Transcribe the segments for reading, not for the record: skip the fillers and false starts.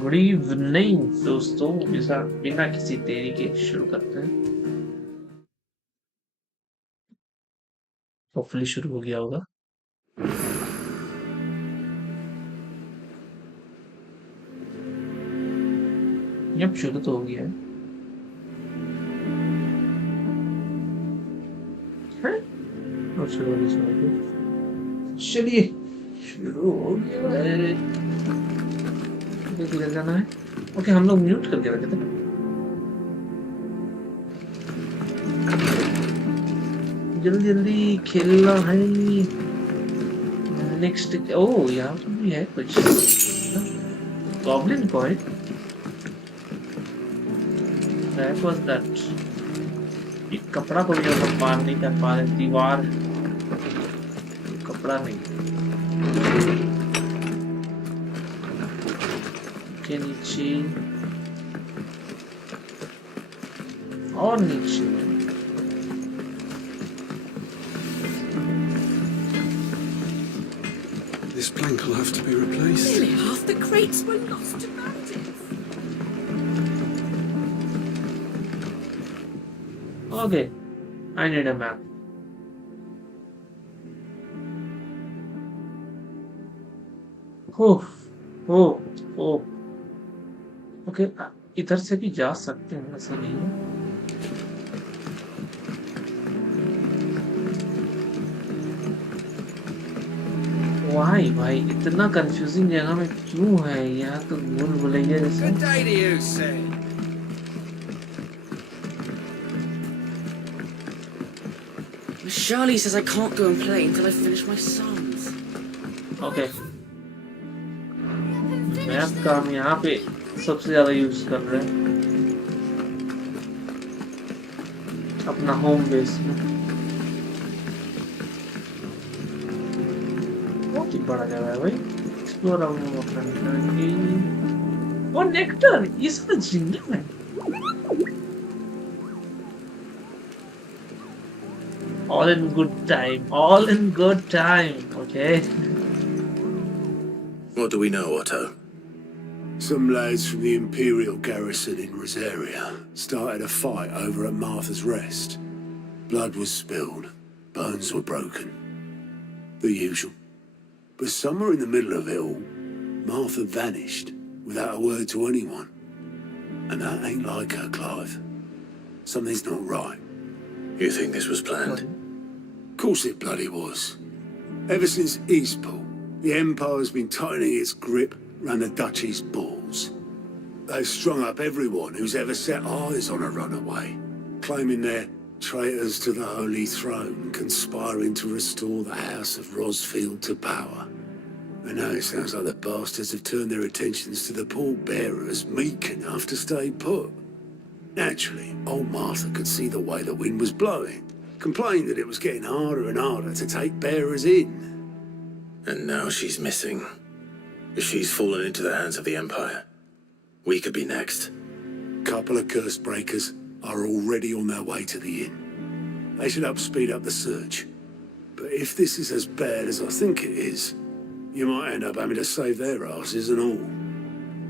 Good evening दोस्तों, बिना किसी देरी के शुरू करते हैं। होपफुली शुरू हो गया होगा। जब शुरू तो हो गया है। हैं? और शुरू हो गया। चलिए शुरू हो गया है। किधर जाना है? ओके, हम लोग म्यूट करके रखे थे। जल्दी जल्दी खेलना है। नेक्स्ट ओह यहाँ पर भी है कुछ। Goblin point. That was that. एक कपड़ा को भी हम पार नहीं कर पा रहे। दीवार कपड़ा नहीं के नीचे और नीचे। This plank will have to be replaced. Nearly half the crates were lost to mountains. Okay, I need a map. Oh. Okay, इधर से भी जा सकते हैं, ऐसा नहीं है। भाई इतना कंफ्यूजिंग जगह में क्यों है? यहाँ तो भूल भुलैया जैसा। Good day to you, sir. Charlie says I can't go and play until I finish my sums. Okay. Map का हम यहाँ पे सबसे ज्यादा यूज कर रहे हैं अपना होम बेस में। बहुत ही बड़ा जगह है भाई। एक्सप्लोर और नेक्टर, ये सब जिंदा है। All in good time, okay? What do we know, Otto? Some lads from the Imperial garrison in Rosaria started a fight over at Martha's Rest. Blood was spilled, bones were broken. The usual. But somewhere in the middle of it all, Martha vanished without a word to anyone. And that ain't like her, Clive. Something's not right. You think this was planned? Of course it bloody was. Ever since Eastpool, the Empire's been tightening its grip round the Duchy's balls. They've strung up everyone who's ever set eyes on a runaway, claiming they're traitors to the Holy Throne, conspiring to restore the House of Rosfield to power. And now it sounds like the bastards have turned their attentions to the pallbearers meek enough to stay put. Naturally, old Martha could see the way the wind was blowing, complained that it was getting harder and harder to take bearers in. And now she's missing. If she's fallen into the hands of the Empire, we could be next. Couple of curse breakers are already on their way to the inn. They should help speed up the search. But if this is as bad as I think it is, you might end up having to save their asses and all.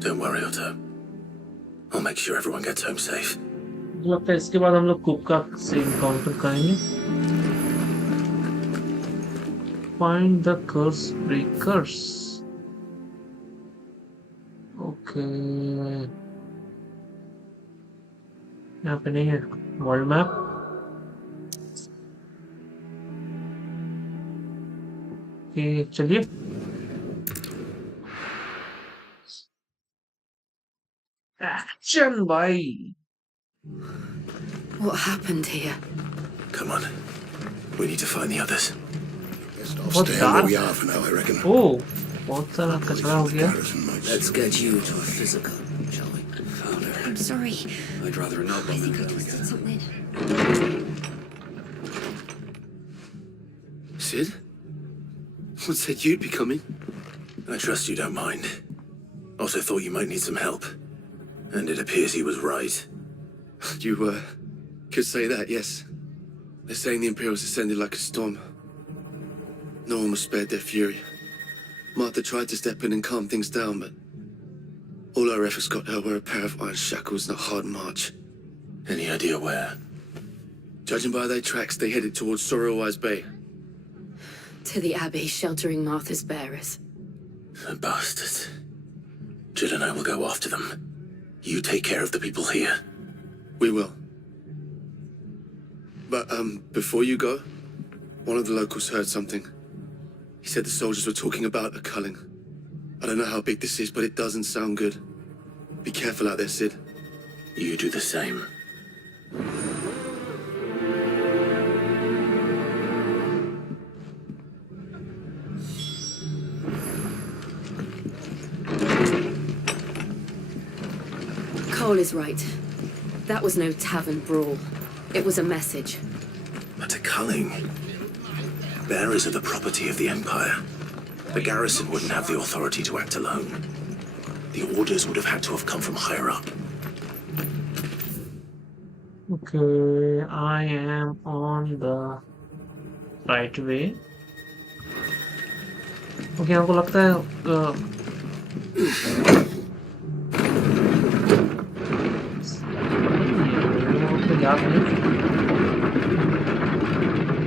Don't worry, Otto. I'll make sure everyone gets home safe. लगता है इसके बाद हम लोग कुका से encounter करेंगे। Find the curse breakers. Okay. यहाँ पे नहीं है वर्ल्ड मैप। चलिए एक्शन भाई। What happened here? Come on. We need to find the others. Best off What staying where we dark? are for now, I reckon. Oh, बहुत सारा कचरा हो गया। Let's get you to a physical, shall we? Father, I'm sorry. I'd rather not I bother think I going twisted again. something. Sid? What said you'd be coming? I trust you don't mind. Also thought you might need some help. And it appears he was right. You, could say that, yes. They're saying the Imperials ascended like a storm. No one was spared their fury. Martha tried to step in and calm things down, but All our efforts got her were a pair of iron shackles and a hard march. Any idea where? Judging by their tracks, they headed towards Sorrowwise Bay. To the Abbey, sheltering Martha's bearers. The bastards. Jill and I will go after them. You take care of the people here. We will. But, before you go, one of the locals heard something. He said the soldiers were talking about a culling. I don't know how big this is, but it doesn't sound good. Be careful out there, Sid. You do the same. Cole is right. That was no tavern brawl. It was a message. But a culling. Bearers are the property of the Empire. The garrison wouldn't have the authority to act alone. The orders would have had to have come from higher up. Okay, I am on the right way. Okay, हमको लगता है तो याद नहीं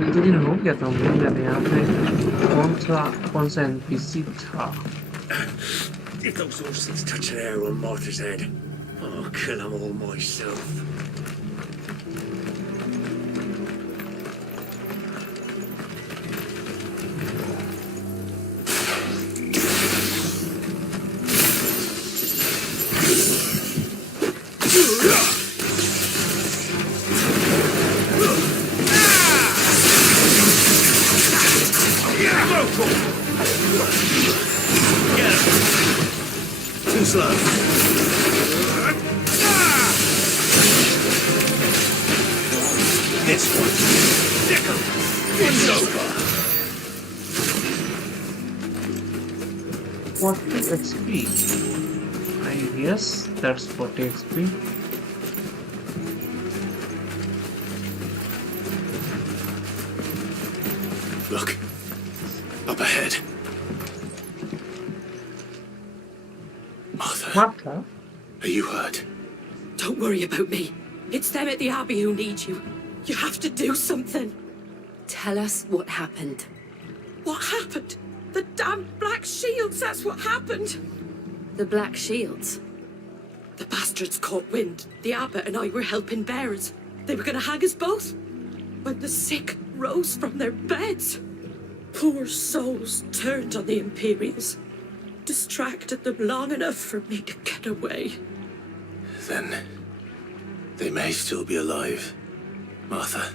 एक दो दिन हो गया था मुझे याद है यहाँ पे कौन सा NPC था If those horses touch an hair on Martha's head, I'll kill them all myself. Too slow. This one. Stick 'em. It's over. 40 XP. I guess that's 40 XP. Look. Up ahead. Martha, Martha? are you hurt? Don't worry about me. It's them at the Abbey who need you. You have to do something. Tell us what happened. What happened? The damn Black Shields, that's what happened. The Black Shields? The bastards caught wind. The abbot and I were helping bearers. They were going to hang us both. When the sick rose from their beds, poor souls turned on the Imperials. Distracted them long enough for me to get away. Then they may still be alive. Martha,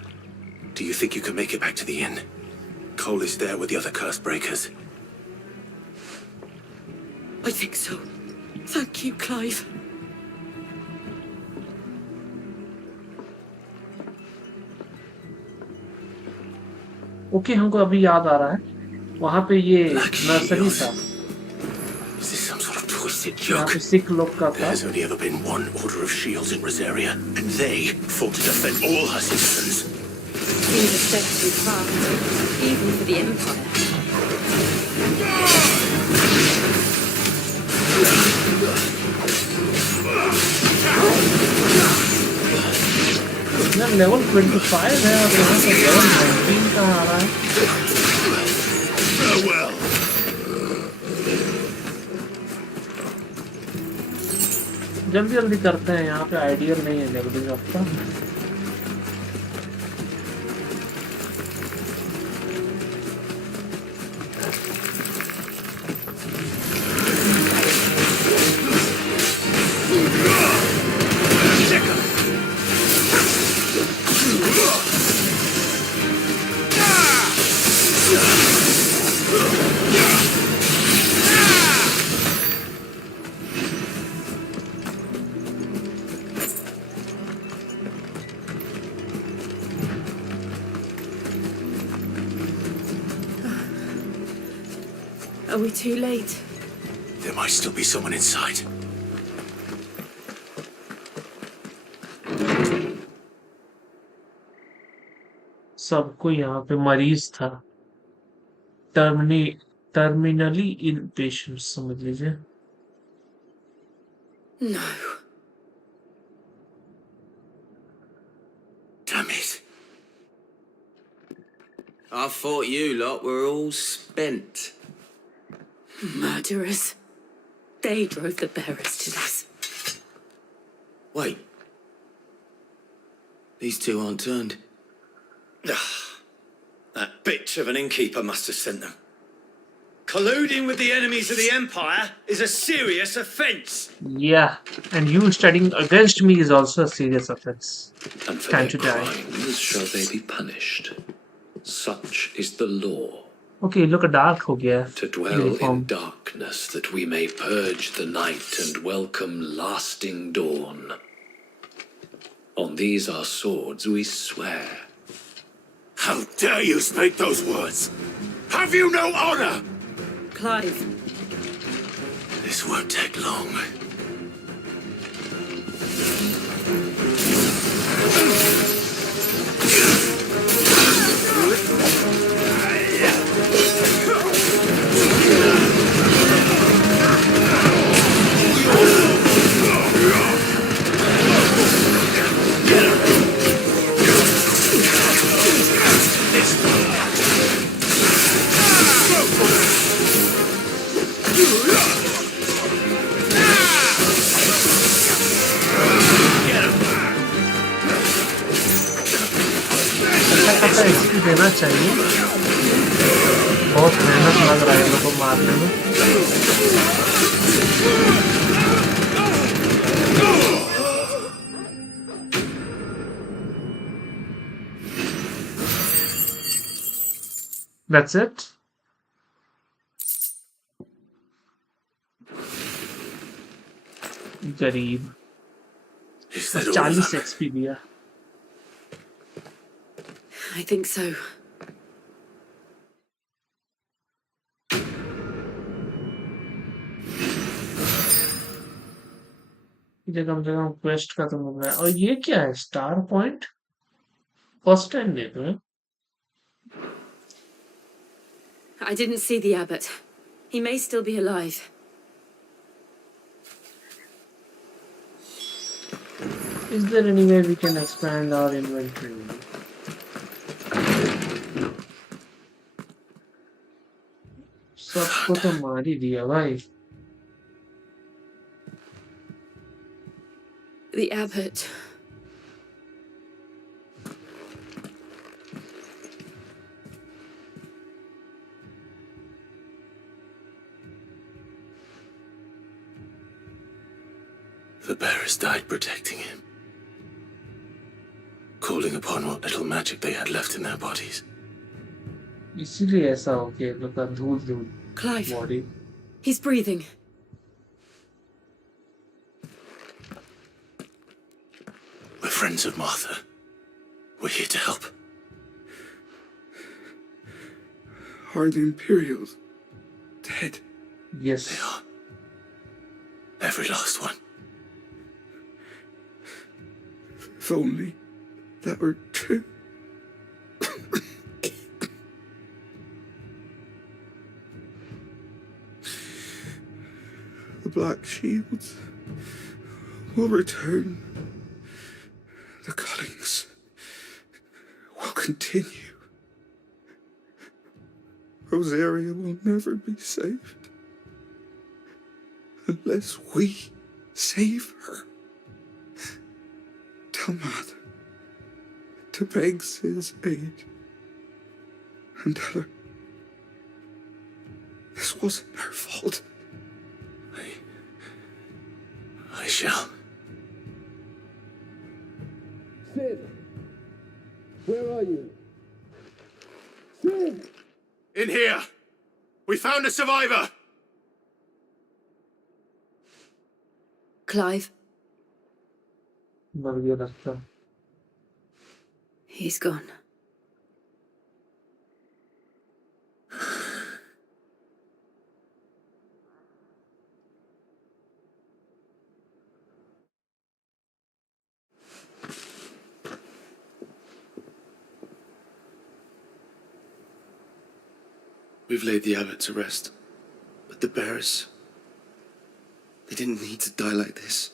do you think you can make it back to the inn? Cole is there with the other curse breakers. I think so. Thank you, Clive. Okay हमको अभी याद आ रहा है वहाँ पे ये nursery था Is this some sort of twisted यहाँ joke? पे सिख लोग का था There has only ever been one order of shields in Rosaria, and they fought to defend all her citizens. Seems a step too far, even for the Empire. यार level 25 है और यहाँ पे लेवल 19 का आ रहा है Farewell. जल्दी जल्दी करते हैं यहाँ पे आइडियल नहीं है लेवलिंग अप का Are we too late? There might still be someone inside. सबको यहाँ पे मरीज था टर्मिनली इल पेशेंट समझ लीजिए No. Damn it. I thought you lot were all spent. Murderers. They drove the bearers to this. Wait. These two aren't turned. That bitch of an innkeeper must have sent them. Colluding with the enemies of the Empire is a serious offence. Yeah, and you studying against me is also a serious offense. And for Time their to die. crimes shall they be punished. Such is the law. Okay, look, dark हो गया है. To dwell Uniform. in darkness, that we may purge the night and welcome lasting dawn. On these our swords we swear. How dare you speak those words? Have you no honor? Clive. This won't take long. अच्छा XP देना चाहिए. बहुत मेहनत लग रहा है इन लोगों को मारने में. That's it. गरीब. Is that all of 40 them? XP दिया. I think so. ये कम से कम क्वेस्ट खत्म हो गया. और ये क्या है? Star point. फर्स्ट टाइम देख रहे हैं. I didn't see the abbot. He may still be alive. Is there any way we can expand our inventory? सबको तो मार ही दिया भाई. The abbot. The bearers died protecting him, calling upon what little magic they had left in their bodies. इसीलिए ऐसा हो गया. लोग का धूल धूल Clive. Body. He's breathing. We're friends of Martha. We're here to help. Are the Imperials dead? Yes. They are. Every last one. If only that were true. The Black Shields will return. The cullings will continue. Rosaria will never be saved unless we save her. Tell Mother to beg Sid's aid and tell her this wasn't her fault. I shall. Sid, where are you? Sid! In here! We found a survivor! Clive. मर गया लगता. He's gone. We've laid the abbot to rest, but the bearers... They didn't need to die like this.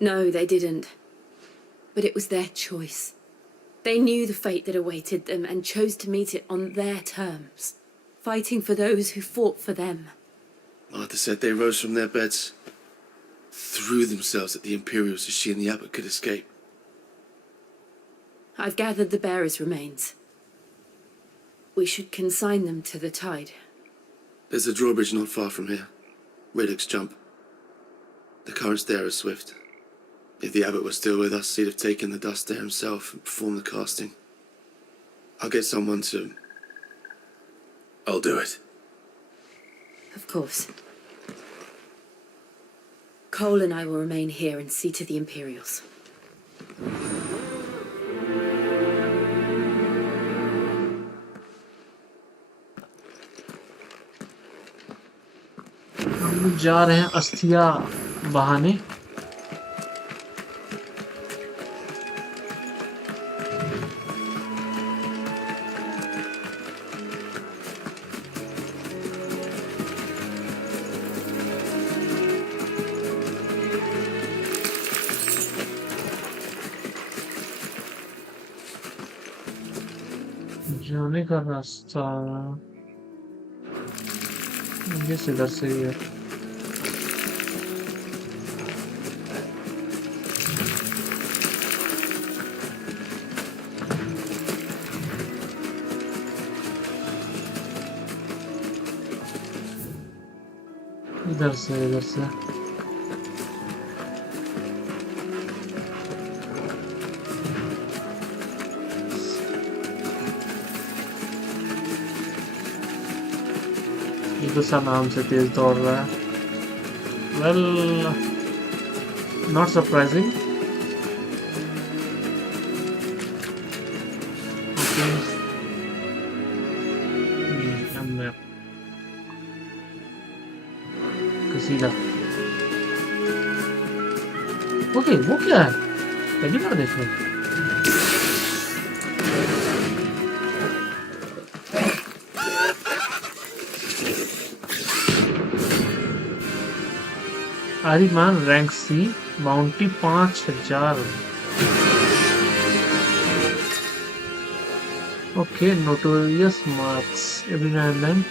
No, they didn't. But it was their choice. They knew the fate that awaited them and chose to meet it on their terms, fighting for those who fought for them. Martha said they rose from their beds, threw themselves at the Imperials so she and the Abbot could escape. I've gathered the bearers' remains. We should consign them to the tide. There's a drawbridge not far from here. Reddock's Jump. The currents there are swift. If the Abbot was still with us, he'd have taken the dust there himself and performed the casting. I'll get someone to... I'll do it. Of course. Cole and I will remain here and see to the Imperials. हम जा रहे हैं अस्थिया बहाने। जाने का रास्ता ये इधर से ही है। इधर से दूसरा नाम से तेज दौड़ रहा है। Well not surprising. ओके वो क्या है पहली बार देख रहा हूँ। Ahriman rank C bounty 5000। Okay notorious marks every now and then.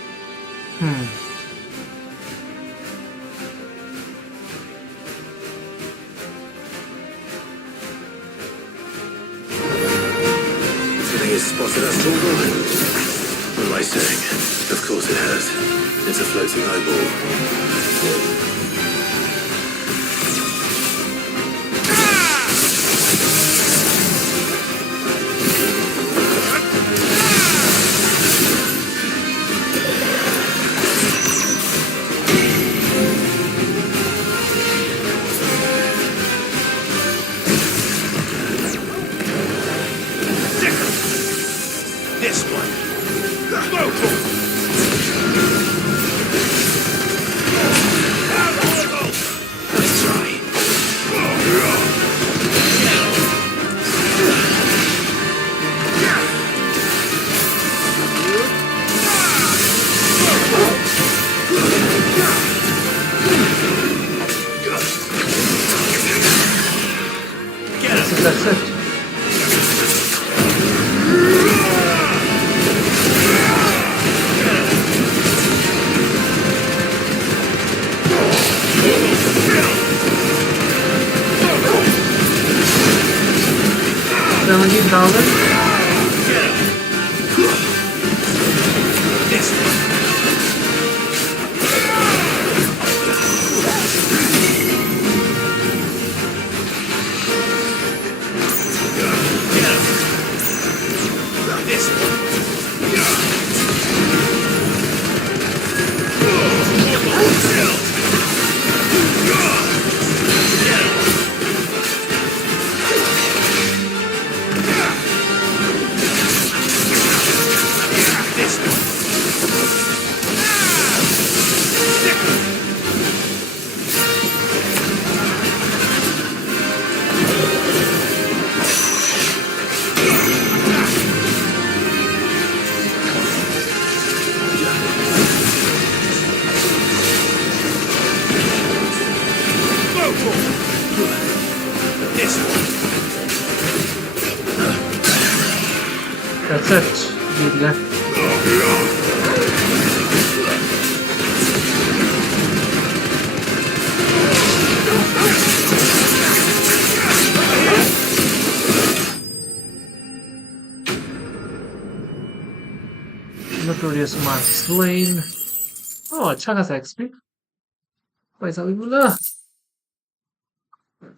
Spotted us, Torgal? What am I saying? Of course it has. It's a floating eyeball. This one. Let's try. That's it. This one. That's it. Good luck. Notorious Mark slain. Oh, अच्छा खासा XP. पैसा भी मिला.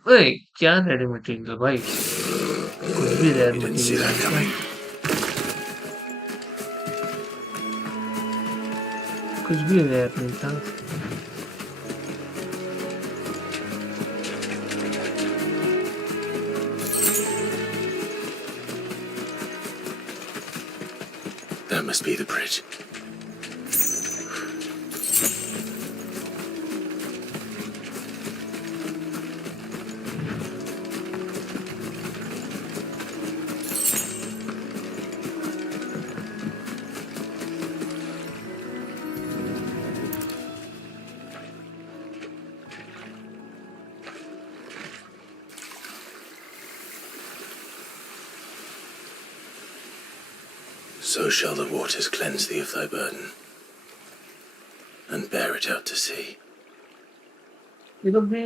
ओए, क्या ready material भाई? कुछ भी ready You didn't see that material. coming. कुछ भी रेडी नहीं था. That must be the bridge. So shall the waters cleanse thee of thy burden, and bear it out to sea. ये लोग भी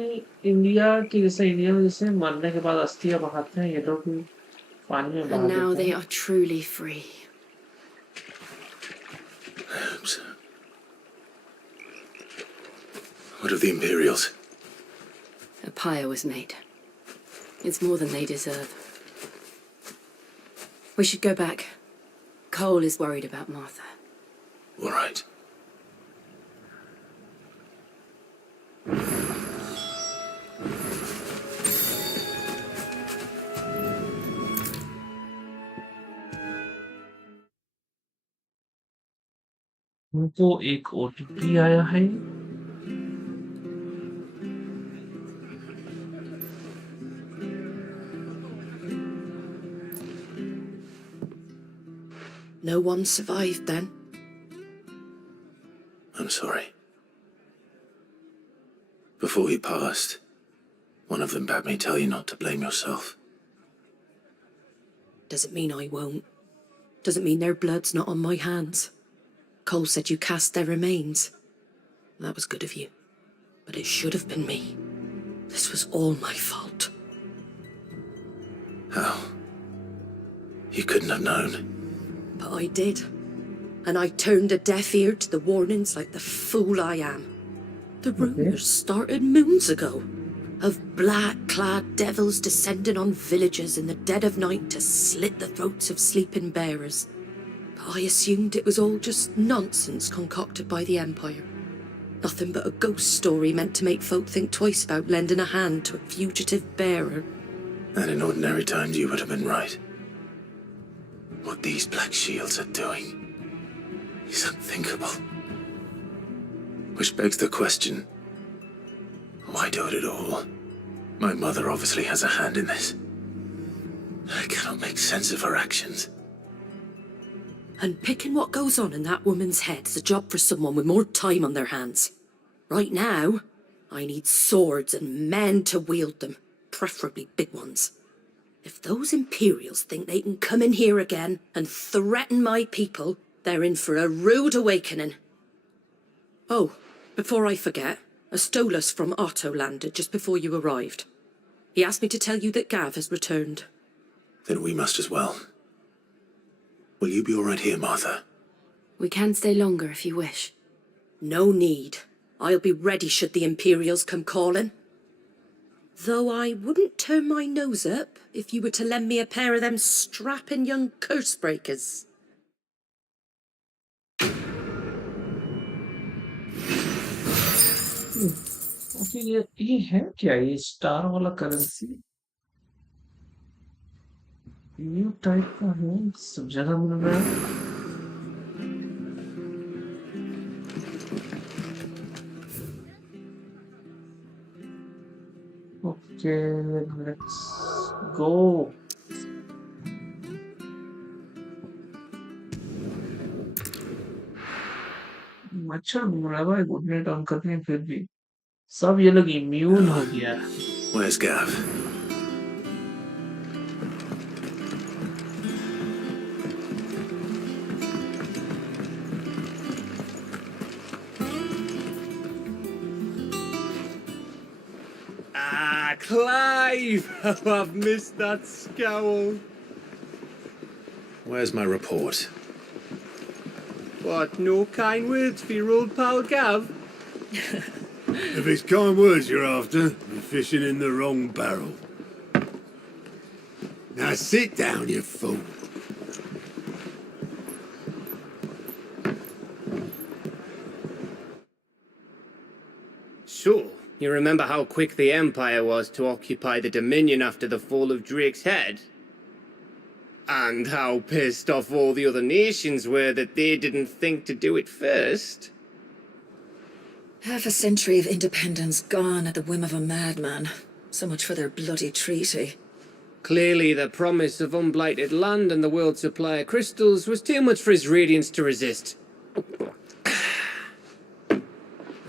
इंडिया की जैसे इंडिया में जैसे मरने के बाद अस्थियां बहाते हैं ये लोग भी पानी में बहा And now देते they हैं. are truly free. I hope so. What of the Imperials? A pyre was made. It's more than they deserve. We should go back. Cole is worried about Martha. All right. उनको एक OTP आया है. No one survived then. I'm sorry. Before he passed, one of them bade me tell you not to blame yourself. Doesn't mean I won't. Doesn't mean their blood's not on my hands. Cole said you cast their remains. That was good of you. But it should have been me. This was all my fault. How? You couldn't have known. But I did. And I turned a deaf ear to the warnings like the fool I am. The rumours started moons ago. Of black-clad devils descending on villages in the dead of night to slit the throats of sleeping bearers. But I assumed it was all just nonsense concocted by the Empire. Nothing but a ghost story meant to make folk think twice about lending a hand to a fugitive bearer. And in ordinary times you would have been right. What these Black Shields are doing is unthinkable. Which begs the question, why do it at all? My mother obviously has a hand in this. I cannot make sense of her actions. And picking what goes on in that woman's head is a job for someone with more time on their hands. Right now, I need swords and men to wield them, preferably big ones. If those Imperials think they can come in here again and threaten my people, they're in for a rude awakening. Oh, before I forget, a Stolas from Otto landed just before you arrived. He asked me to tell you that Gav has returned. Then we must as well. Will you be all right here, Martha? We can stay longer if you wish. No need. I'll be ready should the Imperials come calling. Though I wouldn't turn my nose up if you were to lend me a pair of them strapping young curse breakers. Okay ये है क्या ये star वाला currency new type का है सब जगह मिल रहा है ओके लेट्स गो अच्छा बुरा भाई गुड नाइट ऑन करते हैं फिर भी सब ये लोग इम्यून हो गया है। Where's Gav? Ah, Clive! Oh, I've missed that scowl. Where's my report? What, no kind words for your old pal Gav? If it's kind words you're after, you're fishing in the wrong barrel. Now sit down, you fool. So, you remember how quick the Empire was to occupy the Dominion after the fall of Drake's head? And how pissed off all the other nations were that they didn't think to do it first? Half a century of independence gone at the whim of a madman. So much for their bloody treaty. Clearly, the promise of unblighted land and the world's supply of crystals was too much for his radiance to resist.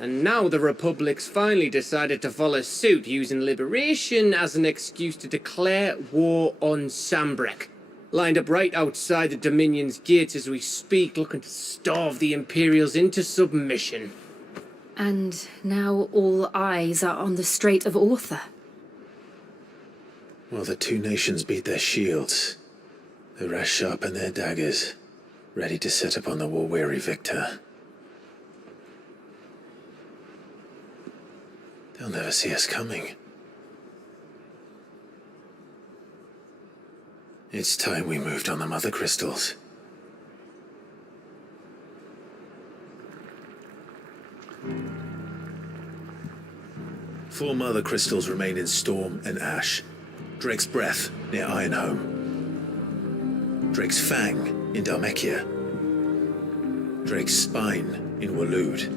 And now the Republic's finally decided to follow suit, using liberation as an excuse to declare war on Sambrek. Lined up right outside the Dominion's gates as we speak, looking to starve the Imperials into submission. And now all eyes are on the Strait of Author. While the two nations beat their shields, the rest sharpen their daggers, ready to set upon the war-weary victor. They'll never see us coming. It's time we moved on the mother crystals. Four mother crystals remain in Storm and Ash. Drake's Breath near Ironhome. Drake's Fang in Dhalmekia. Drake's Spine in Waloed.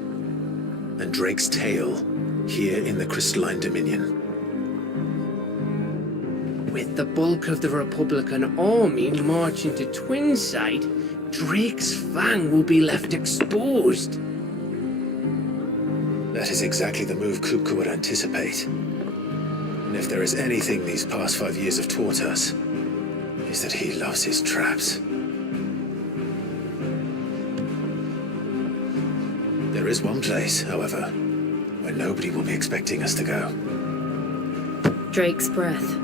And Drake's Tail here in the Crystalline Dominion. With the bulk of the Republican army marching to Twinside, Drake's Fang will be left exposed. That is exactly the move Kupka would anticipate. And if there is anything these past 5 years have taught us, is that he loves his traps. There is one place, however, where nobody will be expecting us to go. Drake's Breath.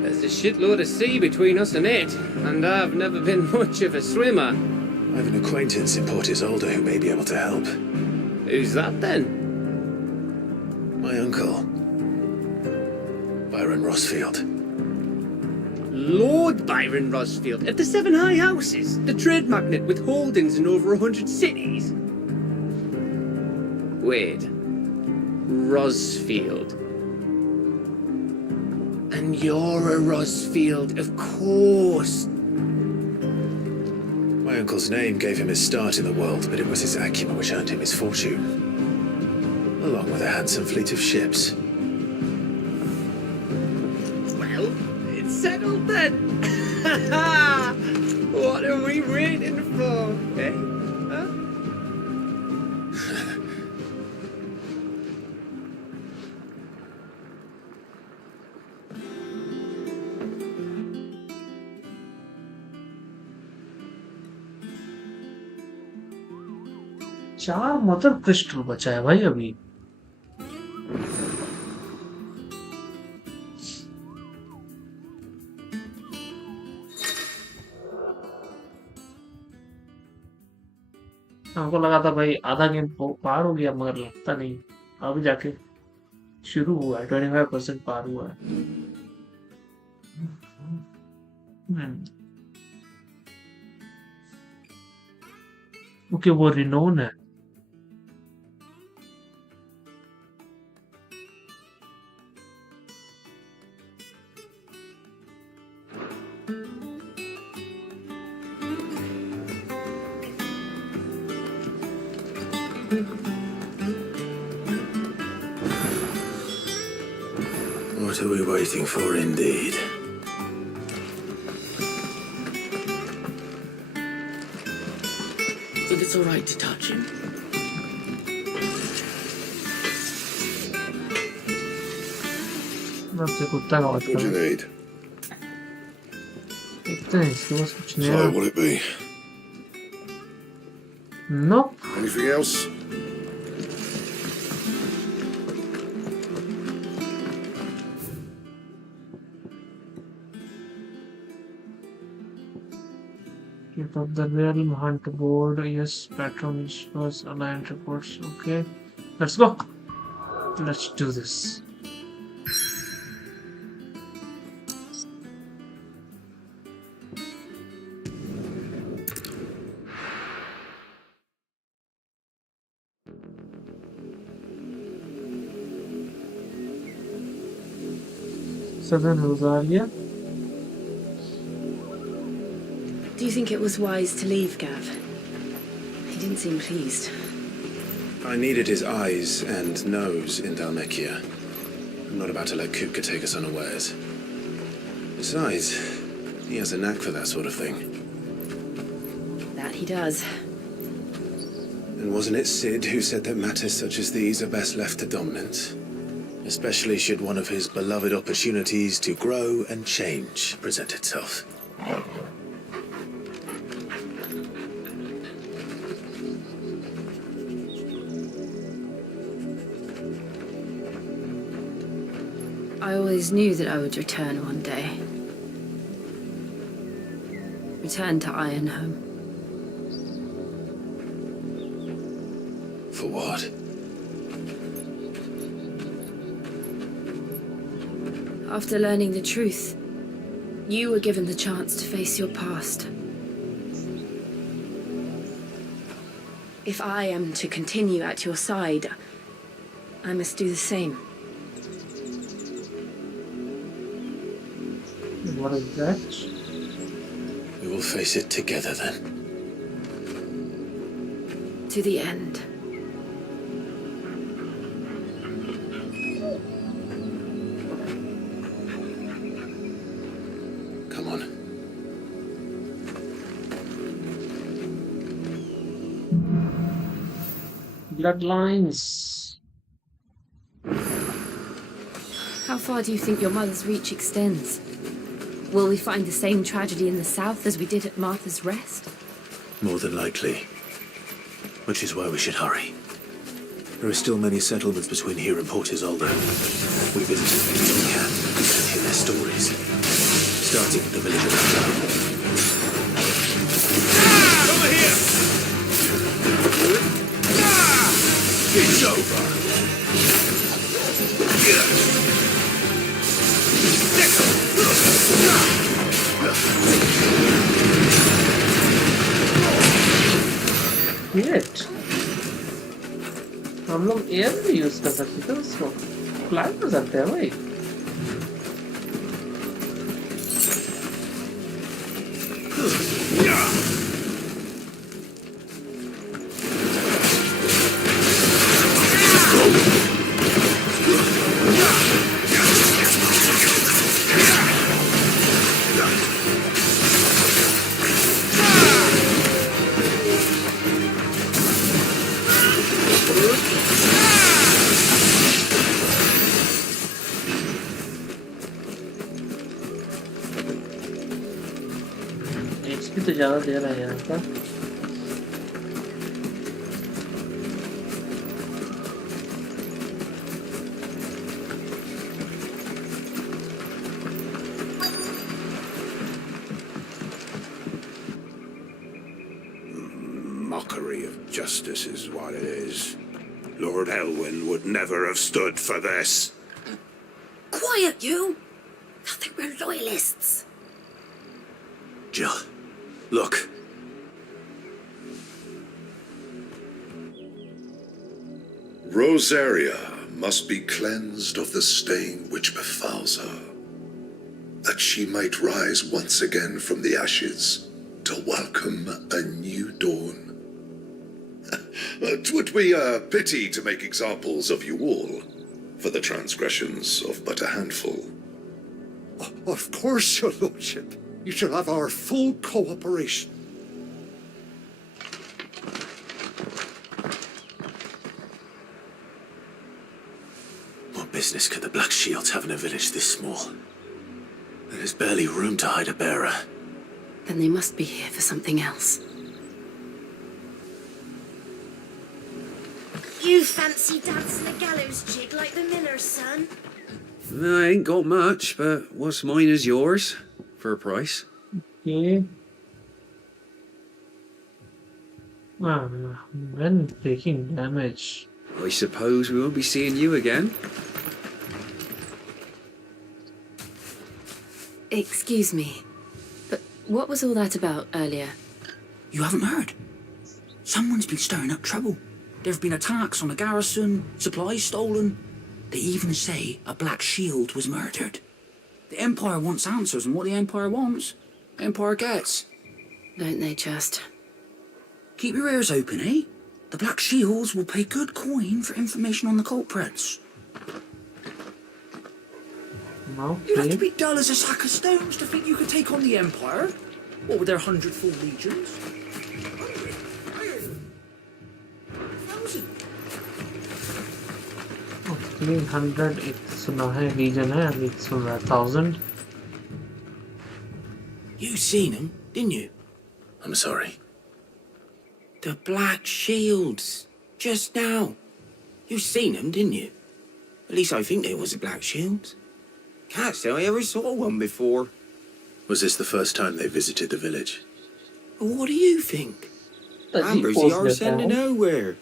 There's a shitload of sea between us and it, and I've never been much of a swimmer. I have an acquaintance in Port Isolde who may be able to help. Who's that then? My uncle, Byron Rossfield. Lord Byron Rossfield of the Seven High Houses, the trade magnate with holdings in over 100 cities. Wait, Rossfield. And you're a Rossfield, of course. My uncle's name gave him his start in the world, but it was his acumen which earned him his fortune. Along with a handsome fleet of ships. Well, it's settled then. What are we waiting for, eh? Huh? चार mother crystal बचा है भाई अभी। हमको लगा था भाई आधा गेम पार हो गया, मगर लगता नहीं, अभी जाके शुरू हुआ है। 25% पार हुआ है। ओके, वो रिनोन है। What are we waiting for, indeed? Think it's all right to touch him? बस ये कुत्ता का What do you need? देखते हैं इसके पास कुछ नहीं So, है। will it be? Nope. Anything else? Keep up the realm, hunt board. Yes, patrons was aligned reports. Okay, let's go. Let's do this. Southern Rosalia. Do you think it was wise to leave, Gav? He didn't seem pleased. I needed his eyes and nose in Dalmekia. I'm not about to let Kupka take us unawares. Besides, he has a knack for that sort of thing. That he does. And wasn't it Sid who said that matters such as these are best left to dominance? Especially should one of his beloved opportunities to grow and change present itself. I always knew that I would return one day. Return to Ironhome. For what? After learning the truth, you were given the chance to face your past. If I am to continue at your side, I must do the same. What is that? We will face it together then. To the end. Come on. Bloodlines. How far do you think your mother's reach extends? Will we find the same tragedy in the south as we did at Martha's Rest? More than likely. Which is why we should hurry. There are still many settlements between here and Port Isolde. We visit as many as we can and hear their stories. Starting with the village of Town. Over here! It's over! Shit. हम लोग air भी use कर सकते थे उसको fly कर सकते हैं भाई एचपी तो ज्यादा दे रहा है यहाँ पर Mockery of justice is what it is. Lord Elwyn would never have stood for this. Quiet, you! I think we're loyalists. Jill, look. Rosaria must be cleansed of the stain which befouls her, that she might rise once again from the ashes to welcome a new dawn. 'Twould be a pity to make examples of you all for the transgressions of but a handful. Of course, your lordship. You shall have our full cooperation. What business could the Black Shields have in a village this small? There's barely room to hide a bearer. Then they must be here for something else. You fancy dancing a gallows jig like the miller's son? I ain't got much, but what's mine is yours, for a price. Okay. When taking damage. I suppose we won't be seeing you again. Excuse me, but what was all that about earlier? You haven't heard? Someone's been stirring up trouble. There have been attacks on the garrison, supplies stolen. They even say a Black Shield was murdered. The Empire wants answers, and what the Empire wants, the Empire gets. Don't they just? Keep your ears open, eh? The Black Shields will pay good coin for information on the culprits. No. You'd have to be dull as a sack of stones to think you could take on the Empire. What with their 100-full legions? 300 एक सुना है reason है अभी सुन रहा 1000 You seen them, didn't you? I'm sorry. The Black Shields. Just now. You seen them, didn't you? At least I think there was a Black Shields. Can't say I ever saw one before. Was this the first time they visited the village? But what do you think? Amber's the arse end of nowhere.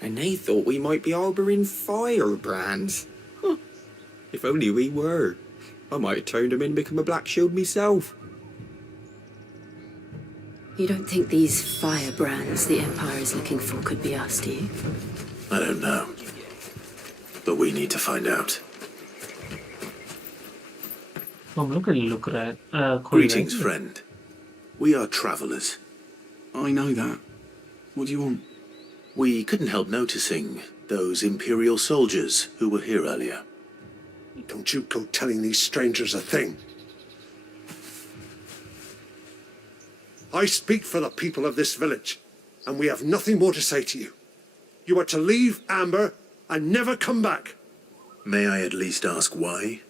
And they thought we might be harbouring firebrands. Huh. If only we were. I might have turned them in and become a Black Shield myself. You don't think these firebrands the Empire is looking for could be us, do you? I don't know. But we need to find out. look right. Greetings, friend. We are travelers. I know that. What do you want? We couldn't help noticing those Imperial soldiers who were here earlier. Don't you go telling these strangers a thing. I speak for the people of this village, and we have nothing more to say to you. You are to leave Amber and never come back. May I at least ask why?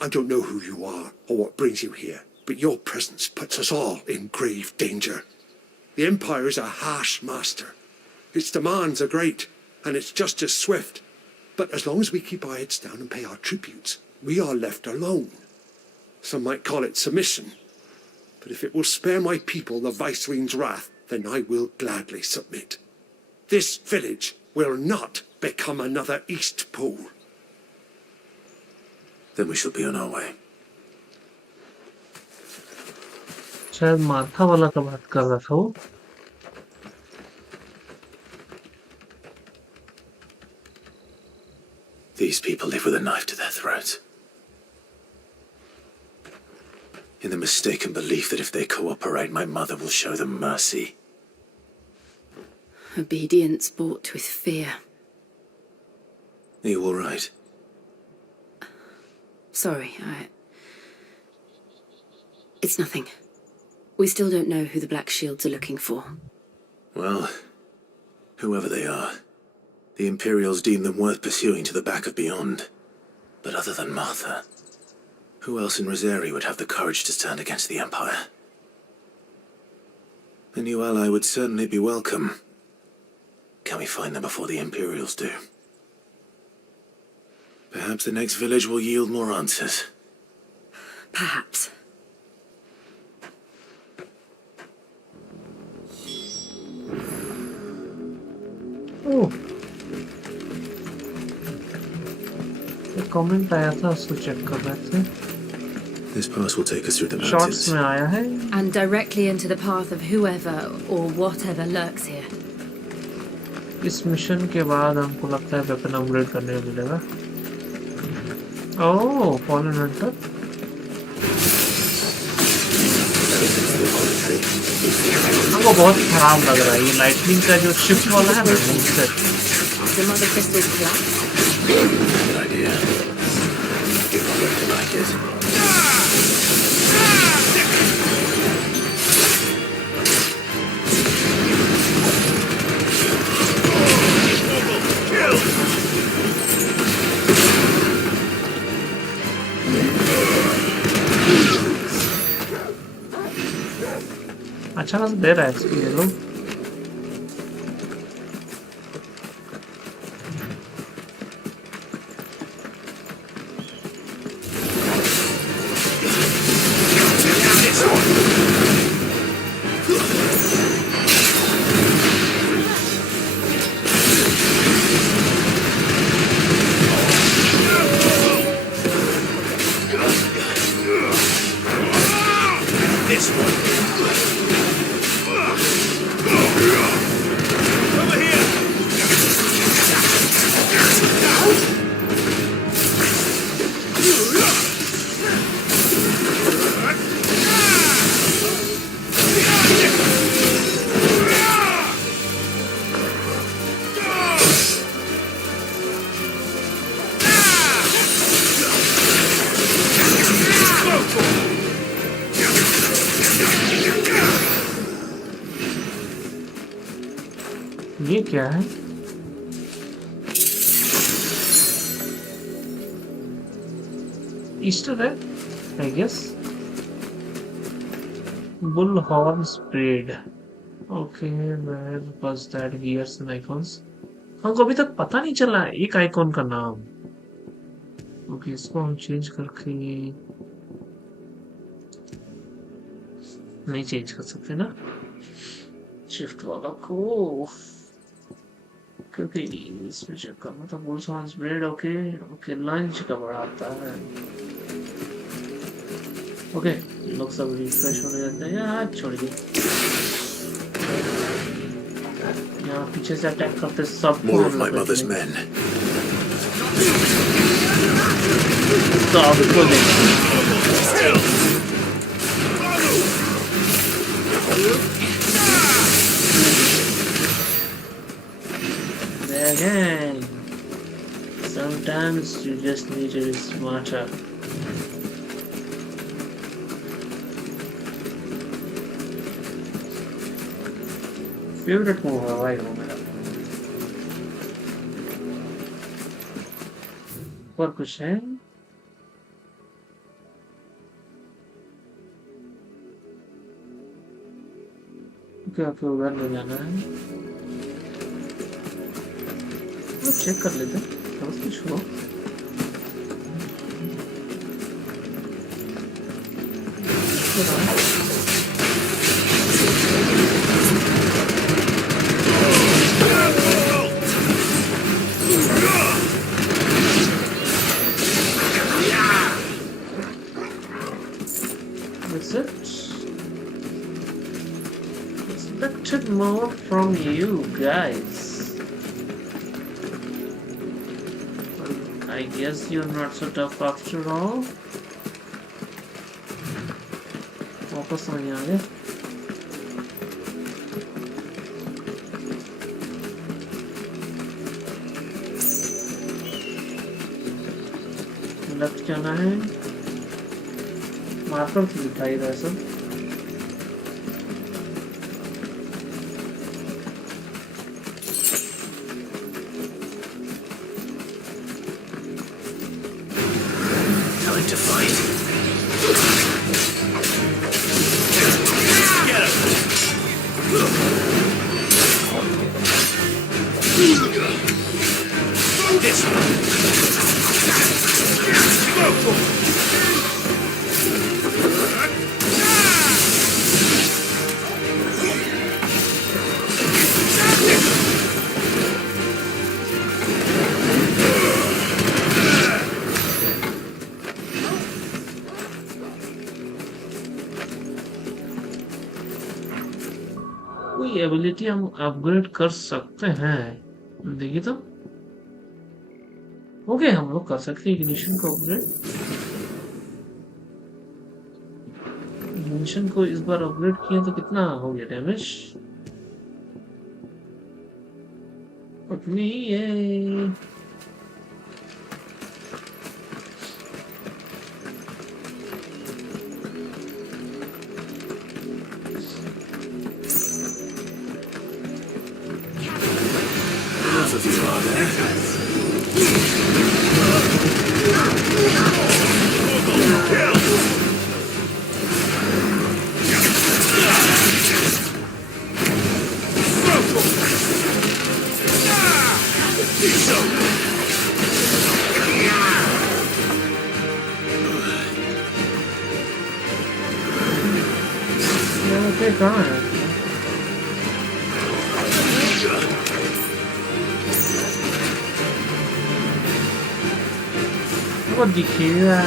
I don't know who you are or what brings you here, but your presence puts us all in grave danger. The Empire is a harsh master. Its demands are great, and its justice swift. But as long as we keep our heads down and pay our tributes, we are left alone. Some might call it submission. But if it will spare my people the Viceroy's wrath, then I will gladly submit. This village will not become another East Pole. Then we shall be on our way. शायद माथा वाला का बात कर रहा था वो These people live with a knife to their throats. In the mistaken belief that if they cooperate, my mother will show them mercy. Obedience bought with fear. Are you all right? Sorry, It's nothing. We still don't know who the Black Shields are looking for. Well, whoever they are, the Imperials deem them worth pursuing to the back of beyond. But other than Martha, who else in Rosari would have the courage to stand against the Empire? A new ally would certainly be welcome. Can we find them before the Imperials do? Perhaps the next village will yield more answers. Perhaps. ओह एक comment आया था उसको check कर रहे थे This pass will take us through the mountains. Shorts में आया है And directly into the path of whoever or whatever lurks here. इस मिशन के बाद हमको लगता है वेपन अपग्रेड करने को मिलेगा ओह फॉलन हंटर हमको बहुत खराब लग रहा है ये लाइटनिंग का जो शिफ्ट वाला है ना उससे The mother crystals collapse. Good idea. You're not going to like it. अच्छा खासा दे रहा है एक्सपी ये लोग। ये क्या है? ईस्टर है, I guess. Bullhorn spread. Okay, where was that? Gears and icons. हमको अभी तक पता नहीं चला एक आइकॉन का नाम। ओके, इसको हम चेंज करके नहीं चेंज कर सकते ना शिफ्ट वाला को, क्योंकि इसमें चेक करना था। Bullhorn spread. Okay okay, lunch का बढ़ाता है। ओके, लोग सब रिफ्रेश होने जाते हैं यार, छोड़िए। यहाँ पीछे से अटैक करते सब। More of my mother's men. तो आपको देखो again. Sometimes you just need to be smarter. Favorite move है भाई वो मेरा। और कुछ है? क्या क्या उधर ले जाना है? तो चेक कर लेते हैं। बस कुछ हुआ? That's it. Expected more from you guys. I guess you're not so tough after all. वापस नहीं आ गए। लेफ्ट जाना है। मार्कर तो दिखाई रहा है सब। कोई एबिलिटी हम अपग्रेड कर सकते हैं, देखिए तो। ओके, हम लोग कर सकते हैं इग्निशन को अपग्रेड। इग्निशन को इस बार अपग्रेड किया तो कितना हो गया डैमेज? उतनी ही है। Enough of you, are there? Okay, कहाँ है? वो दिखेगा.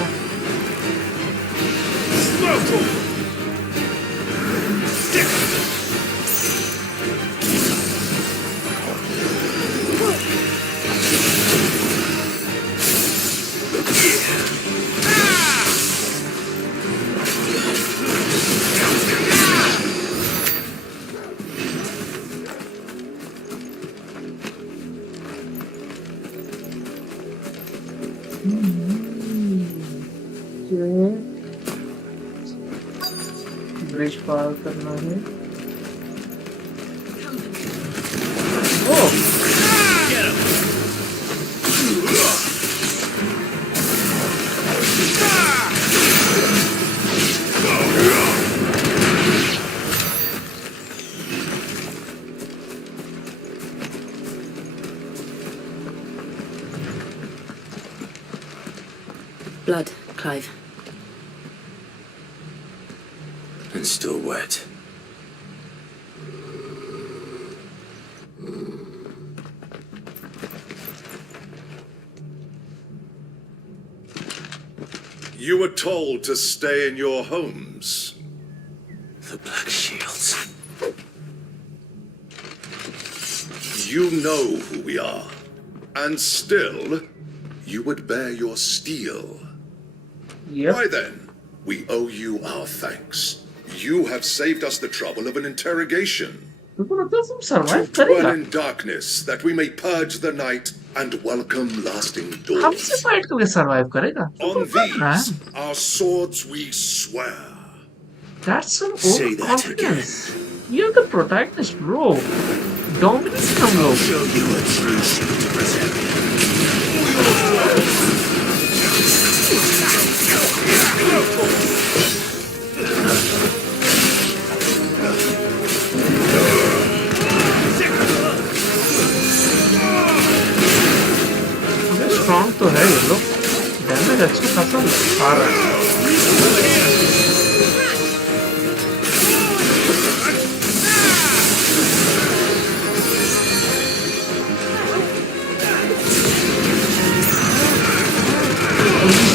ब्रिज पार करना है. ओह Blood, Clive. And still wet. You were told to stay in your homes. The Black Shields. You know who we are. And still, you would bear your steel. Yep. Why then, we owe you our thanks. You have saved us the trouble of an interrogation. तुमको लगता है तुम survive Dwell करेगा? in darkness, that we may purge the night and welcome lasting dawn. हमसे fight करके survive करेगा? On these, our swords we swear. That's an Say that overconfidence. You're the protagonist, bro. Dominate हम लोग. Show you a true shield to protect. Strong तो है ये लोग. Damage अच्छा खासा आ रहा है.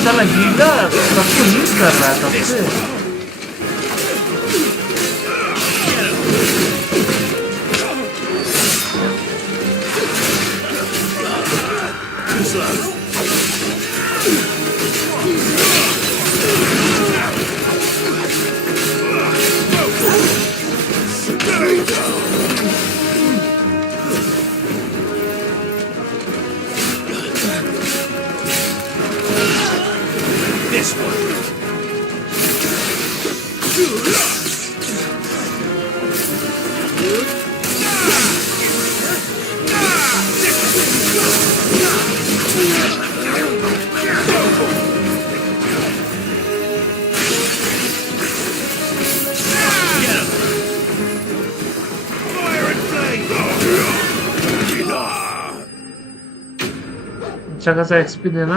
साला गीला सबको यूज कर रहा है तब से. This one. अच्छा खासा एक्सपी देना.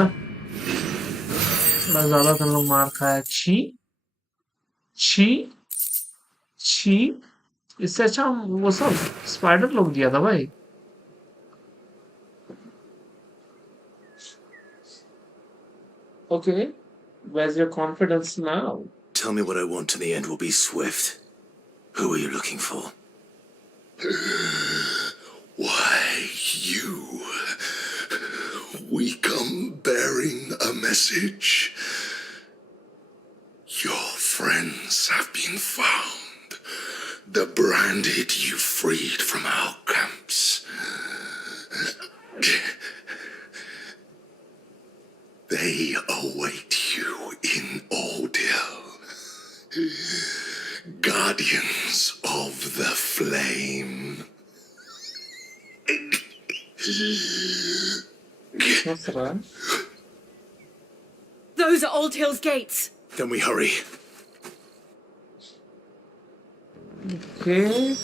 थोड़ा ज्यादा तुम लोग मार खाया. छी छी छी. इससे अच्छा वो सब स्पाइडर लोग दिया था भाई. Okay, where's your confidence now? Tell me what I want and the end will be swift. Who are you looking for? Why, you. We come bearing a message. Your friends have been found. The branded you freed from our camps. They await you in Ordeal. Guardians of the Flame. What's that? Those are Old Hill's gates. Then we hurry. Okay.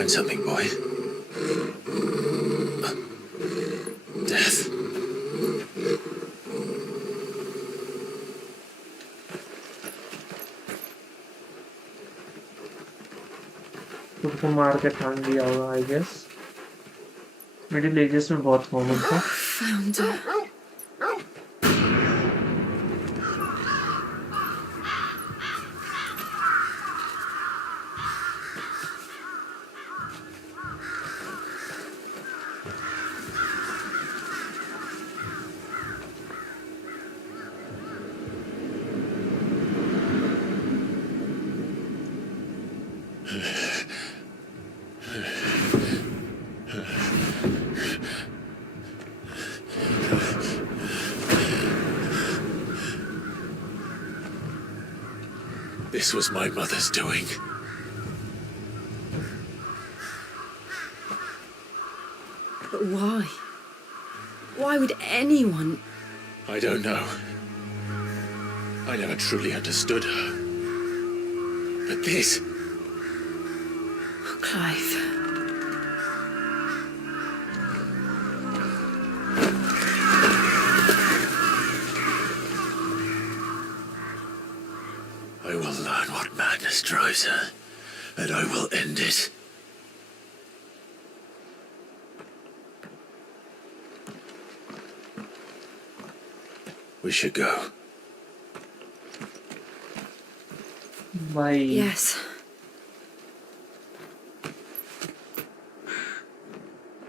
find something, boy. Death. खुद को मार के टांग दिया होगा I guess middle ages में बहुत common था Found her. This was my mother's doing. But why? Why would anyone? I don't know. I never truly understood her. But this... Clive. I will learn what madness drives her, and I will end it. We should go. भाई Yes.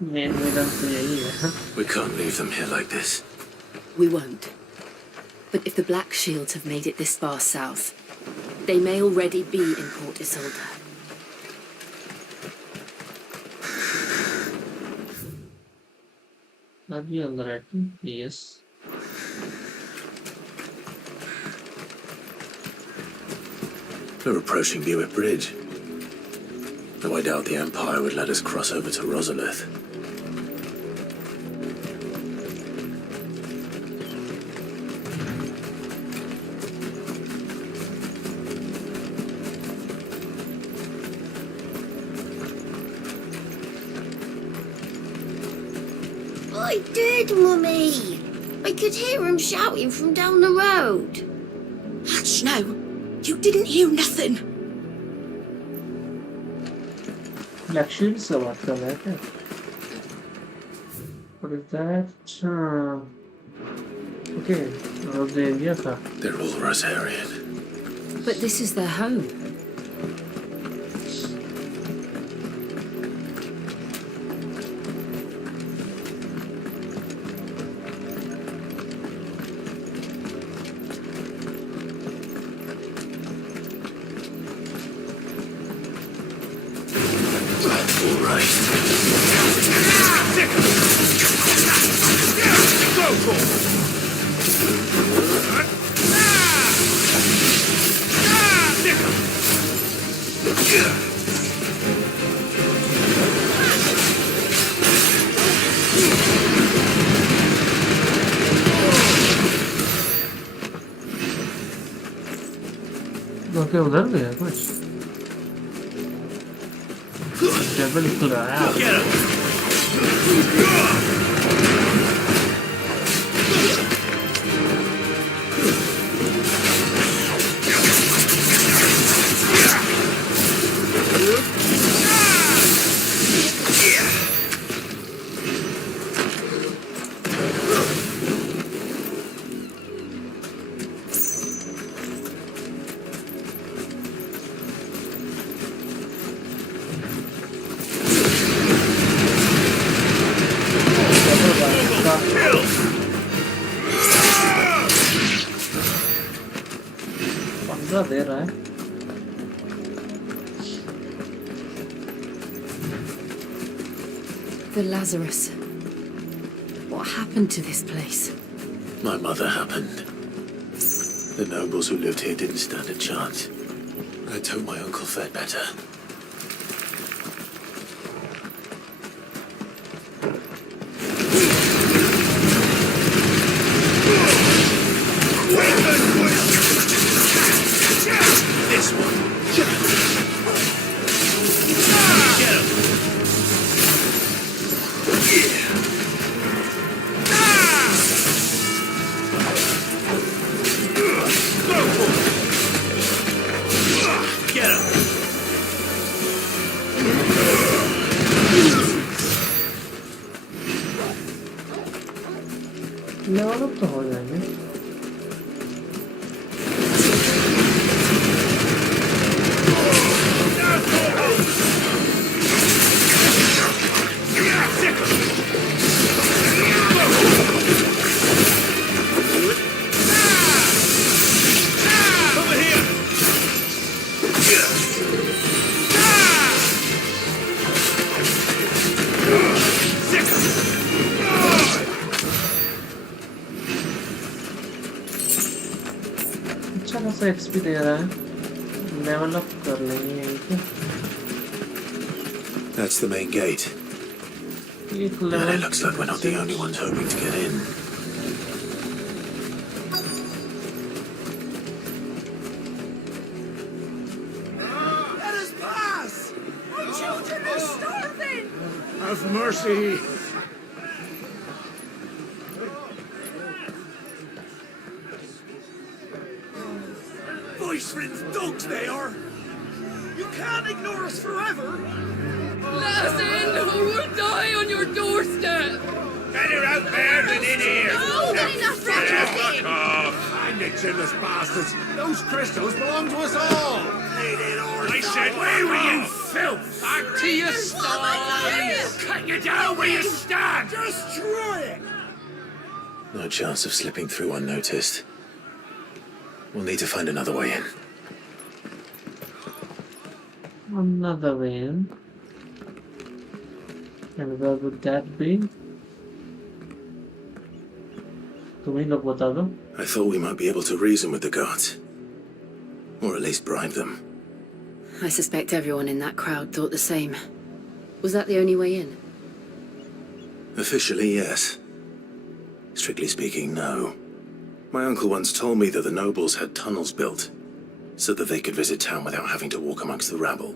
Main villain तो यही है We can't leave them here like this. We won't. But if the Black Shields have made it this far south, they may already be in Port Isolde. अभी अंदर है yes We're approaching Buick Bridge. Though I doubt the Empire would let us cross over to Rosalith. I did, Mummy. I could hear him shouting from down the road. Hatch, no. You didn't hear nothing. Black Shield से बात कर रहे थे What is that? Okay, रोज area था They're all Rosarian. But this is their home. All right. Okay उधर भी है कुछ टेबल खुला है पंद्रह दे रहा है The Lazarus. What happened to this place? My mother happened. The nobles who lived here didn't stand a chance. I'd hope my uncle fared better. This one. Get him. Level up तो हो जाएंगे। अच्छा खासा XP दे रहा है, level up कर लेंगे यहीं पे। That's the main gate. एक And level it looks like we're not the only ones hoping to get in. Let us pass! Our children are starving! Have mercy! Voice-friends dogs they are! You can't ignore us forever! Let us in or we'll die on your doorstep! Better out there than in here! Oh, not enough for everything! Find the chinless bastards! Those crystals belong to us all! I said, where were you, filth? Back to your stall! Cut you down where you stand! Just try it! No chance of slipping through unnoticed. We'll need to find another way in. another way in. And where would that be? तुम ही लोग बता दो। I thought we might be able to reason with the guards. Or at least bribe them. I suspect everyone in that crowd thought the same. Was that the only way in? Officially, yes. Strictly speaking, no. My uncle once told me that the nobles had tunnels built so that they could visit town without having to walk amongst the rabble.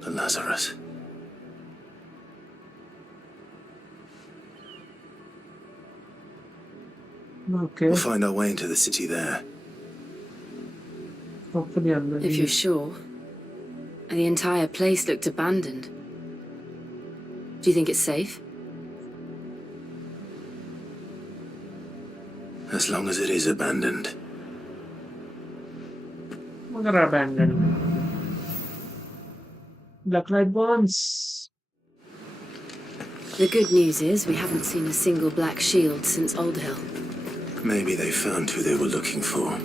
The Lazarus. Okay. We'll find our way into the city there. Hopefully I'm If you're sure. And the entire place looked abandoned. Do you think it's safe? As long as it is abandoned. मगर abandoned. Blacklight bonds. The good news is we haven't seen a single black shield since Old Hill. Maybe they found who they were looking for.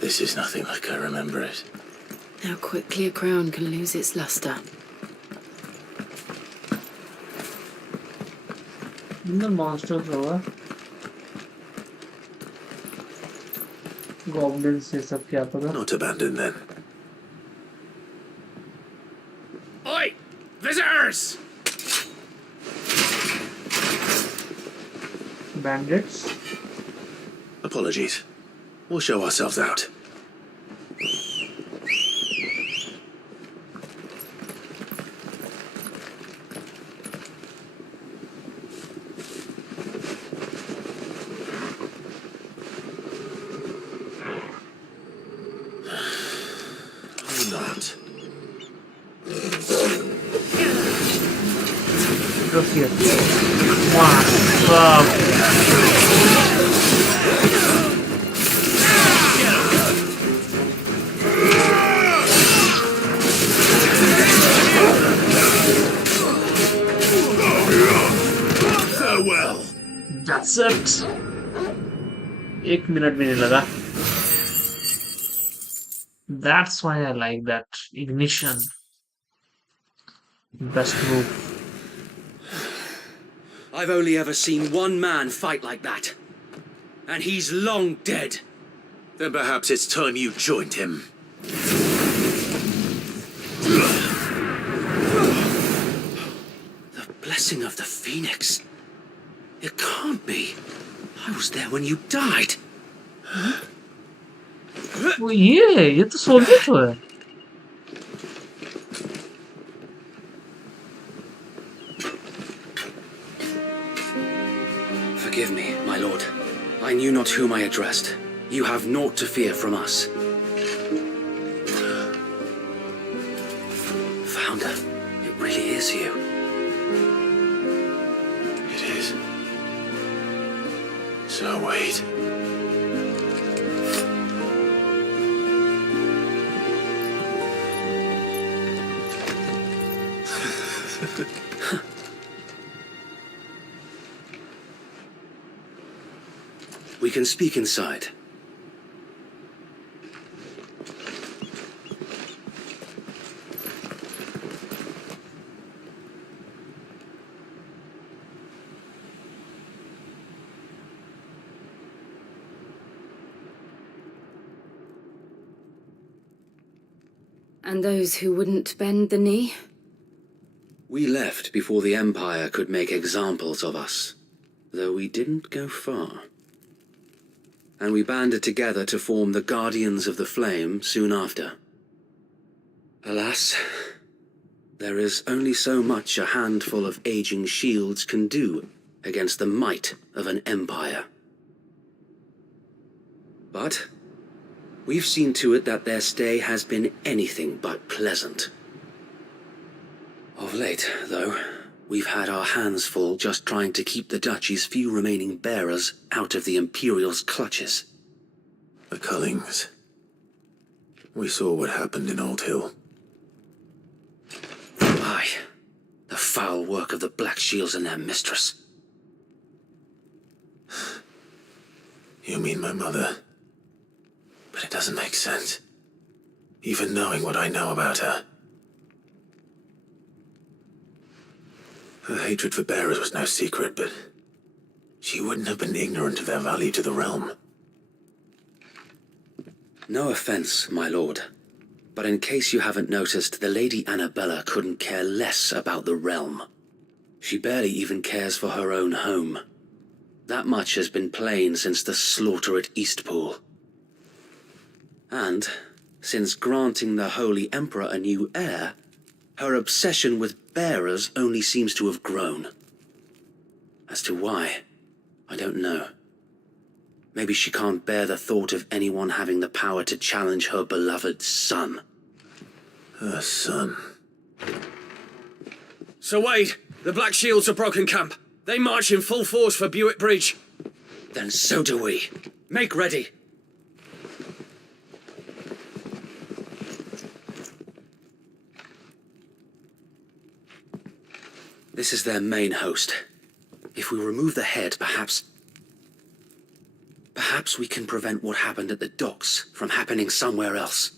This is nothing like I remember it. How quickly a crown can lose its luster. The monsters होगा. Goblins ये सब क्या पता? Not abandoned then. Oi! Visitors! Bandits. Apologies. We'll show ourselves out. Or not. Look here. Wow. Farewell. That's it. 1 minute भी नहीं लगा. That's why I like that ignition. Best move. I've only ever seen one man fight like that. And he's long dead. Then perhaps it's time you joined him. The blessing of the Phoenix. It can't be. I was there when you died. वो ये तो soldier तो है. Forgive me, my lord. I knew not whom I addressed. You have naught to fear from us. Founder, it really is you. It is. So wait. We can speak inside. And those who wouldn't bend the knee? We left before the Empire could make examples of us, though we didn't go far. And we banded together to form the Guardians of the Flame soon after. Alas, there is only so much a handful of aging shields can do against the might of an empire. But we've seen to it that their stay has been anything but pleasant. Of late, though, we've had our hands full just trying to keep the Duchy's few remaining bearers out of the Imperial's clutches. The Cullings. We saw what happened in Old Hill. Aye, the foul work of the Black Shields and their mistress. You mean my mother? But it doesn't make sense. Even knowing what I know about her. Her hatred for bearers was no secret, but she wouldn't have been ignorant of their value to the realm. No offense, my lord, but in case you haven't noticed, the Lady Annabella couldn't care less about the realm. She barely even cares for her own home. That much has been plain since the slaughter at Eastpool. And, since granting the Holy Emperor a new heir, her obsession with bearers only seems to have grown. As to why, I don't know. Maybe she can't bear the thought of anyone having the power to challenge her beloved son. Her son. Sir Wade, the Black Shields have broken camp. They march in full force for Buick Bridge. Then so do we. Make ready. This is their main host. If we remove the head, perhaps we can prevent what happened at the docks from happening somewhere else.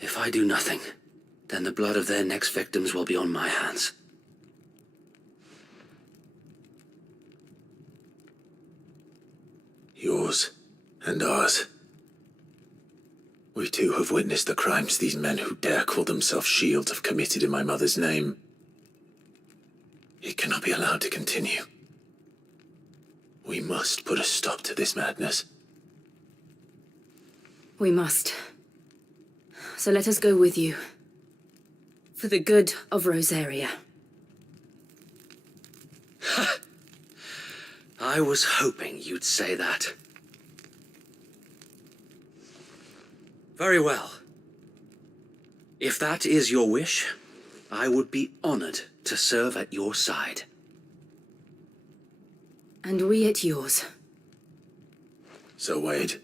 If I do nothing, then the blood of their next victims will be on my hands. Yours and ours. We too have witnessed the crimes these men who dare call themselves shields have committed in my mother's name. It cannot be allowed to continue. We must put a stop to this madness. We must. So let us go with you. For the good of Rosaria. I was hoping you'd say that. Very well. If that is your wish, I would be honored to serve at your side. And we at yours. So, Wade,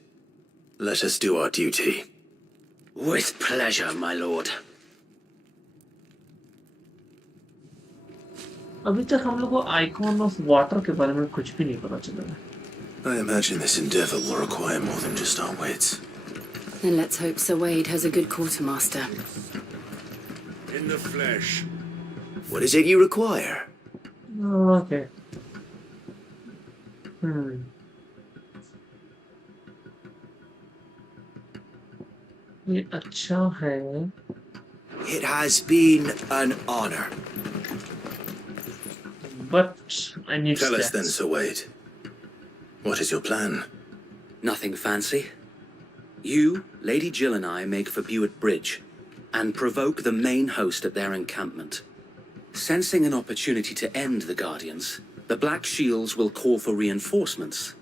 let us do our duty. With pleasure, my lord. अभी तक हम लोग को icon of water के बारे में कुछ भी नहीं पता चला है. I imagine this endeavor will require more than just our wits. Then let's hope Sir Wade has a good quartermaster. In the flesh. What is it you require? Oh, okay. ये अच्छा है. It has been an honor. But I need Tell us stats. then, Sir Wade. What is your plan? Nothing fancy. You, Lady Jill and I make for Buett Bridge and provoke the main host at their encampment. Sensing an opportunity to end the Guardians, the Black Shields will call for reinforcements,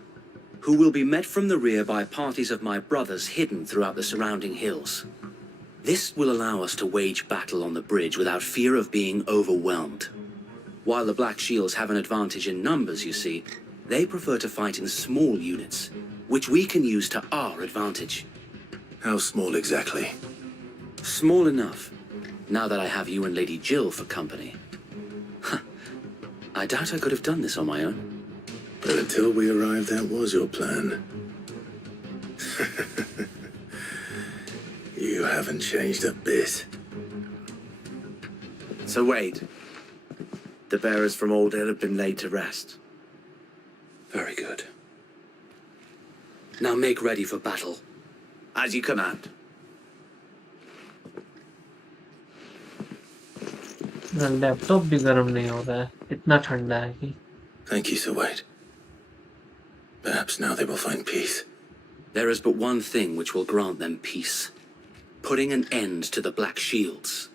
who will be met from the rear by parties of my brothers hidden throughout the surrounding hills. This will allow us to wage battle on the bridge without fear of being overwhelmed. While the Black Shields have an advantage in numbers, you see, they prefer to fight in small units, which we can use to our advantage. How small exactly? Small enough, now that I have you and Lady Jill for company. I doubt I could have done this on my own. But until we arrived, that was your plan. You haven't changed a bit. So wait. The bearers from Old Hill have been laid to rest. Very good. Now make ready for battle. As you command. Laptop भी गर्म नहीं हो रहा है, इतना ठंडा है कि। Thank you, Sir Wade. Perhaps now they will find peace. There is but one thing which will grant them peace. Putting an end to the Black Shields.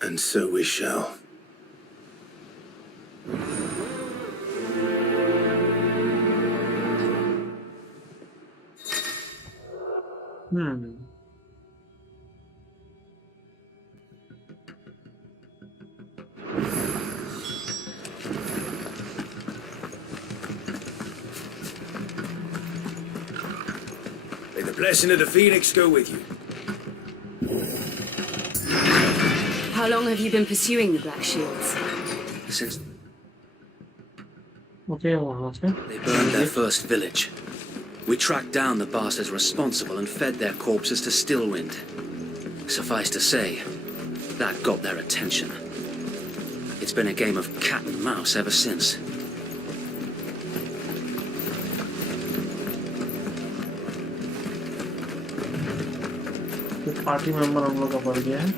And so we shall. May the blessing of the Phoenix go with you. How long have you been pursuing the Black Shields? Since Okay, वहाँ से they burned their first village. We tracked down the bastards responsible and fed their corpses to Stillwind. Suffice to say, that got their attention. It's been a game of cat and mouse ever since. Party member हम लोग का बढ़ गया है।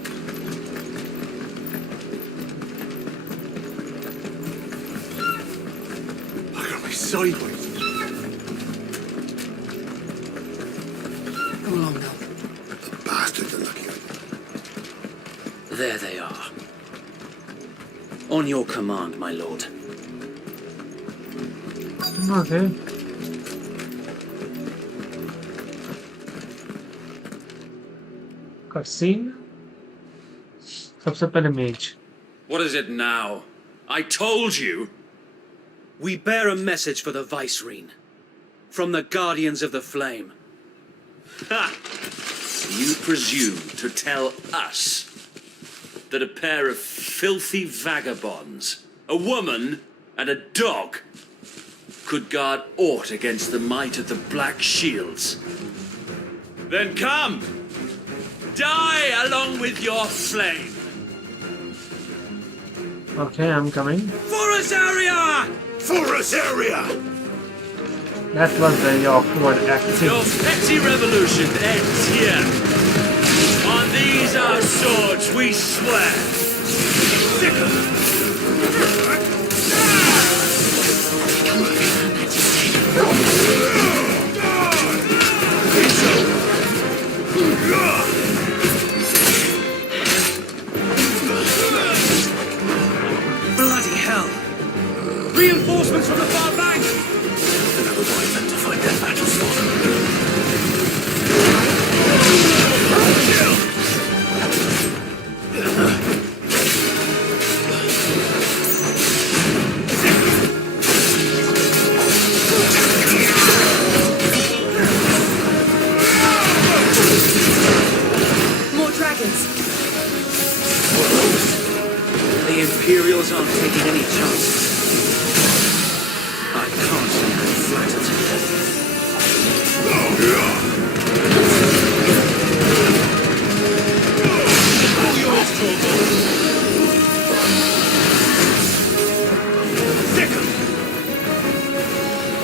I got me sideways. Come along now. The bastards are looking at me. There they are. On your command, my lord. Okay. Cutscene. सबसे पहले मेज। What is it now? I told you! We bear a message for the Vicereine. From the Guardians of the Flame. Ha! You presume to tell us that a pair of filthy vagabonds, a woman and a dog, could guard aught against the might of the Black Shields? Then come! Die along with your flame! Okay, I'm coming. For Azaria! For Azaria! That was very awkward acting. Your petty revolution ends here. On these our swords we swear. Bloody hell! Reinforcements from the far bank! Another wyvern to fight their battles for. More dragons. The Imperials aren't taking any chances. I can't say I'm flattered.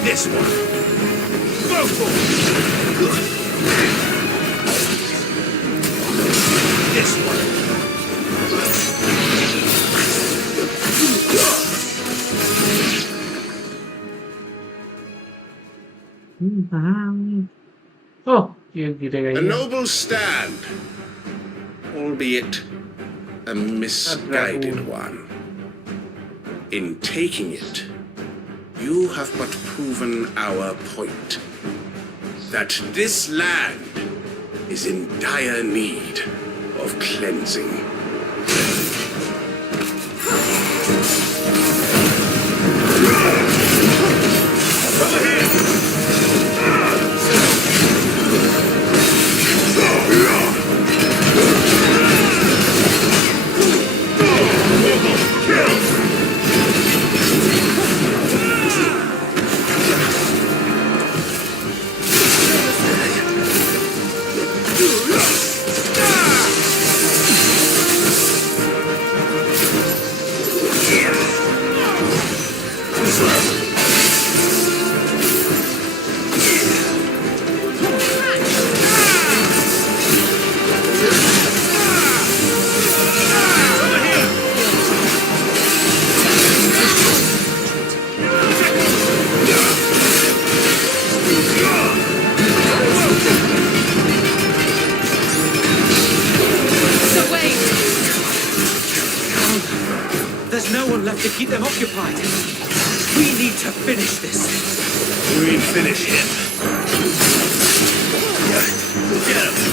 This one. Go for it. This one. Oh, ये गिरेगा A ये. noble stand, albeit a misguided one. In taking it, you have but proven our point. That this land is in dire need of cleansing. There's no one left to keep them occupied. We need to finish this. We finish him. Get him.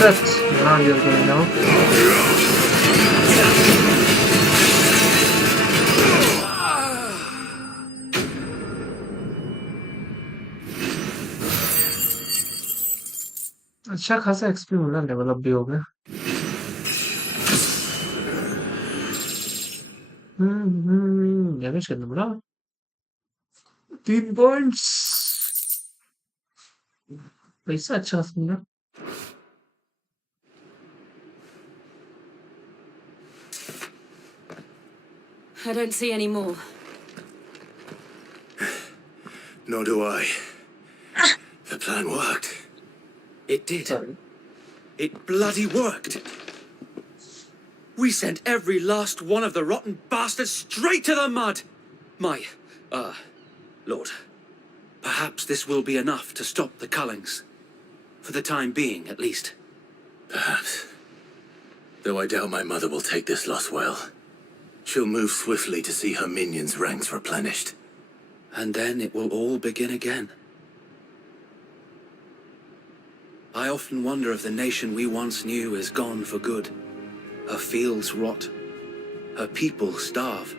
That's it. Now you're going out. अच्छा खासा XP मिला level up भी हो गया damage करना पड़ा 3 points पैसा अच्छा मिला I don't see any more. Nor do I. The plan worked. It did. It bloody worked. We sent every last one of the rotten bastards straight to the mud. My, Lord, perhaps this will be enough to stop the Cullings. For the time being, at least. Perhaps. Though I doubt my mother will take this loss well. She'll move swiftly to see her minions' ranks replenished. And then it will all begin again. I often wonder if the nation we once knew is gone for good. Her fields rot. Her people starve.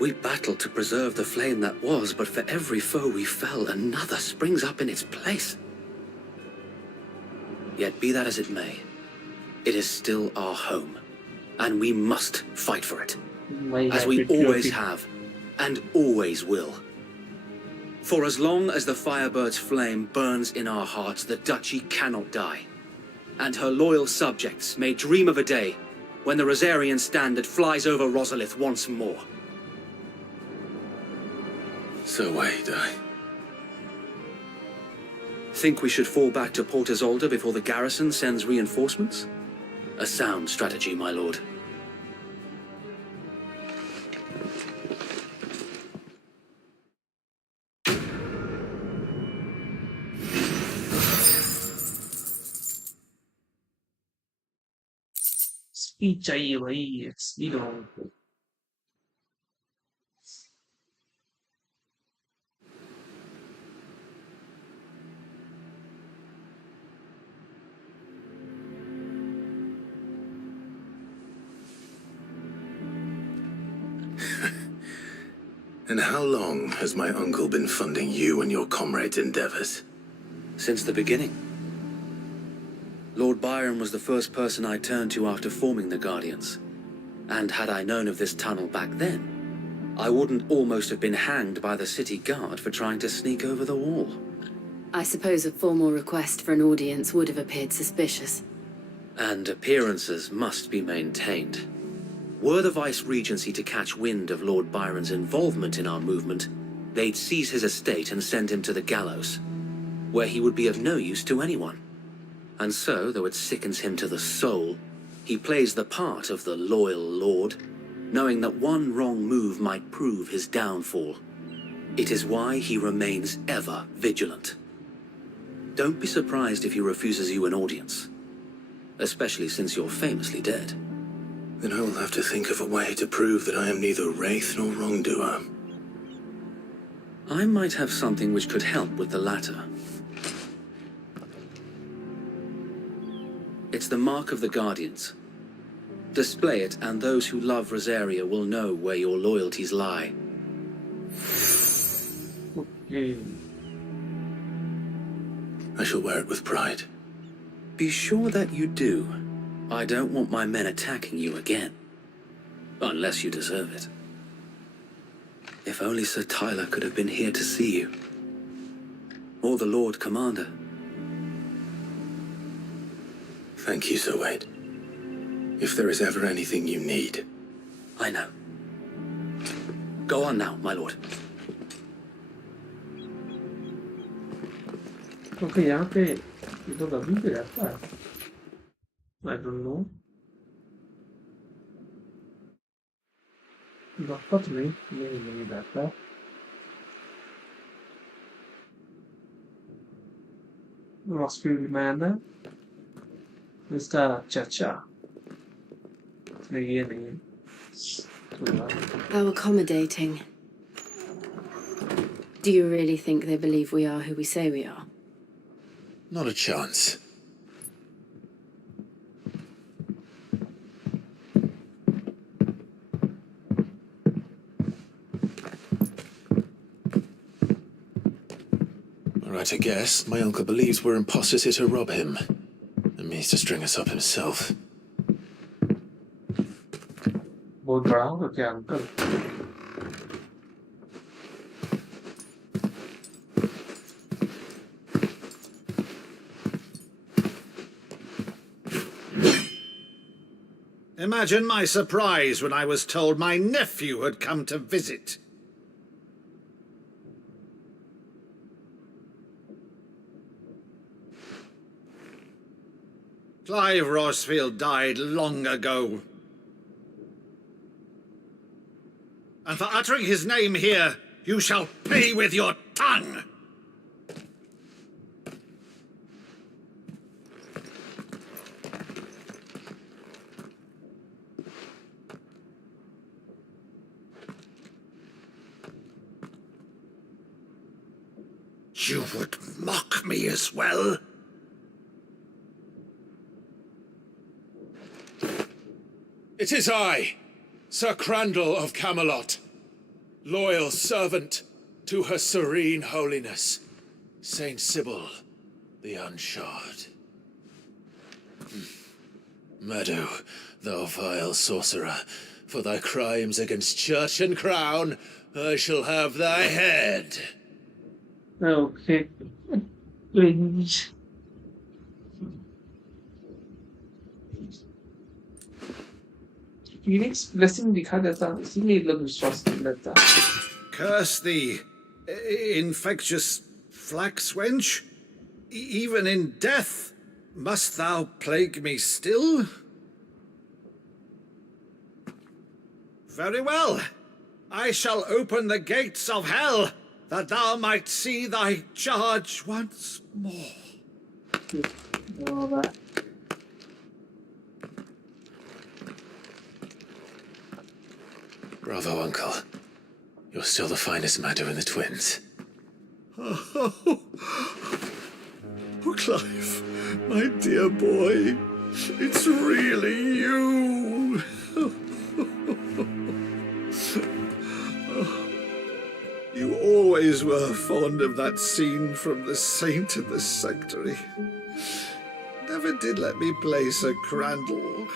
We battled to preserve the flame that was, but for every foe we fell, another springs up in its place. Yet be that as it may, it is still our home, and we must fight for it. As we always have, and always will. For as long as the Firebird's flame burns in our hearts, the Duchy cannot die. And her loyal subjects may dream of a day when the Rosarian standard flies over Rosalith once more. So wait, Think we should fall back to Port Isolde before the garrison sends reinforcements? A sound strategy, my lord. Speed चाहिए भाई XP दो And how long has my uncle been funding you and your comrades' endeavors? Since the beginning. Lord Byron was the first person I turned to after forming the Guardians. And had I known of this tunnel back then, I wouldn't almost have been hanged by the city guard for trying to sneak over the wall. I suppose a formal request for an audience would have appeared suspicious. And appearances must be maintained. Were the Vice-Regency to catch wind of Lord Byron's involvement in our movement, they'd seize his estate and send him to the gallows, where he would be of no use to anyone. And so, though it sickens him to the soul, he plays the part of the loyal lord, knowing that one wrong move might prove his downfall. It is why he remains ever vigilant. Don't be surprised if he refuses you an audience, especially since you're famously dead. Then I will have to think of a way to prove that I am neither wraith nor wrongdoer. I might have something which could help with the latter. It's the mark of the Guardians. Display it, and those who love Rosaria will know where your loyalties lie. I shall wear it with pride. Be sure that you do. I don't want my men attacking you again. Unless you deserve it. If only Sir Tyler could have been here to see you. Or the Lord Commander. Thank you, Sir Wade. If there is ever anything you need. I know. Go on now, my lord. Okay, यहाँ पे ये तो कभी भी रहता है. I don't know. But नहीं रहता. Must be man. इसका चाचा. ये नहीं. How accommodating. Do you really think they believe we are who we say we are? Not a chance. Right, I guess. My uncle believes we're imposters here to rob him. And means to string us up himself. बहुत बड़ा होगा क्या uncle? Imagine my surprise when I was told my nephew had come to visit. Clive Rosfield died long ago. And for uttering his name here, you shall pay with your tongue! You would mock me as well? It is I, Sir Crandall of Camelot, loyal servant to Her Serene Holiness, Saint Sybil the Unshod. Meadow, thou vile sorcerer, for thy crimes against church and crown, I shall have thy head. Okay. Cringe. Phoenix blessing दिखा देता इसीलिए लोग विश्वास कर लेता. Curse thee, infectious flax wench. Even in death, must thou plague me still? Very well. I shall open the gates of hell, that thou might see thy charge once more. Bravo, Uncle. You're still the finest Meadow in the twins. Oh, Clive, my dear boy, it's really you. You always were fond of that scene from The Saint in the Sanctuary. Never did let me play Sir Crandall.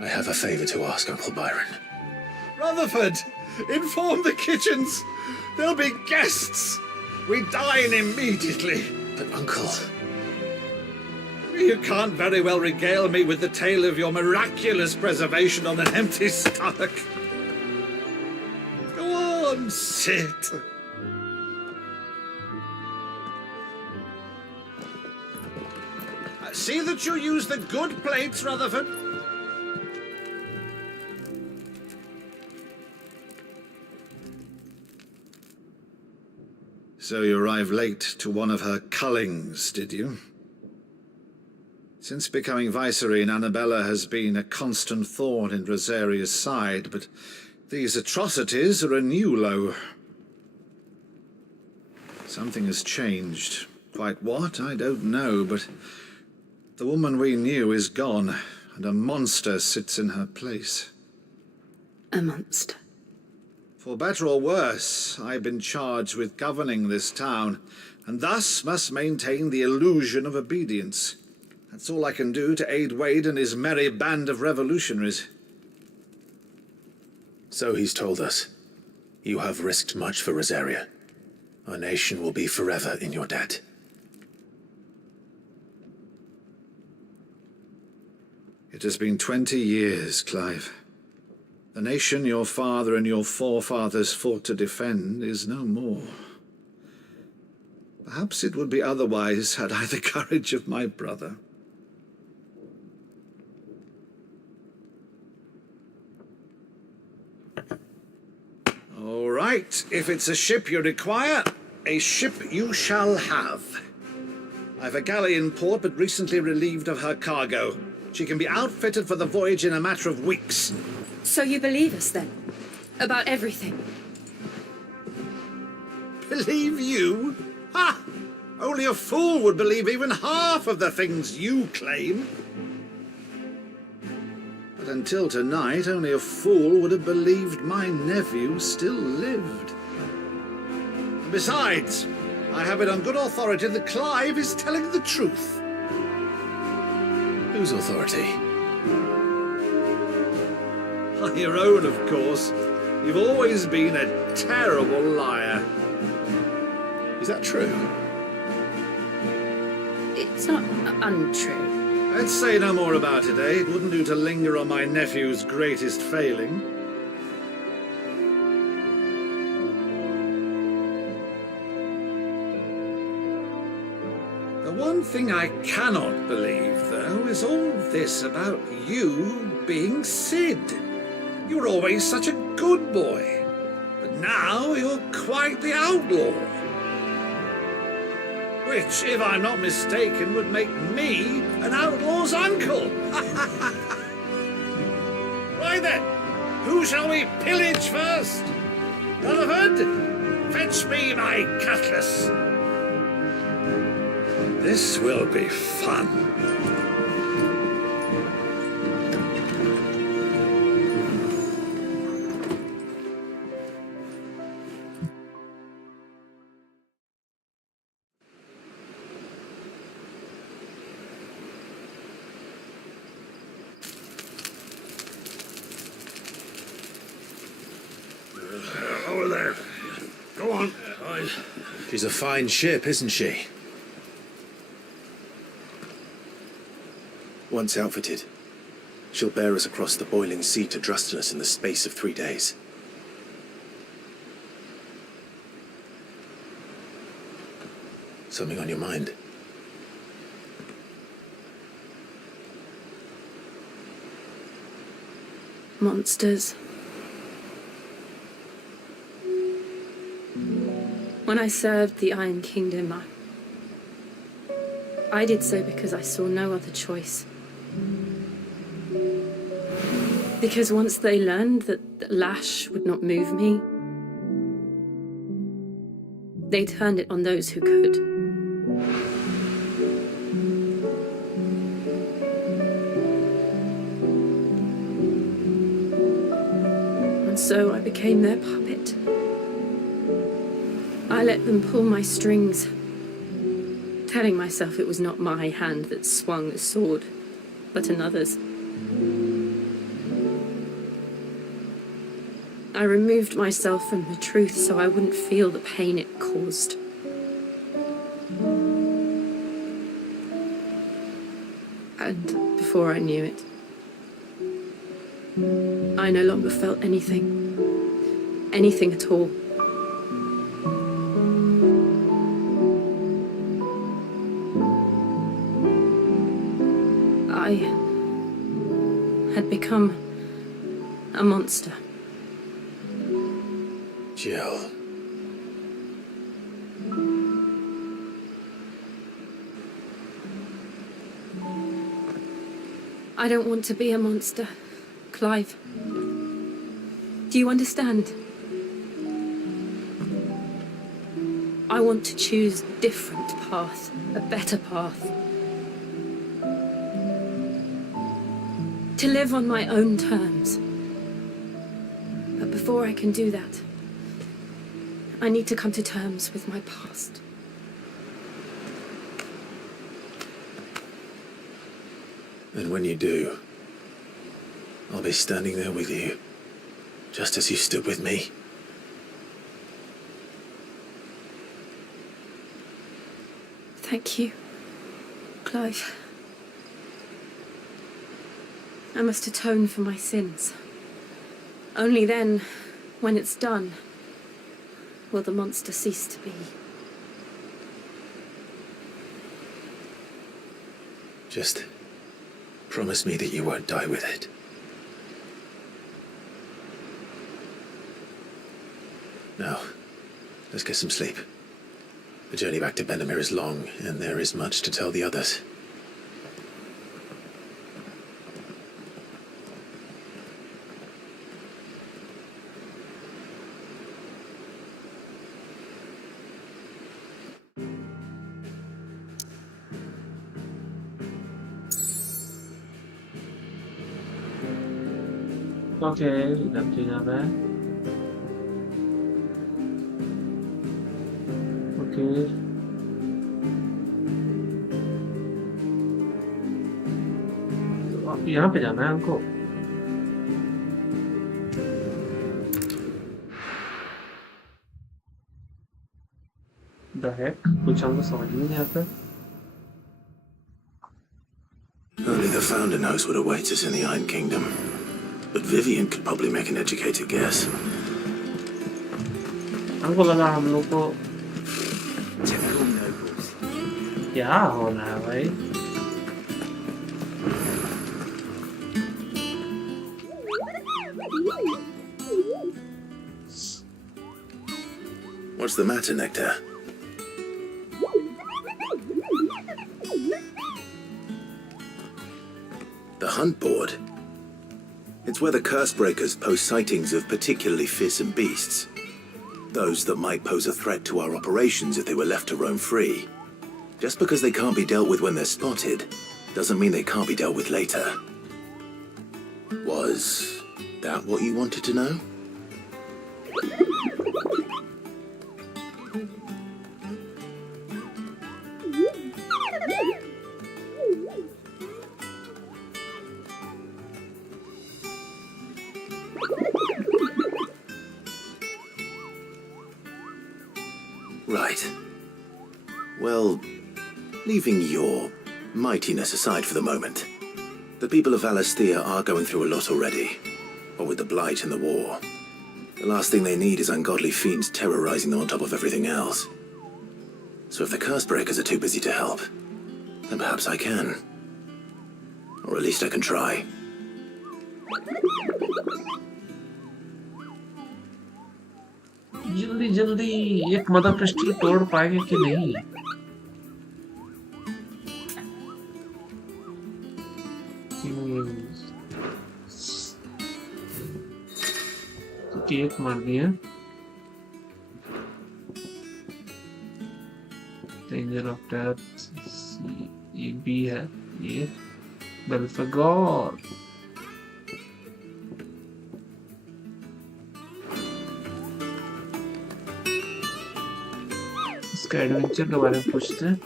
I have a favour to ask, Uncle Byron. Rutherford, inform the kitchens. There'll be guests. We dine immediately. But, Uncle... You can't very well regale me with the tale of your miraculous preservation on an empty stomach. Go on, sit. See that you use the good plates, Rutherford. So you arrived late to one of her cullings, did you? Since becoming Vicereine, Annabella has been a constant thorn in Rosaria's side, but these atrocities are a new low. Something has changed. Quite what, I don't know, but the woman we knew is gone, and a monster sits in her place. A monster? For better or worse, I've been charged with governing this town, and thus must maintain the illusion of obedience. That's all I can do to aid Wade and his merry band of revolutionaries. So he's told us. You have risked much for Rosaria. Our nation will be forever in your debt. It has been 20 years, Clive. The nation your father and your forefathers fought to defend is no more. Perhaps it would be otherwise had I the courage of my brother. All right, if it's a ship you require, a ship you shall have. I've a galley in port, but recently relieved of her cargo. She can be outfitted for the voyage in a matter of weeks. So you believe us, then? About everything? Believe you? Ha! Only a fool would believe even half of the things you claim. But until tonight, only a fool would have believed my nephew still lived. And besides, I have it on good authority that Clive is telling the truth. Whose authority? On your own, of course. You've always been a terrible liar. Is that true? It's not untrue. Let's say no more about it, eh? It wouldn't do to linger on my nephew's greatest failing. The one thing I cannot believe, though, is all this about you being Sid. You were always such a good boy, but now you're quite the outlaw. Which, if I'm not mistaken, would make me an outlaw's uncle. Right then, who shall we pillage first? Rutherford, fetch me my cutlass. This will be fun. Over there. Go on. She's a fine ship, isn't she? Once outfitted, she'll bear us across the boiling sea to Drustinus in the space of 3 days. Something on your mind? Monsters. When I served the Iron Kingdom, I did so because I saw no other choice. Because once they learned that Lash would not move me, they turned it on those who could. And so I became their puppet. let them pull my strings, telling myself it was not my hand that swung the sword, but another's. I removed myself from the truth so I wouldn't feel the pain it caused. And before I knew it, I no longer felt anything. Anything at all. I had become a monster. Jill. I don't want to be a monster, Clive. Do you understand? I want to choose a different path, a better path. To live on my own terms. But before I can do that, I need to come to terms with my past. And when you do, I'll be standing there with you, just as you stood with me. Thank you, Clive. I must atone for my sins. Only then, when it's done, will the monster cease to be. Just promise me that you won't die with it. Now, let's get some sleep. The journey back to Benamir is long, and there is much to tell the others. Okay, इधर जाना है. Okay. तो अब यहाँ पे जाना है हमको. The heck? कुछ हमको समझ में नहीं आता. Only the Founder knows what awaits us in the Iron Kingdom. But Vivian could probably make an educated guess. हमको लगा हम लोग को क्या होना है भाई? What's the matter, Nectar? The hunt board. It's where the curse breakers post sightings of particularly fearsome beasts. Those that might pose a threat to our operations if they were left to roam free. Just because they can't be dealt with when they're spotted, doesn't mean they can't be dealt with later. Was that what you wanted to know? Right. Well, leaving your mightiness aside for the moment, the people of Valastia are going through a lot already. What with the Blight and the war. The last thing they need is ungodly fiends terrorizing them on top of everything else. So if the curse breakers are too busy to help, then perhaps I can. Or at least I can try. जल्दी जल्दी एक mother crystal तोड़ पाएंगे कि नहीं? एक मार दिया. Danger of death. ये भी है. ये बेल्फागोर. इसके एडवेंचर के बारे में पूछते हैं।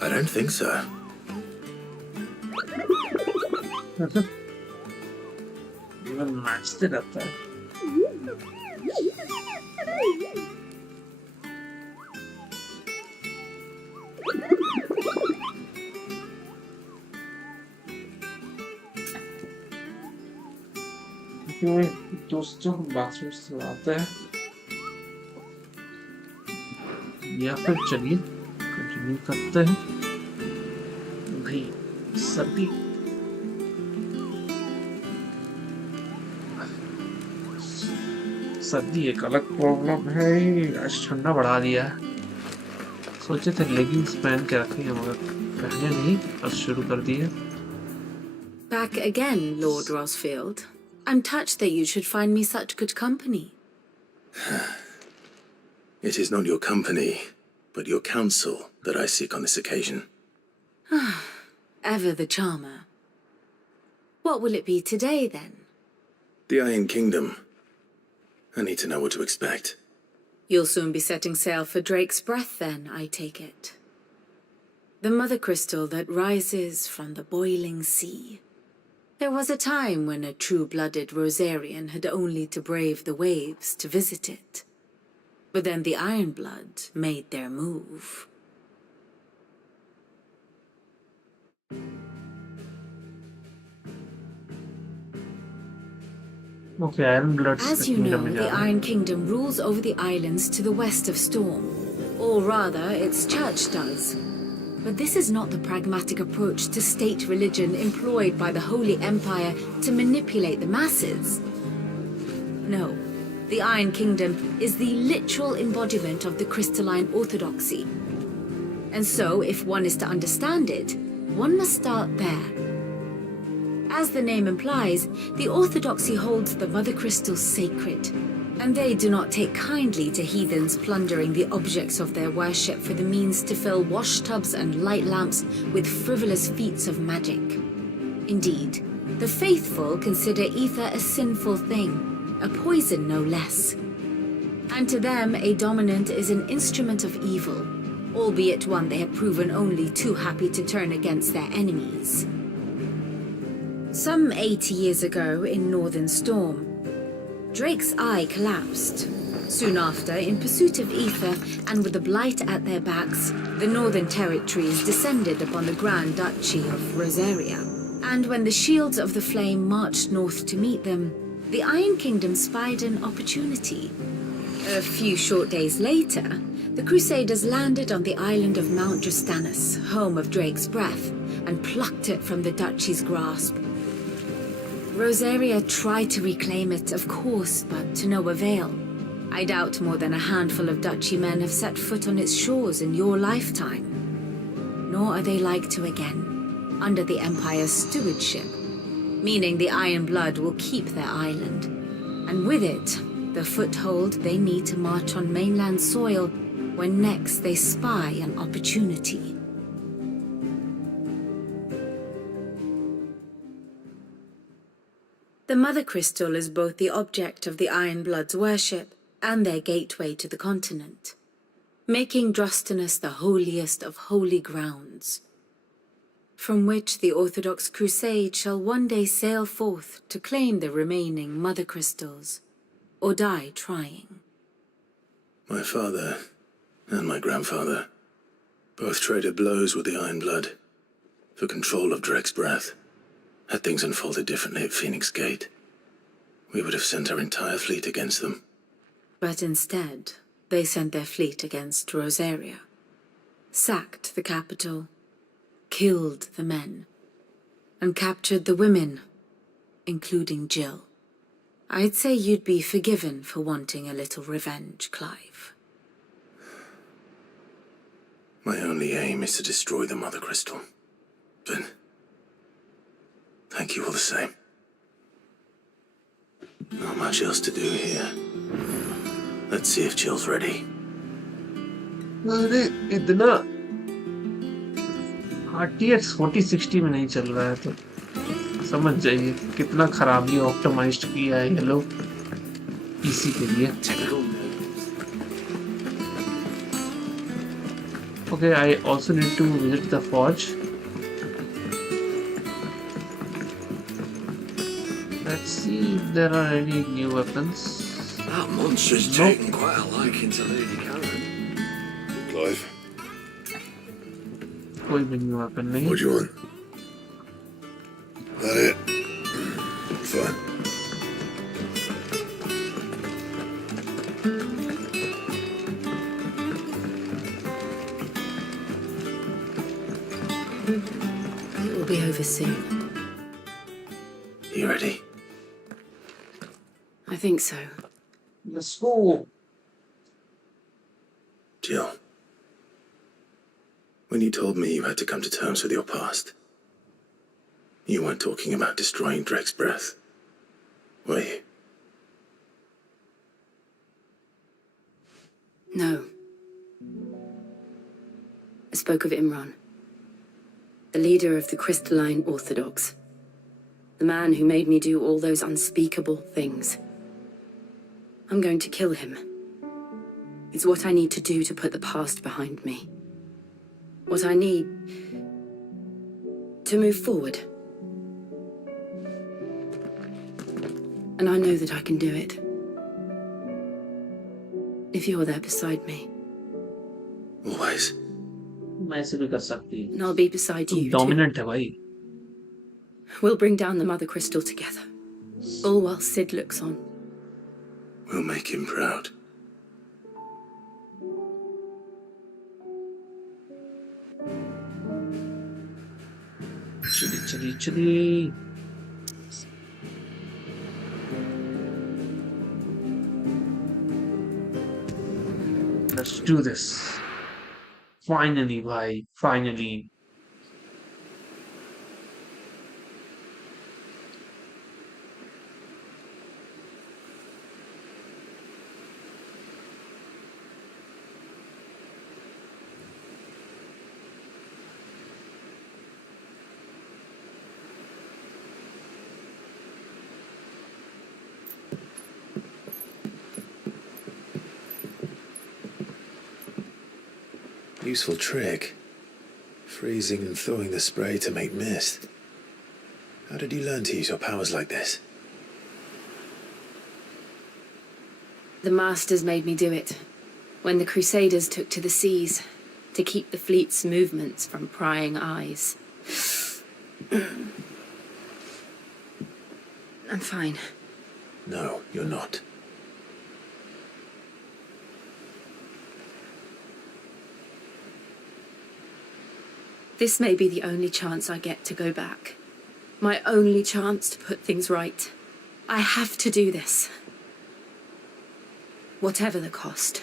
I don't think so. जीवन नाचते रहता है। दोस्तों बाथरूम से आते हैं या फिर चलिए कंटिन्यू करते हैं। भाई सर्दी सर्दी एक अलग प्रॉब्लम है। आज ठंडा बढ़ा दिया है। सोचे थे लेगिंग्स पहन के रखेंगे मगर पहने नहीं और शुरू कर दिए। Back again, Lord Rosfield. I'm touched that you should find me such good company. It is not your company, but your counsel that I seek on this occasion. Ever the charmer. What will it be today, then? The Iron Kingdom. I need to know what to expect. You'll soon be setting sail for Drake's Breath, then, I take it. The mother crystal that rises from the boiling sea. There was a time when a true-blooded Rosarian had only to brave the waves to visit it. But then the Ironblood made their move. Okay, Ironblood. As you know, the Iron Kingdom rules over the islands to the west of Storm. Or rather, its church does. But this is not the pragmatic approach to state religion employed by the Holy Empire to manipulate the masses. No, the Iron Kingdom is the literal embodiment of the crystalline orthodoxy. And so, if one is to understand it, one must start there. As the name implies, the orthodoxy holds the mother crystals sacred, and they do not take kindly to heathens plundering the objects of their worship for the means to fill washtubs and light lamps with frivolous feats of magic. Indeed, the faithful consider ether a sinful thing, a poison no less. And to them, a dominant is an instrument of evil, albeit one they have proven only too happy to turn against their enemies. Some 80 years ago in Northern Storm, Drake's eye collapsed. Soon after, in pursuit of ether and with the blight at their backs, the Northern Territories descended upon the Grand Duchy of Rosaria. And when the Shields of the Flame marched north to meet them, the Iron Kingdom spied an opportunity. A few short days later, the Crusaders landed on the island of Mount Justanus, home of Drake's Breath, and plucked it from the Duchy's grasp. Rosaria tried to reclaim it, of course, but to no avail. I doubt more than a handful of Duchy men have set foot on its shores in your lifetime. Nor are they like to again, under the Empire's stewardship, meaning the Iron Blood will keep their island, and with it, the foothold they need to march on mainland soil when next they spy an opportunity. The Mother Crystal is both the object of the Iron Blood's worship and their gateway to the continent, making Drostanus the holiest of holy grounds, from which the Orthodox Crusade shall one day sail forth to claim the remaining Mother Crystals, or die trying. My father and my grandfather both traded blows with the Iron Blood for control of Drake's Breath. Had things unfolded differently at Phoenix Gate, we would have sent our entire fleet against them. But instead, they sent their fleet against Rosaria, sacked the capital, killed the men, and captured the women, including Jill. I'd say you'd be forgiven for wanting a little revenge, Clive. My only aim is to destroy the Mother Crystal. But thank you all the same. Not much else to do here. Let's see if Jill's ready. अरे इतना RTX 4060 में नहीं चल रहा है तो समझ जाइए कितना खराबी ऑप्टिमाइज्ड किया है ये लोग पीसी के लिए. Okay, I also need to visit the forge. Let's see if there are any new weapons. That monster's taken quite a liking to Lady Karen. Clive, कोई भी new weapon नहीं. what do you want? That it? Fine. It will be over soon. You ready? I think so. Let's go. Jill, when you told me you had to come to terms with your past, you weren't talking about destroying Drake's breath, were you? No. I spoke of Imran, the leader of the Crystalline Orthodox. The man who made me do all those unspeakable things. I'm going to kill him. It's what I need to do to put the past behind me. What I need to move forward. And I know that I can do it. If you're there beside me. Always. मैं ऐसे भी कर सकती हूँ. And I'll be beside you Dominant है too. भाई. We'll bring down the Mother Crystal together. All while Sid looks on. We'll make him proud. चली. Let's do this. Finally, bhai. Finally. Useful trick. Freezing and thawing the spray to make mist. How did you learn to use your powers like this? The Masters made me do it. When the Crusaders took to the seas, to keep the fleet's movements from prying eyes. I'm fine. No, you're not. This may be the only chance I get to go back. My only chance to put things right. I have to do this. Whatever the cost.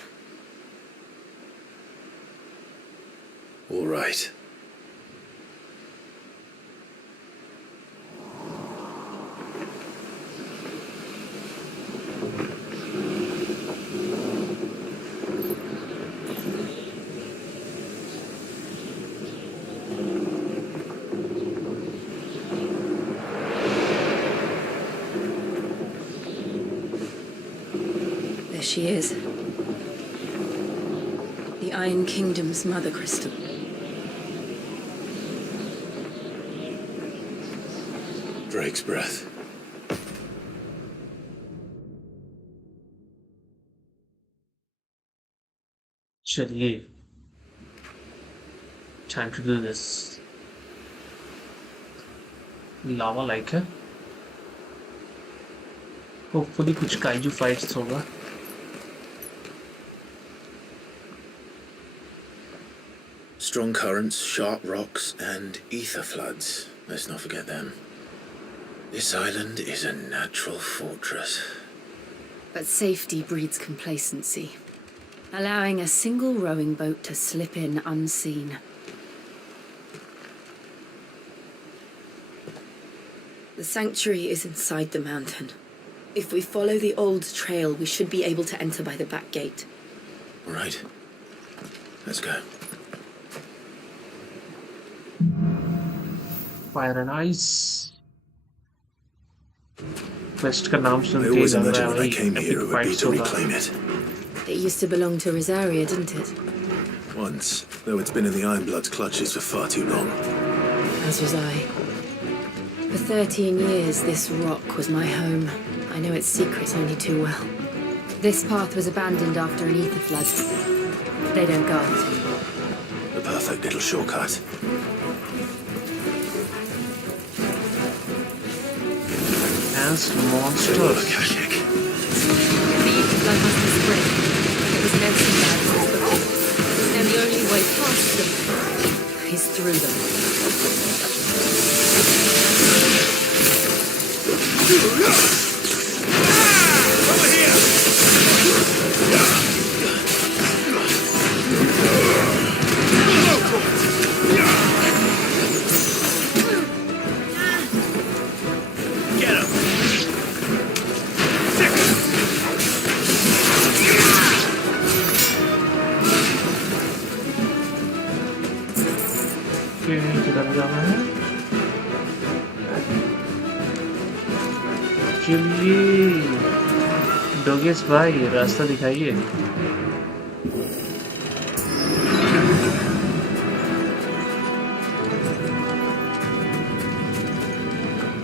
All right. There she is. The Iron Kingdom's Mother Crystal. Drake's breath. चलिए. Time to do this. Lava like है. Hopefully कुछ kaiju fights होगा. Strong currents, sharp rocks, and ether floods. Let's not forget them. This island is a natural fortress. But safety breeds complacency, allowing a single rowing boat to slip in unseen. The sanctuary is inside the mountain. If we follow the old trail, we should be able to enter by the back gate. All right. Let's go. Fire and ice. Quest का नाम I सुनते ही always लग रहा imagined है when I भाई came here epic it would be fights to होगा. reclaim it. It used to belong to Rosaria, didn't it? Once, though it's been in the Ironblood's clutches for far too long. As was I. For 13 years, this rock was my home. I know its secrets only too well. This path was abandoned after an ether flood. They don't guard it. The perfect little shortcut. As monsters. The ether flood must be spread. It was an empty land, and the only way past them is through them. Over here! Get him! किधर जाना है? चलिए डोगेस भाई रास्ता दिखाइए.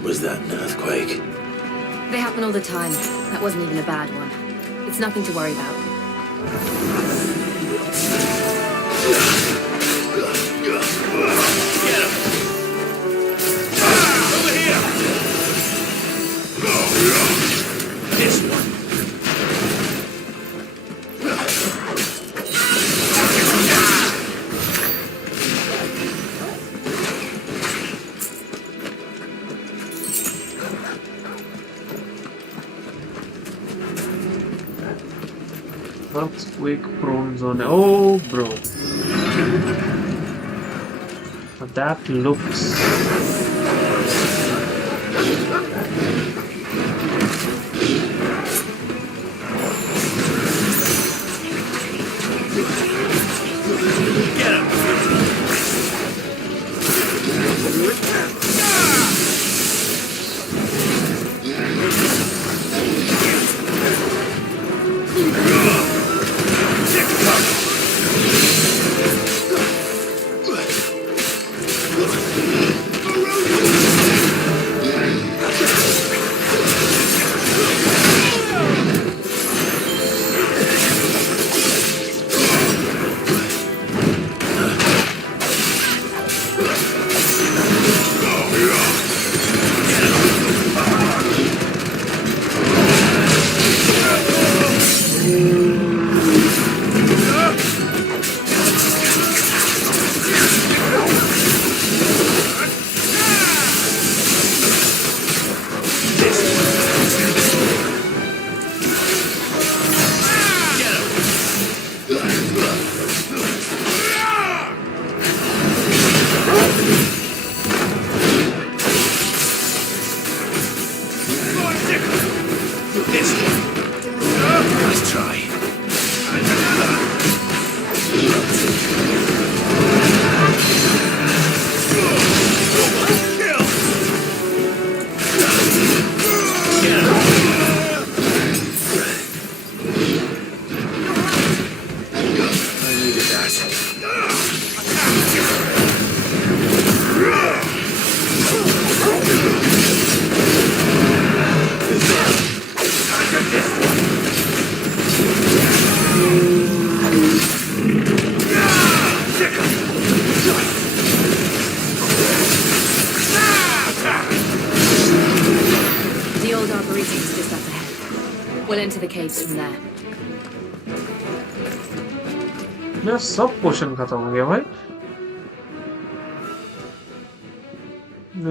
Was that an earthquake? They happen all the time. That wasn't even a bad one. It's nothing to worry about. Over here! This one. Earthquake prone zone. Oh, bro. That looks. Get him! caves from there. मेरा सब पोशन खत्म हो गया भाई.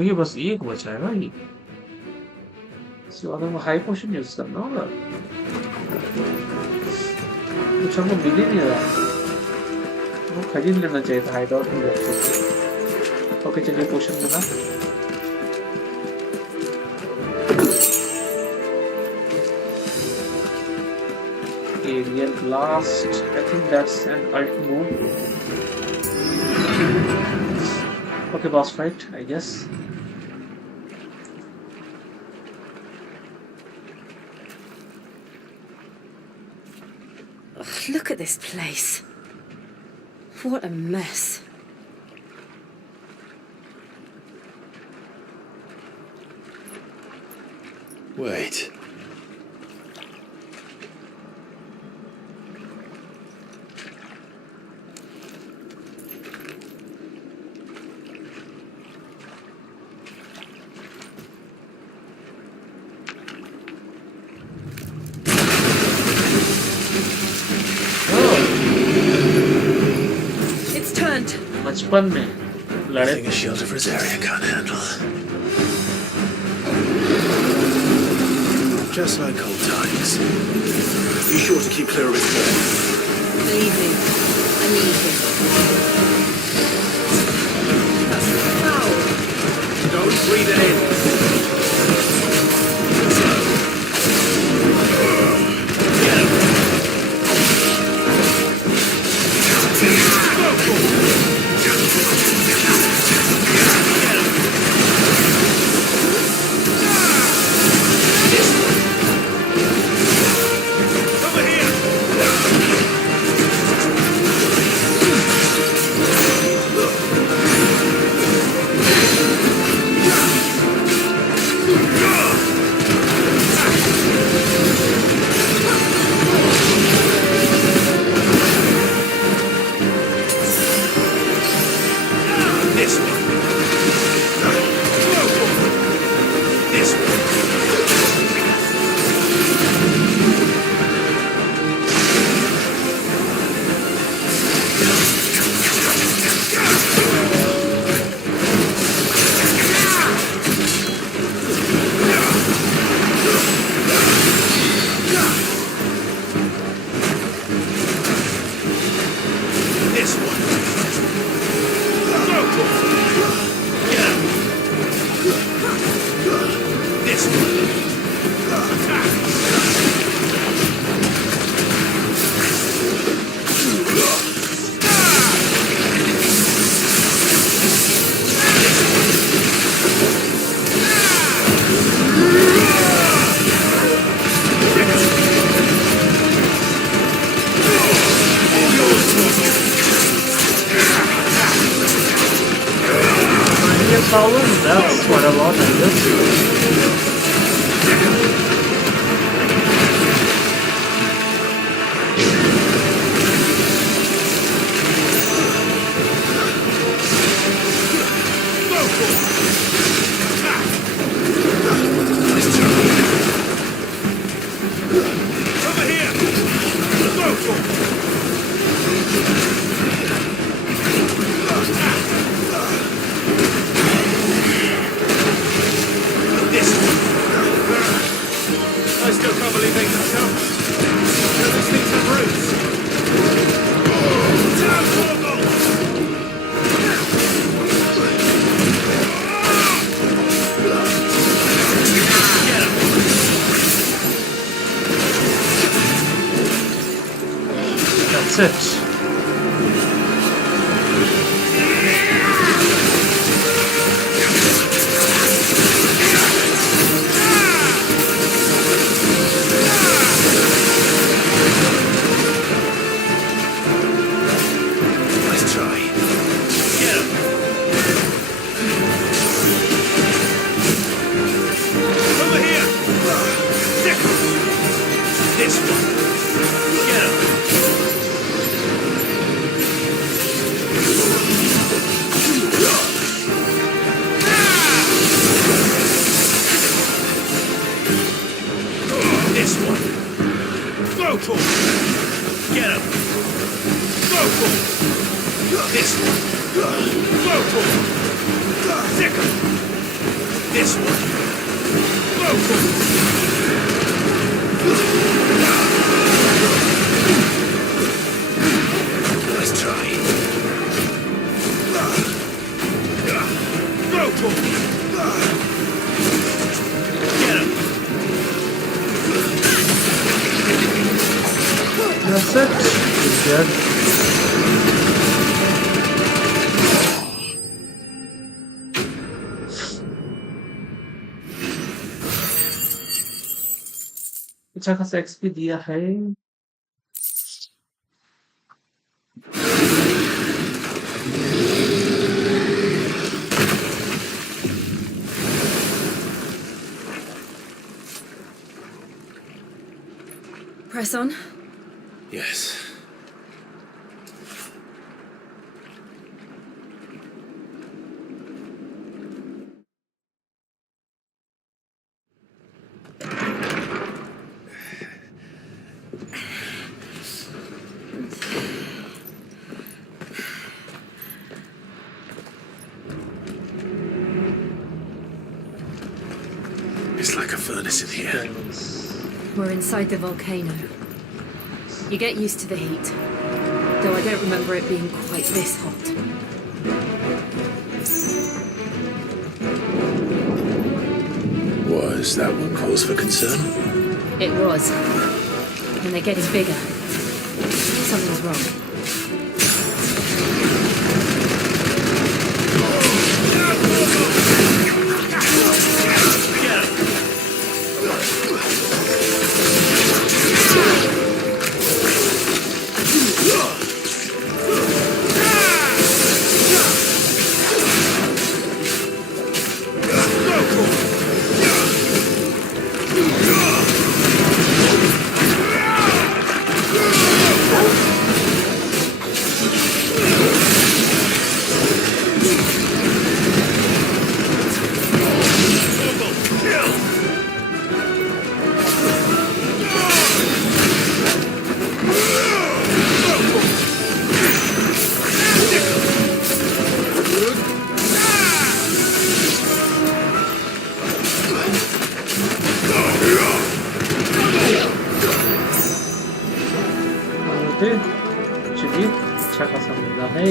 ये बस एक बचा है भाई. इसके बाद हमको हाई पोशन यूज करना होगा. कुछ हमको मिल ही नहीं रहा. वो खरीद लेना चाहिए था हाइड आउट में. ओके चलिए पोशन बना. Alien Blast. I think that's an ult move. Okay, boss fight, I guess. Look at this place. What a mess. Wait. It's turned. बचपन में लड़े Nothing a shield of Rosaria can't handle. Just like old times. Be sure to keep clear of his head. Believe me, I need him. Foul. Don't breathe it in. That's quite a lot, I guess. That's it. Let's try. Get him. Over here. Stick him. This one. Get him. This one. Go for it. Get him. Go for it. This one. Go for it. Stick him. This one. Go for it. Let's try. Go for it. Get him. That's it. He's dead. अच्छा खासा XP दिया है Press on. Yes. It's like a furnace in here. We're inside the volcano. You get used to the heat, though I don't remember it being quite this hot. Was that one cause for concern? It was. And they're getting bigger. Something's wrong. चलिए अच्छा खासा मिला है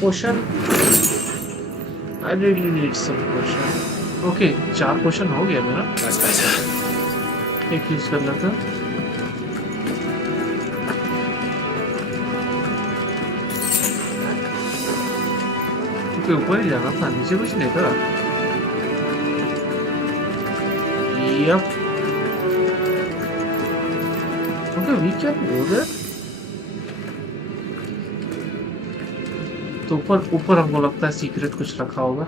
पोशन I really need some potion. Okay, 4 पोशन हो गया मेरा. That's better. एक use कर लेता. ओके ऊपर ही जाना था, नीचे कुछ नहीं था. Yep. Okay, we can go there. तो ऊपर हमको लगता है सीक्रेट कुछ रखा होगा.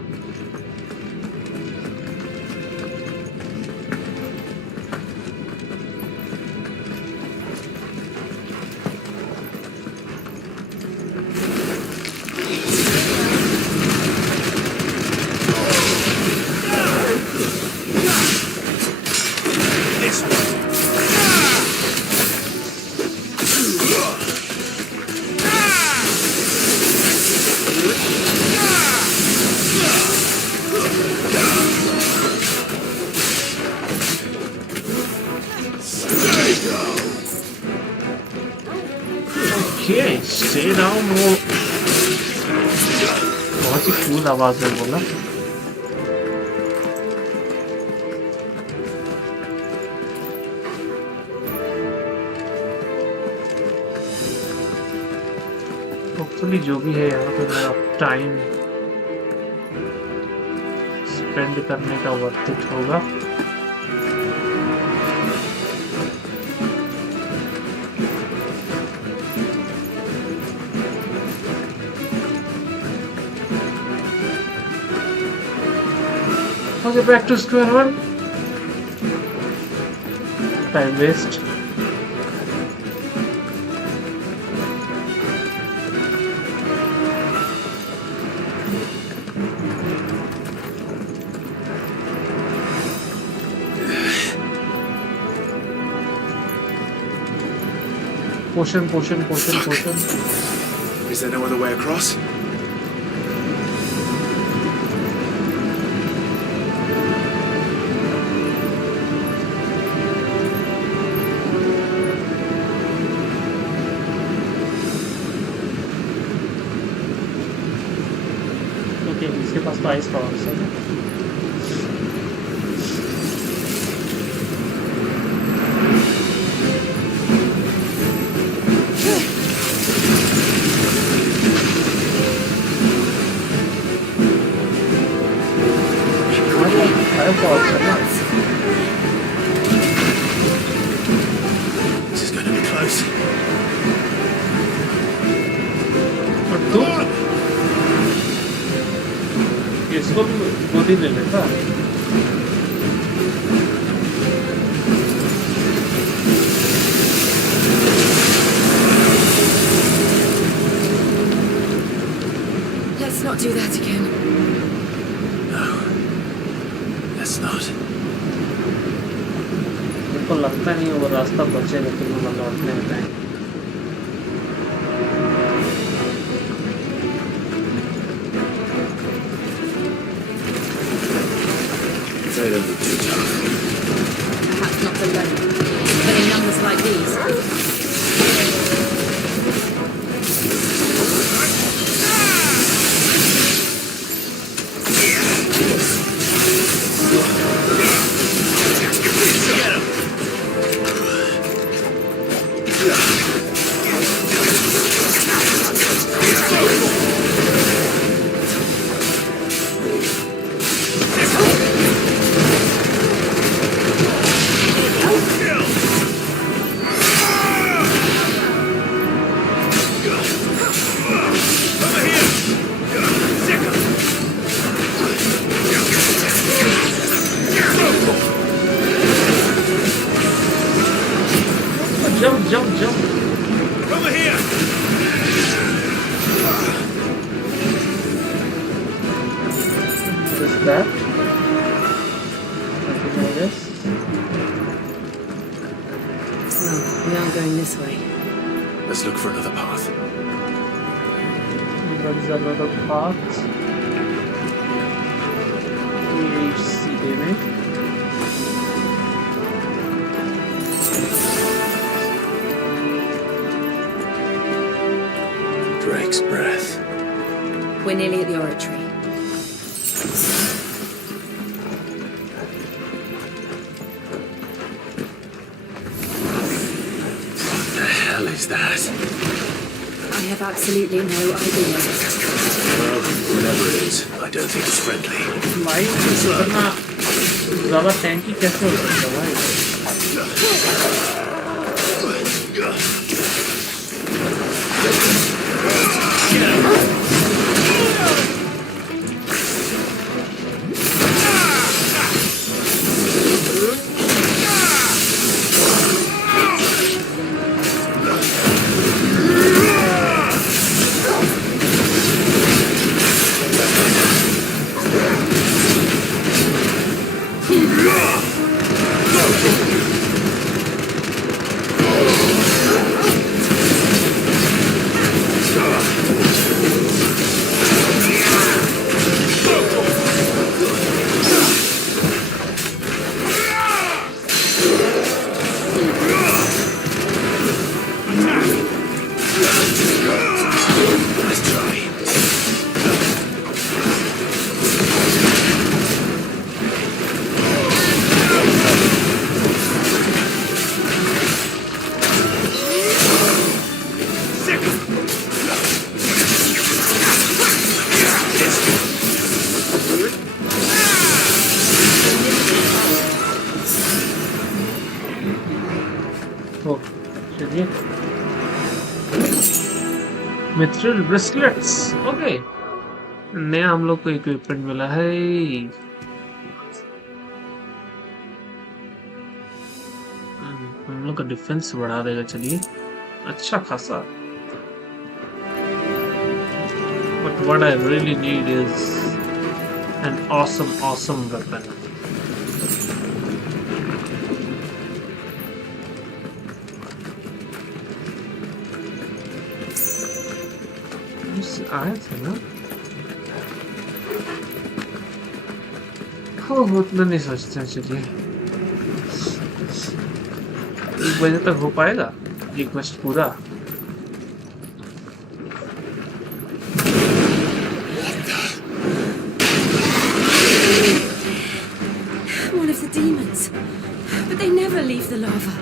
Okay, stay down. बहुत कूल आवाज में बोला। होपफुली जो भी है यहाँ पे मेरा टाइम स्पेंड करने का वर्थ इट होगा। Okay, back to square one. Time waste. Potion. Is there no other way across? Okay, इसके पास तो आइस पावर है ना। This is going to be close. इसको भी गोदी ले लेता। Let's not do that again. No, let's not. मेरे को लगता नहीं वो रास्ता बचेगा तुम्हें लौटने में time. They don't look too tough. Perhaps not alone, but in numbers like these. Jump. Over here! What is that? Nothing like this. No, we aren't going this way. Let's look for another path. There is another path. We reach सीधे में। Drake's breath. We're nearly at the oratory. What the hell is that? I have absolutely no idea. Well, whatever it is, I don't think it's friendly. Mike इतना ज़्यादा टैंकी कैसे हो सकता है भाई? Mithril bracelets. ओके, नया हम लोग को इक्विपमेंट मिला है। हम लोग का डिफेंस बढ़ा देगा, चलिए अच्छा खासा। But what I really need is an awesome weapon. आए थे ना? हो उतना नहीं सोचते हैं, चलिए 1 बजे तक हो पाएगा ये क्वेस्ट पूरा। One of the demons. But they never leave the lava.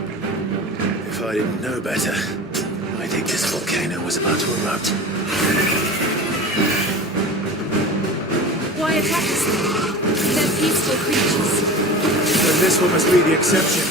If I didn't know better, I think this volcano was about to erupt. Why attack us? They're peaceful creatures. Then this one must be the exception.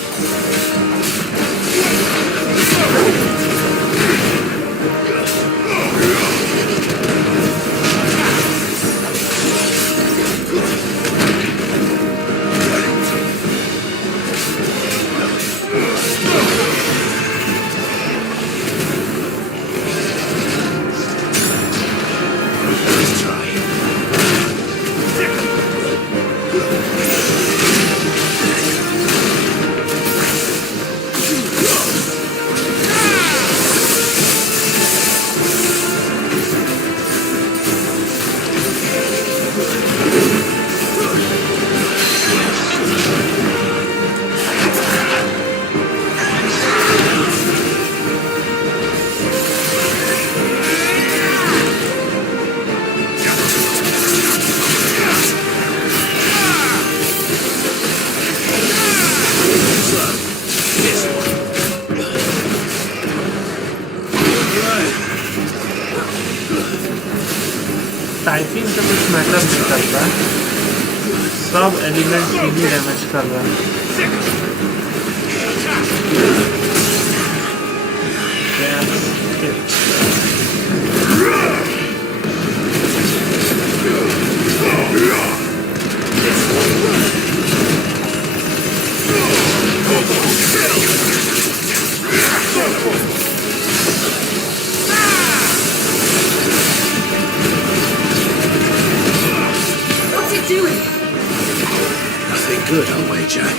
Typing से कुछ matter नहीं करता, सब element ही damage कर रहा है। What's it doing? Nothing good, I'll wager.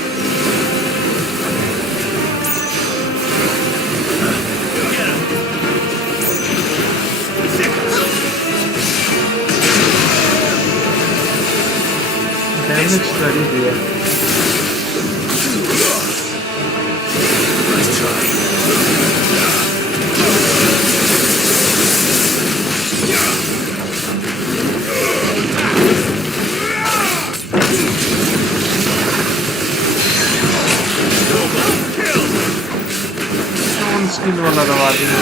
Damage कर ही दिया। Nice try. ऑन स्किल वाला दबा दिया।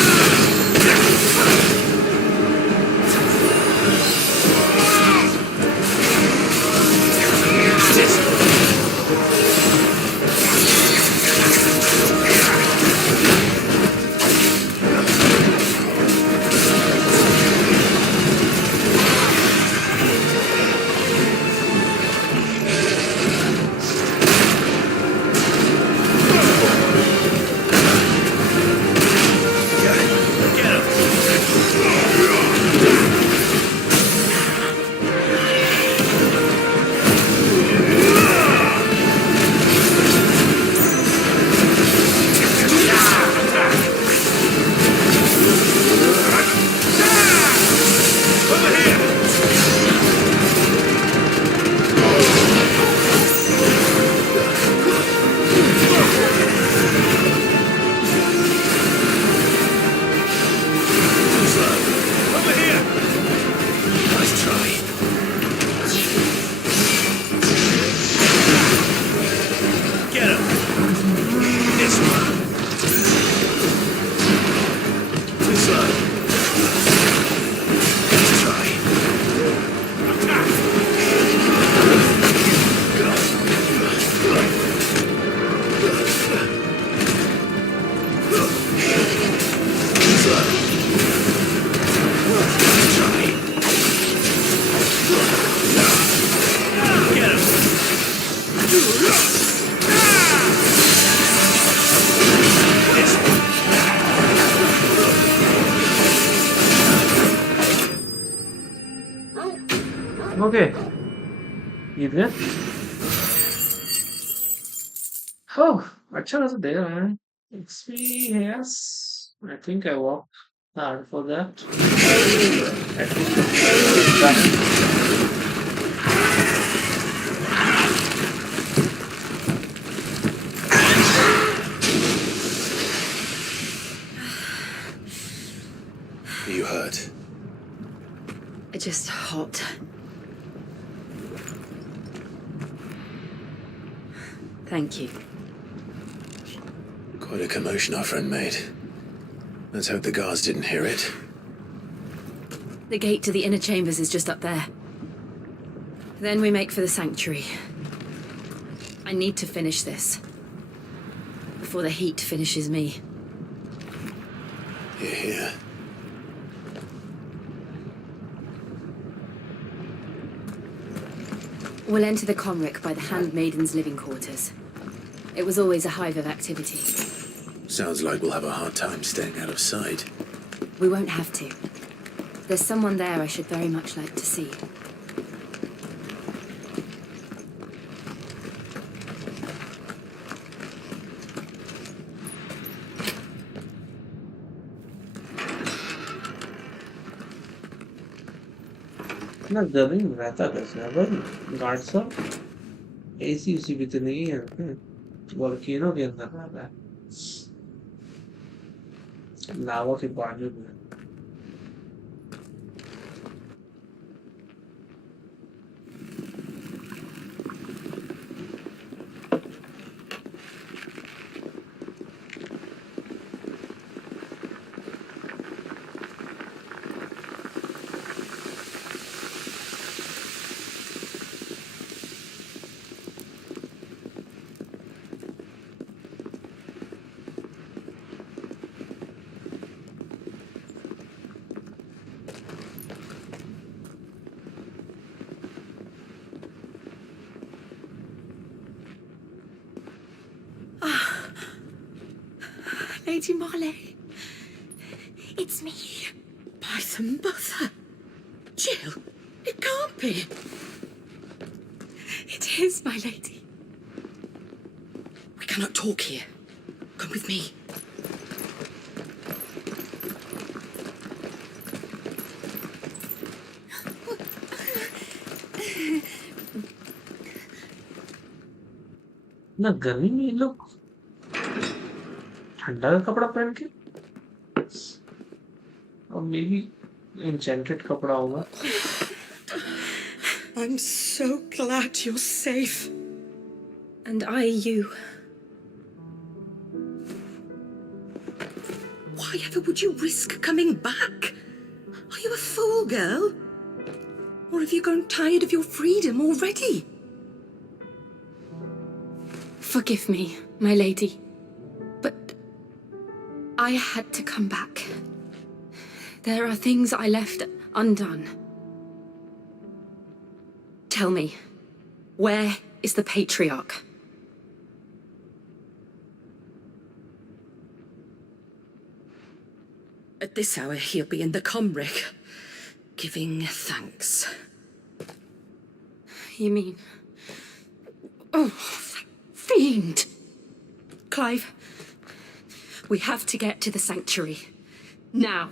Okay. जीत गए। Oh, अच्छा खासा दे रहा है। XP, yes. I think I worked hard for that. At least it's done. Are you hurt? Just hot. Thank you. Quite a commotion our friend made. Let's hope the guards didn't hear it. The gate to the inner chambers is just up there. Then we make for the sanctuary. I need to finish this. Before the heat finishes me. Hear, hear. We'll enter the Comric by the Handmaiden's living quarters. It was always a hive of activity. Sounds like we'll have a hard time staying out of sight. We won't have to. There's someone there I should very much like to see. ना गर्मी में रहता कैसे है भाई guard साहब AC उसी भी तो नहीं है वोल्केनो के अंदर रहता है लावा के बाजू में Lady Marley, it's me. By the mother. Jill, it can't be. It is, my lady. We cannot talk here. Come with me. ना गर्मी में ये लोग ठंडा का कपड़ा पहन के और मे बी एन्चेंटेड कपड़ा होगा I'm so glad you're safe. And I you. Why ever would you risk coming back? Are you a fool, girl? Or have you grown tired of your freedom already? Forgive me, my lady. But I had to come back. There are things I left undone. Tell me, where is the patriarch? At this hour, he'll be in the Comric, giving thanks. You mean... Oh, that fiend! Clive, we have to get to the sanctuary. Now.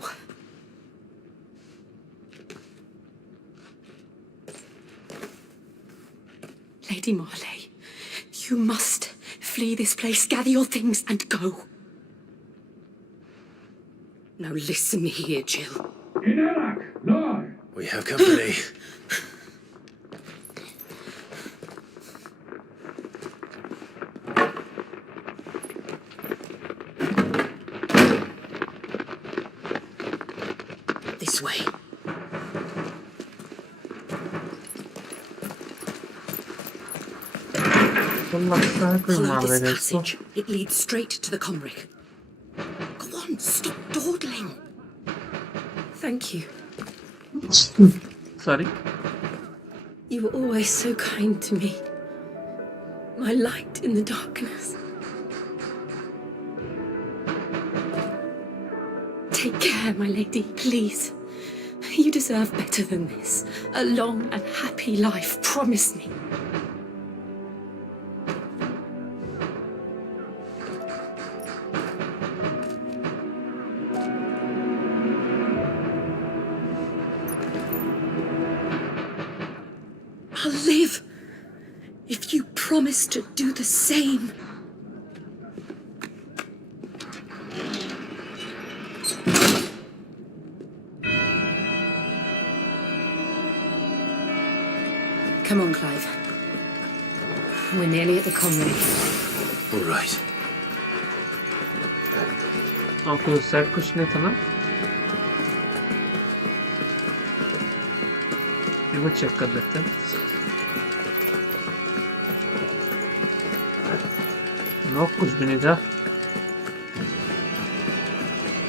Lady Marley, you must flee this place, gather your things and go. Now listen here, Jill. We have company. This way. Follow this passage. It leads straight to the Comric. Go on, stop dawdling. Thank you. Sorry. You were always so kind to me. My light in the darkness. Take care, my lady, please. You deserve better than this. A long and happy life, promise me. I'll live if you promise to do the same. Come on, Clive. We're nearly at the conway. All right. आपको उस side कुछ नहीं था ना? ये वो check कर लेते हैं। नो, कुछ भी नहीं था।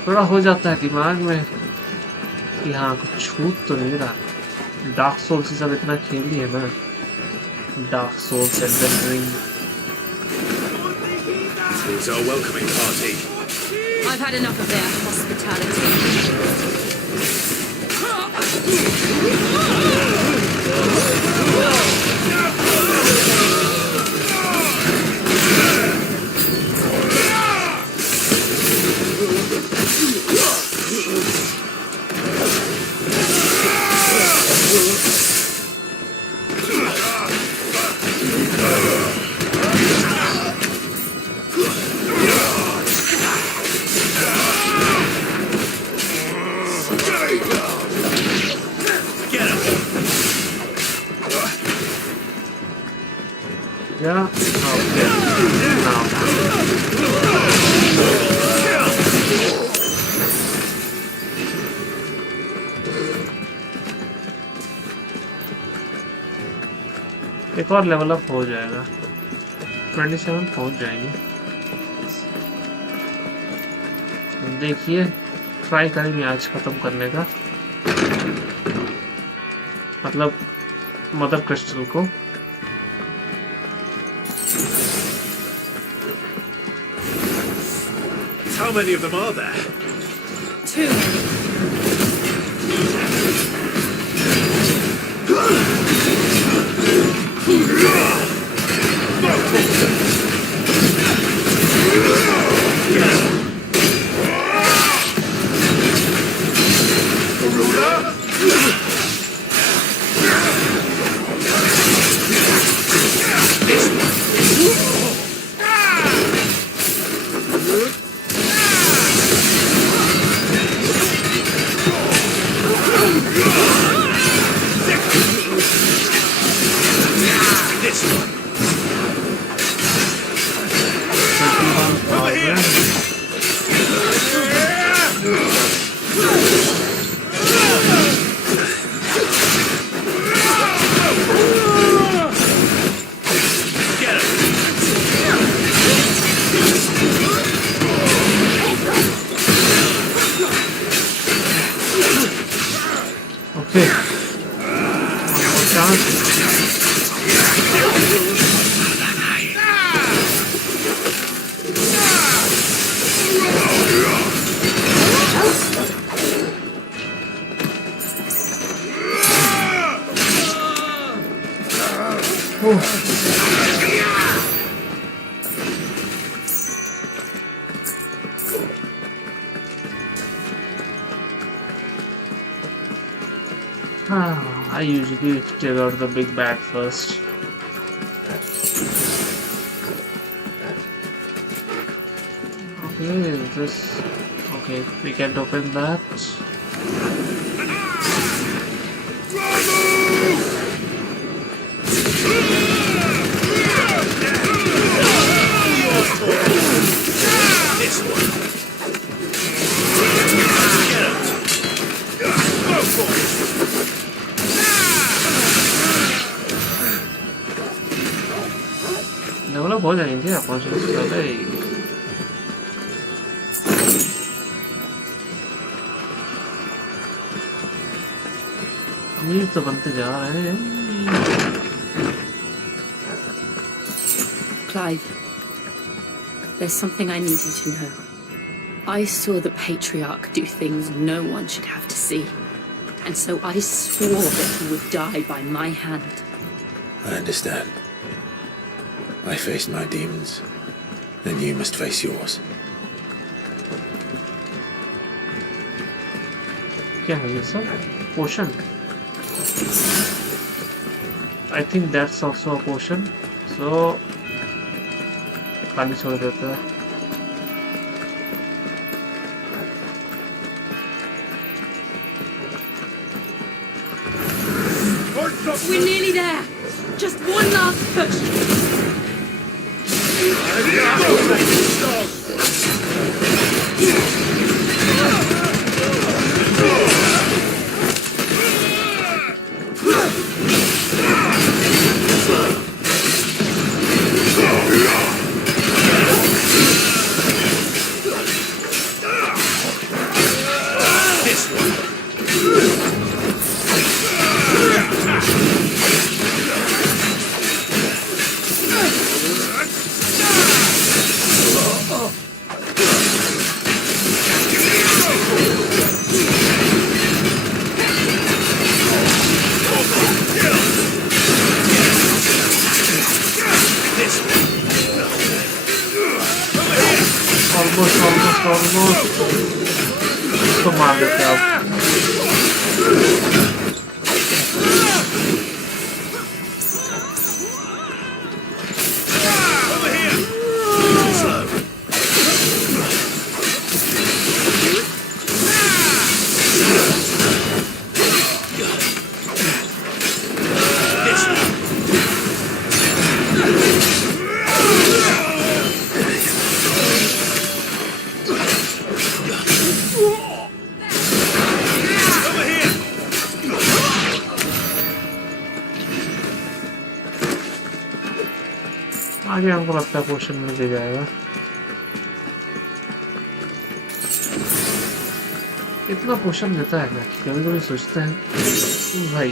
थोड़ा हो जाता है दिमाग में कि हाँ कुछ छूट तो नहीं रहा। डार्क सोल्स से सब इतना खेल लिया ना, Dark Souls Elden Ring. It's our welcoming party. I've had enough of their hospitality. Yeah, okay. Now. एक और लेवल अप हो जाएगा, 27 पहुंच जाएंगे। देखिए, ट्राई करेंगे आज खत्म करने का, मतलब मदर क्रिस्टल को। How many of them are there? Too many. Okay. One more chance. I usually take out the big bad first. Okay, this. Okay, we can't open that. This one. Get out. Go for it. Develop हो जाएंगे opportunity ज़्यादा ही। अमीर तो बनते जा रहे हैं। Clive, there's something I need you to know. I saw the Patriarch do things no one should have to see. And so I swore that he would die by my hand. I understand. I faced my demons. Then you must face yours. क्या है ये सब? Potion. I think that's also a potion. So खाली छोड़ देते हैं. We're nearly there. Just one last push. Almost. Come on, look out. आगे हमको लगता है पोशन मिल जाएगा. इतना पोशन देता है ना, कभी-कभी सोचते हैं भाई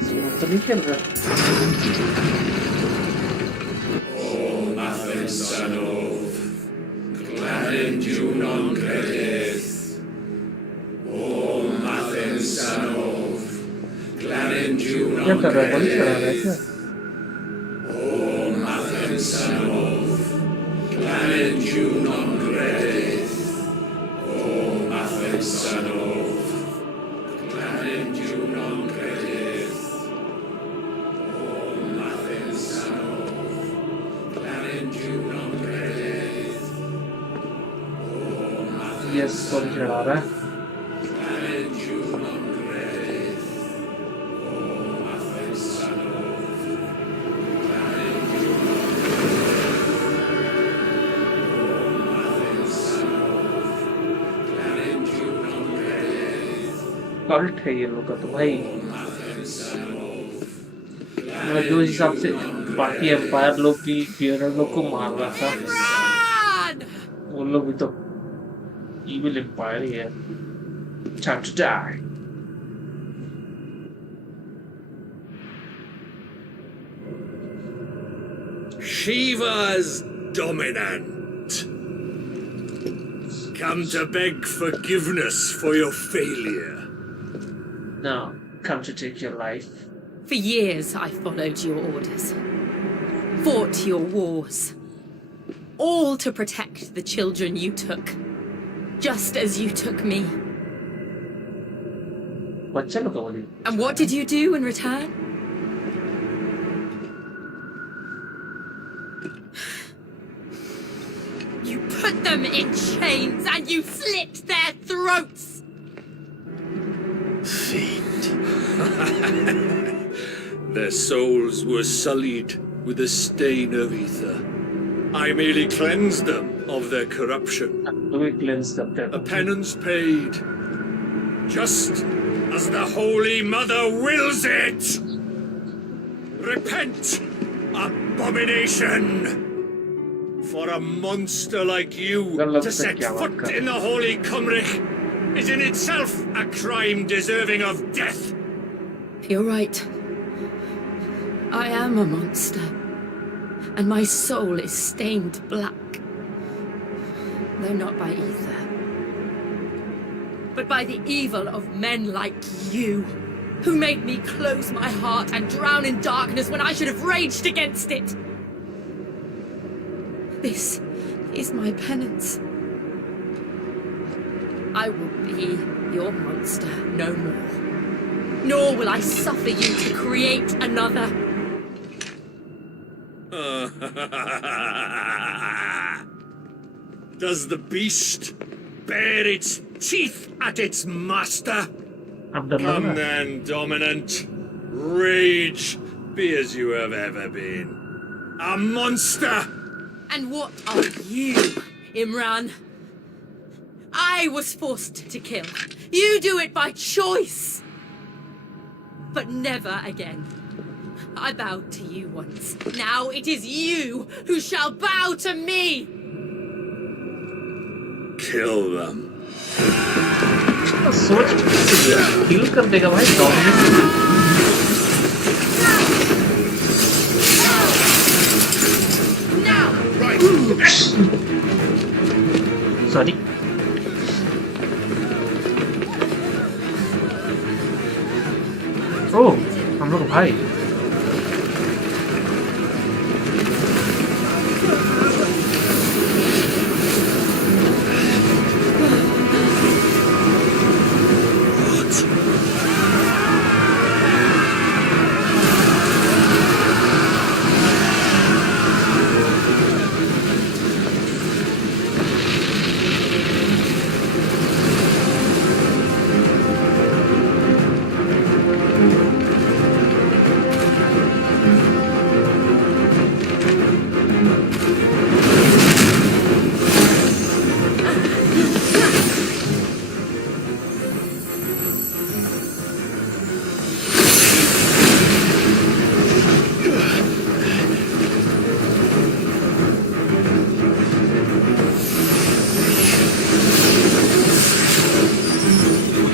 इसमें तो नहीं खेल रहा. क्या कर रहा है? बंद करा रहा है क्या? यस, बंद चढ़ा रहा है. कल्ट है ये लोग का तो भाई. मतलब जो हिसाब से बाकी एम्पायर लोग भी फियर लोग को मार रहा था, वो लोग भी तो evil empire ही है. Time to die. Shiva's dominant. Come to beg forgiveness for your failure. No, come to take your life. For years I followed your orders. Fought your wars. All to protect the children you took. Just as you took me. And what did you do in return? You put them in chains and you slit their throats! Fiend. Their souls were sullied with the stain of ether. I merely cleansed them of their corruption. A penance paid. Just as the Holy Mother wills it! Repent, abomination! For a monster like you to set foot in the Holy Cymric is in itself a crime deserving of death. You're right. I am a monster, and my soul is stained black. Though not by ether, but by the evil of men like you, who made me close my heart and drown in darkness when I should have raged against it. This is my penance. I will be your monster no more. Nor will I suffer you to create another. Does the beast bare its teeth at its master? Come then, dominant. Rage, be as you have ever been. A monster! And what are you, Imran? I was forced to kill. You do it by choice. But never again. I bowed to you once. Now it is you who shall bow to me. Kill them. सोच किल कर देगा भाई dominate sorry oh हम लोग भाई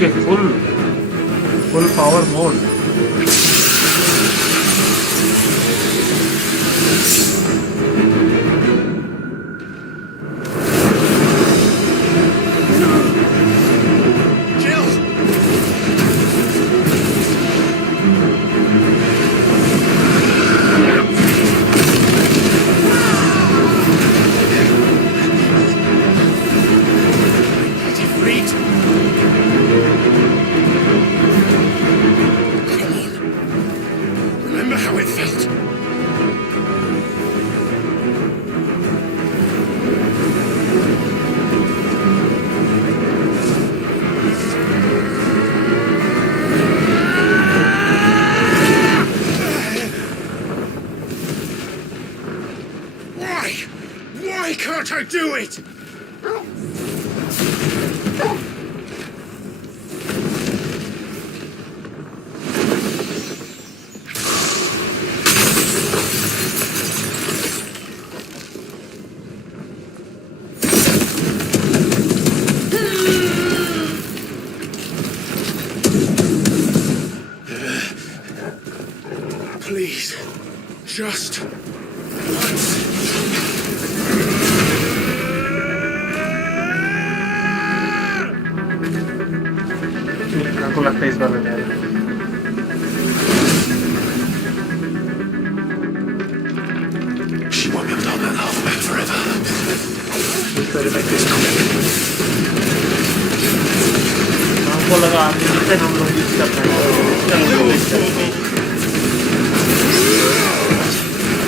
Okay, full power mode. Why can't I do it? Please, just once. को लगता है इस बार में जाएगा She won't be able to hold that alphabet forever. हमको लगा आपने जितने हम लोग यूज करते हैं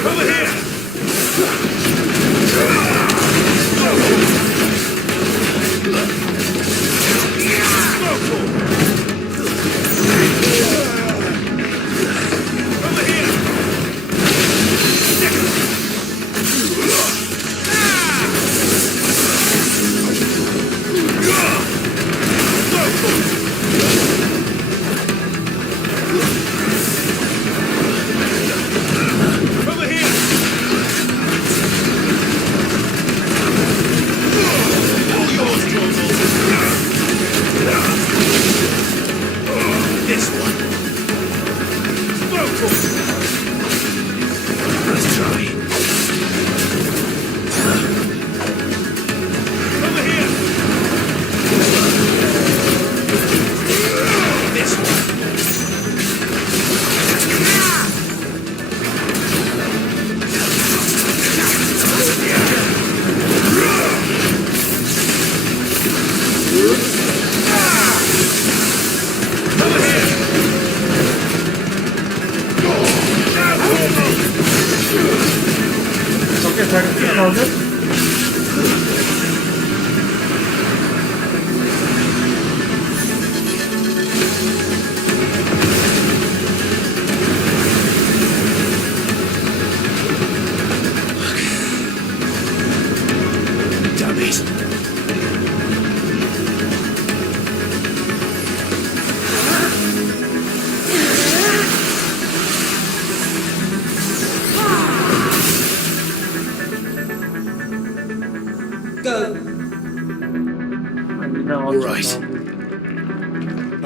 Over here!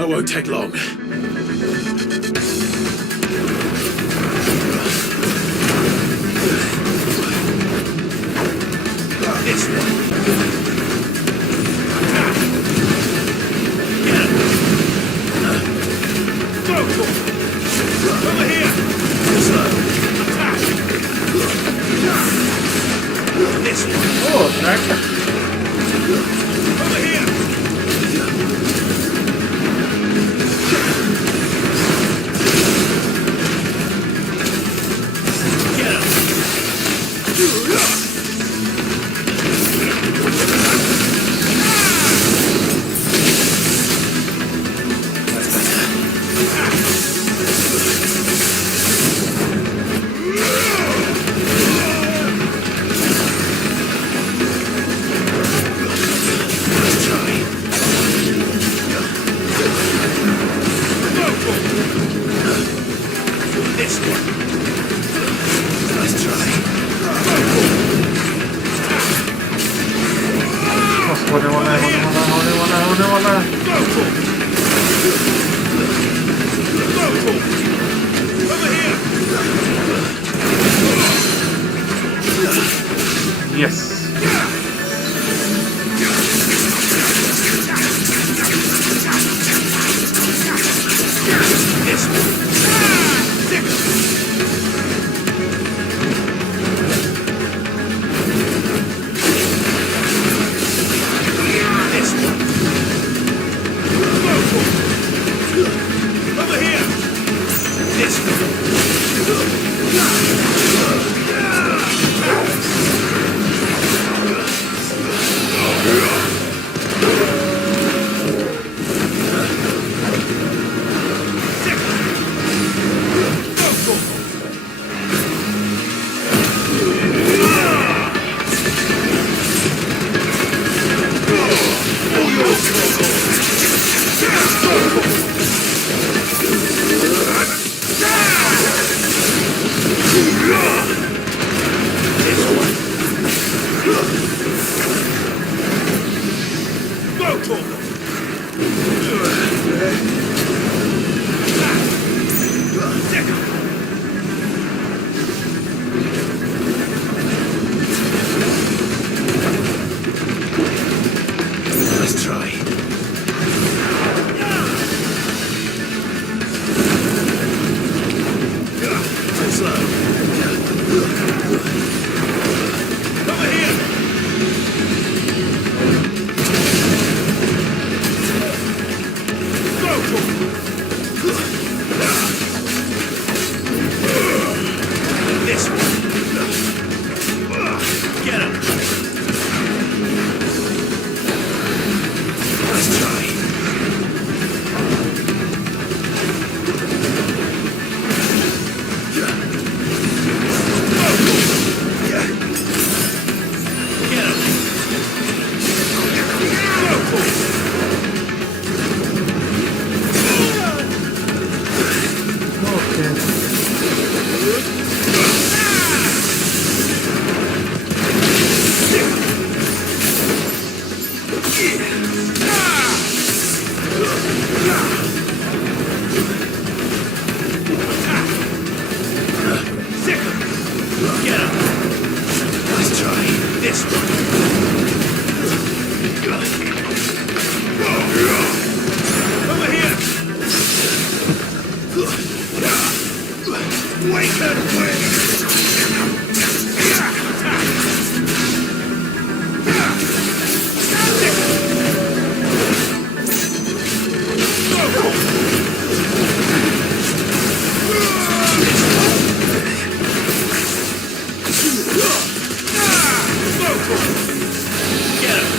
I won't take long. This one. Go for it. Over here. Attack. This one. Oh, attack. Over here. Get him. This one. Nice try. होने वाला है, होने वाला, होने वाला, होने वाला। Go for it. Go for it. Over here. Yes. This one. Stick 'em. This one. Go for it. Over here. This one. Nice try. Too slow. Over here. Go for it. This one. Get him. Nice try. Get him. Go for it. Get him. Nice try. This one. Over here. Wake that way. Get him.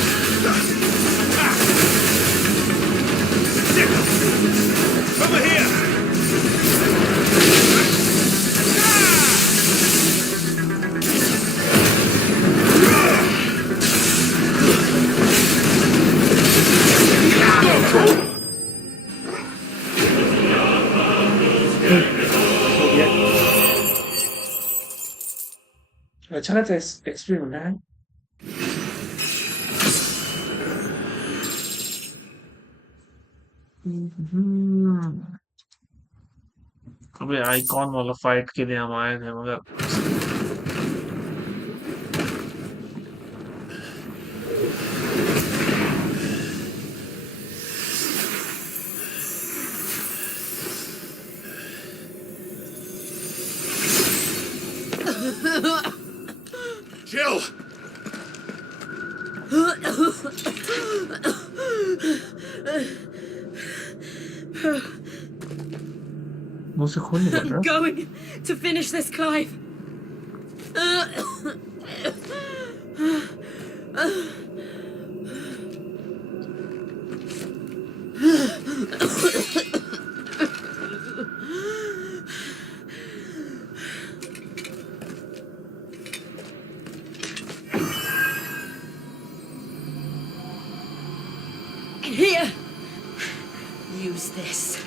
Over here. अच्छा खासा XP मिला है। अबे icon वाला fight के लिए हम आए थे मगर Jill! मुंह से खून निकल I'm रहा going to finish this, Clive. Here. Use this.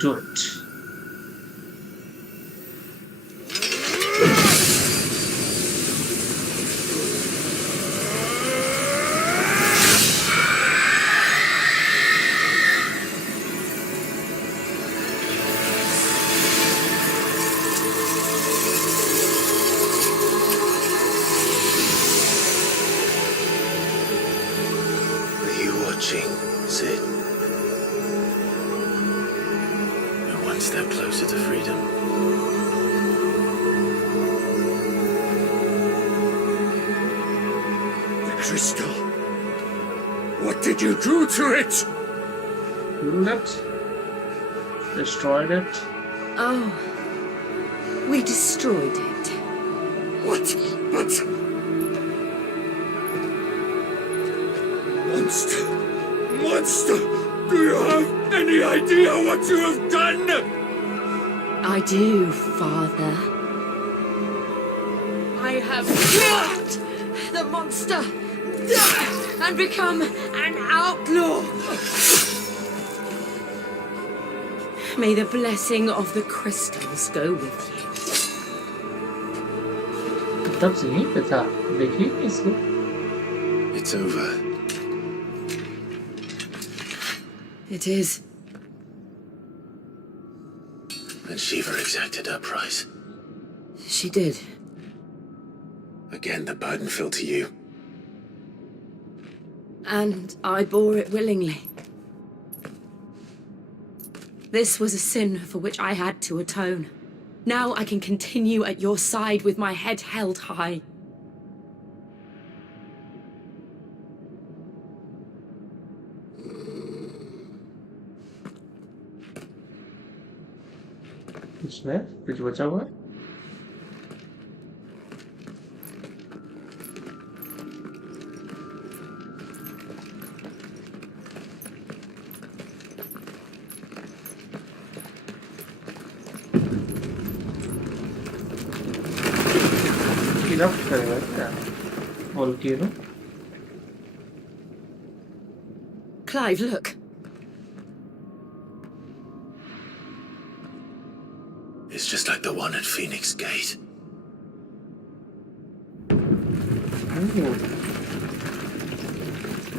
Do it. Are you watching, Sid? We're one step closer to freedom. The crystal. What did you do to it? Killed it. Destroyed it. Oh. We destroyed it. What? But... Monster! Monster! Do you have any idea what you have done? I do, Father. I have killed the monster and become an outlaw. May the blessing of the crystals go with you. तब से यहीं पे था देखिए इसको It's over. It is. And Shiva exacted her price. She did. Again, the burden fell to you. And I bore it willingly. This was a sin for which I had to atone. Now I can continue at your side with my head held high. इसमें कुछ बचा हुआ है erupt करेगा क्या volcano Clive, look. It's just like the one at Phoenix Gate.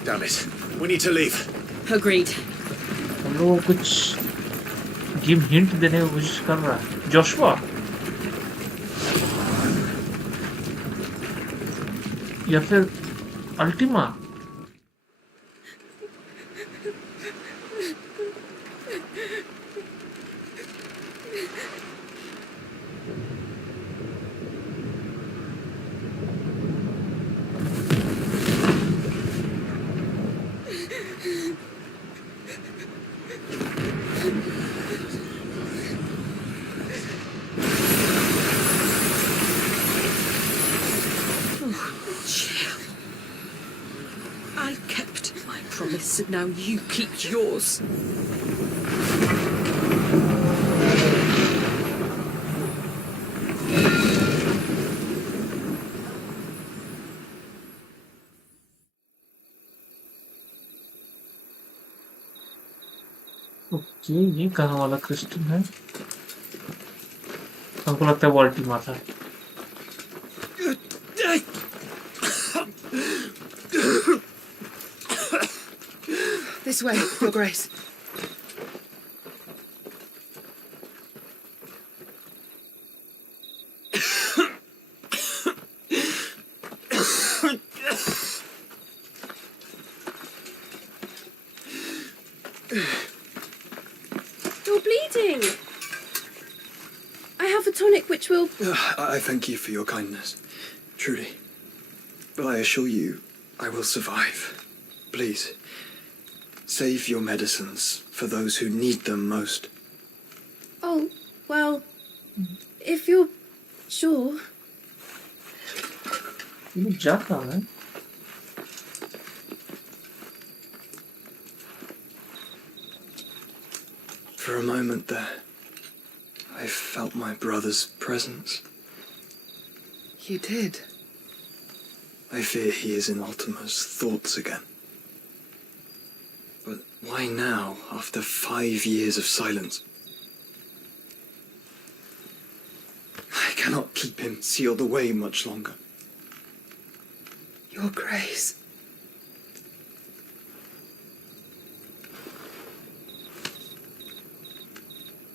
Damn it. We need to leave. Agreed. हम लोग को कुछ गिव हिंट देने की कोशिश कर रहा है जोशुआ या फिर Ultima so now you keep yours. Okay, ये कहाँ वाला क्रिस्टल है? हमको लगता है वॉल्टी माथा। This way, Your Grace. You're bleeding. I have a tonic which will... I thank you for your kindness, truly. But I assure you, I will survive. Please, save your medicines for those who need them most. Oh, well, if you're sure. ये जा कहाँ है? For a moment there, I felt my brother's presence. You did? I fear he is in Ultima's thoughts again. But why now, after 5 years of silence? I cannot keep him sealed away much longer. Your Grace.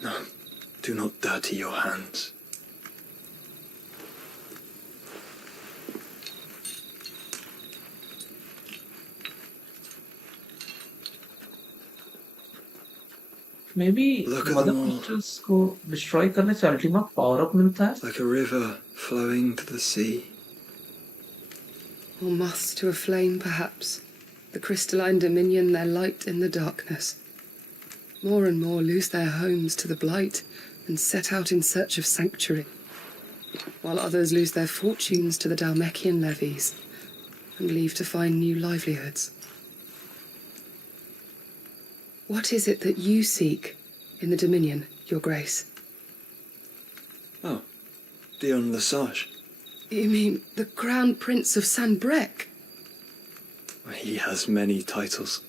No, do not dirty your hands. Maybe mother crystals को destroy करने से Ultima power up मिलता है? Like a river flowing to the sea. Or moths to a flame, perhaps. The crystalline dominion their light in the darkness. More and more lose their homes to the blight and set out in search of sanctuary, while others lose their fortunes to the Dalmekian levies and leave to find new livelihoods. What is it that you seek in the Dominion, Your Grace? Oh, Dion Lesage. You mean the Crown Prince of Sanbrec? He has many titles.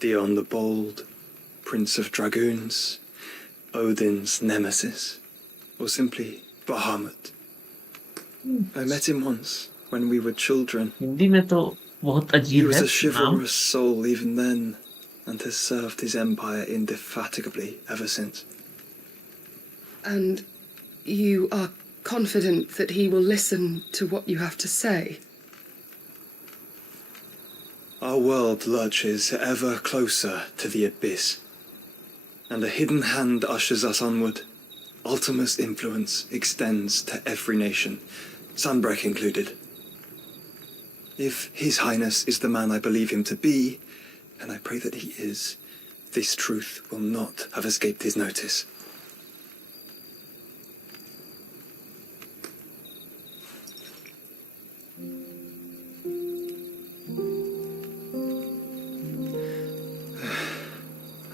Dion the Bold, Prince of Dragoons, Odin's Nemesis, or simply Bahamut. I met him once when we were children. Hindi में तो बहुत He अजीब was है a नाम। chivalrous soul even then, and has served his empire indefatigably ever since. And you are confident that he will listen to what you have to say? Our world lurches ever closer to the abyss, and a hidden hand ushers us onward. Ultima's influence extends to every nation, Sanbrec included. If His Highness is the man I believe him to be, and I pray that he is, this truth will not have escaped his notice.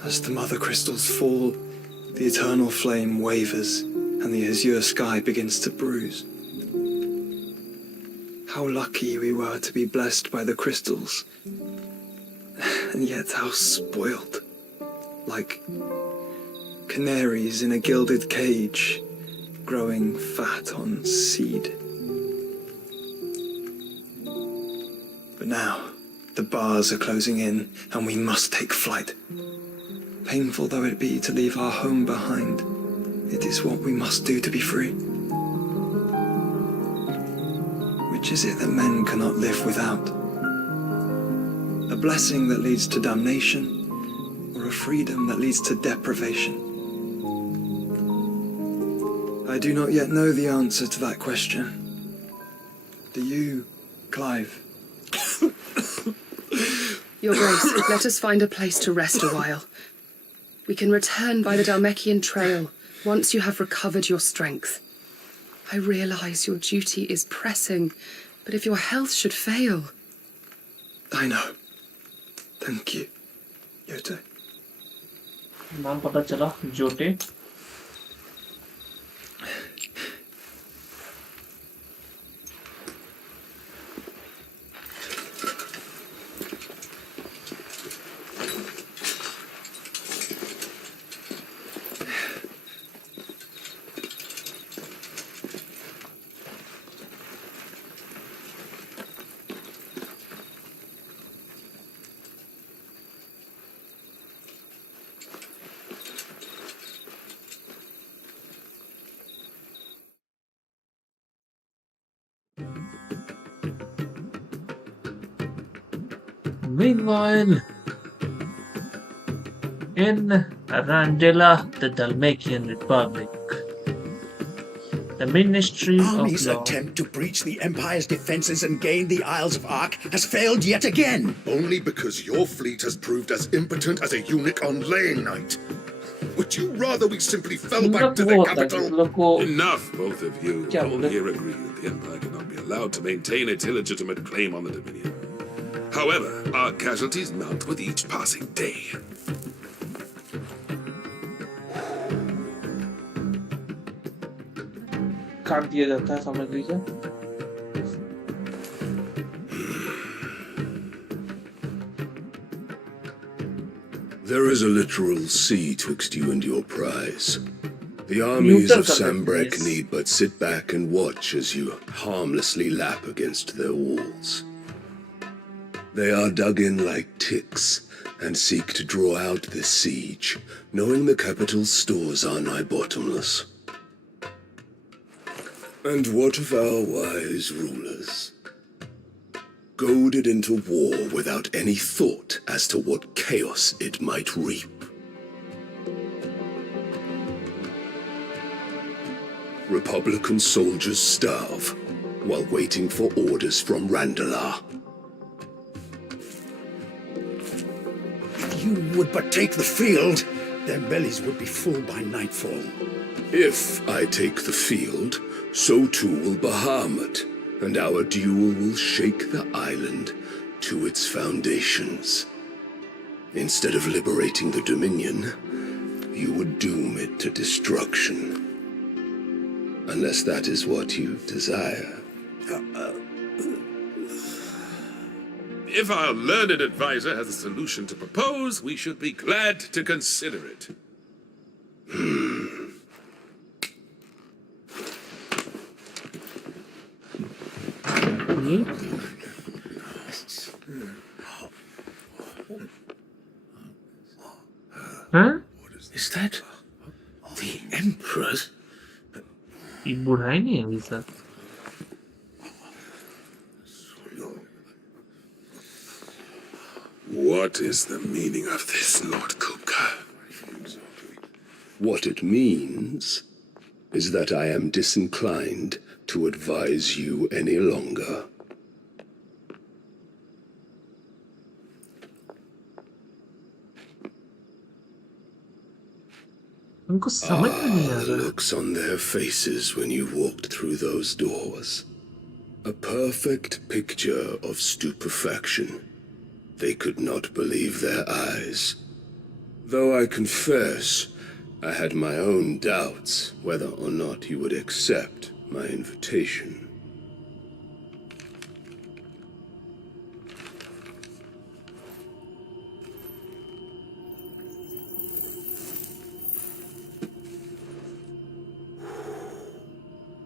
As the mother crystals fall, the eternal flame wavers and the azure sky begins to bruise. How lucky we were to be blessed by the crystals, and yet how spoiled, like canaries in a gilded cage, growing fat on seed. But now, the bars are closing in, and we must take flight. Painful though it be to leave our home behind, it is what we must do to be free. Which is it that men cannot live without? A blessing that leads to damnation, or a freedom that leads to deprivation? I do not yet know the answer to that question. Do you, Clive? Your Grace, let us find a place to rest a while. We can return by the Dalmekian trail once you have recovered your strength. I realise your duty is pressing, but if your health should fail... I know. Thank you. नाम पता चला Jote. Meanwhile, in Arandela, the Dalmatian Republic, the Ministry Army's of Law. attempt to breach the Empire's defenses and gain the Isles of Ark has failed yet again. Only because your fleet has proved as impotent as a eunuch on laying night. Would you rather we simply fell back to the capital? Enough, both of you. All here agree that the Empire cannot be allowed to maintain its illegitimate claim on the Dominion. However, our casualties mount with each passing day. काट दिया जाता है समझ लीजिए. There is a literal sea twixt you and your prize. The armies of Sambrek need but sit back and watch as you harmlessly lap against their walls. They are dug in like ticks and seek to draw out this siege, knowing the capital's stores are nigh bottomless. And what of our wise rulers? Goaded into war without any thought as to what chaos it might reap. Republican soldiers starve while waiting for orders from Randalar. If you would but take the field, their bellies would be full by nightfall. If I take the field, so too will Bahamut, and our duel will shake the island to its foundations. Instead of liberating the Dominion, you would doom it to destruction. Unless that is what you desire. If our learned advisor has a solution to propose, we should be glad to consider it. Huh? Is that the Emperor's? ये बुढ़ाई नहीं है अभी sir. What is the meaning of this, Lord Kupka? What it means is that I am disinclined to advise you any longer. उनको समझ में नहीं आ The रहा. looks on their faces when you walked through those doors. A perfect picture of stupefaction. They could not believe their eyes. Though I confess, I had my own doubts whether or not you would accept my invitation.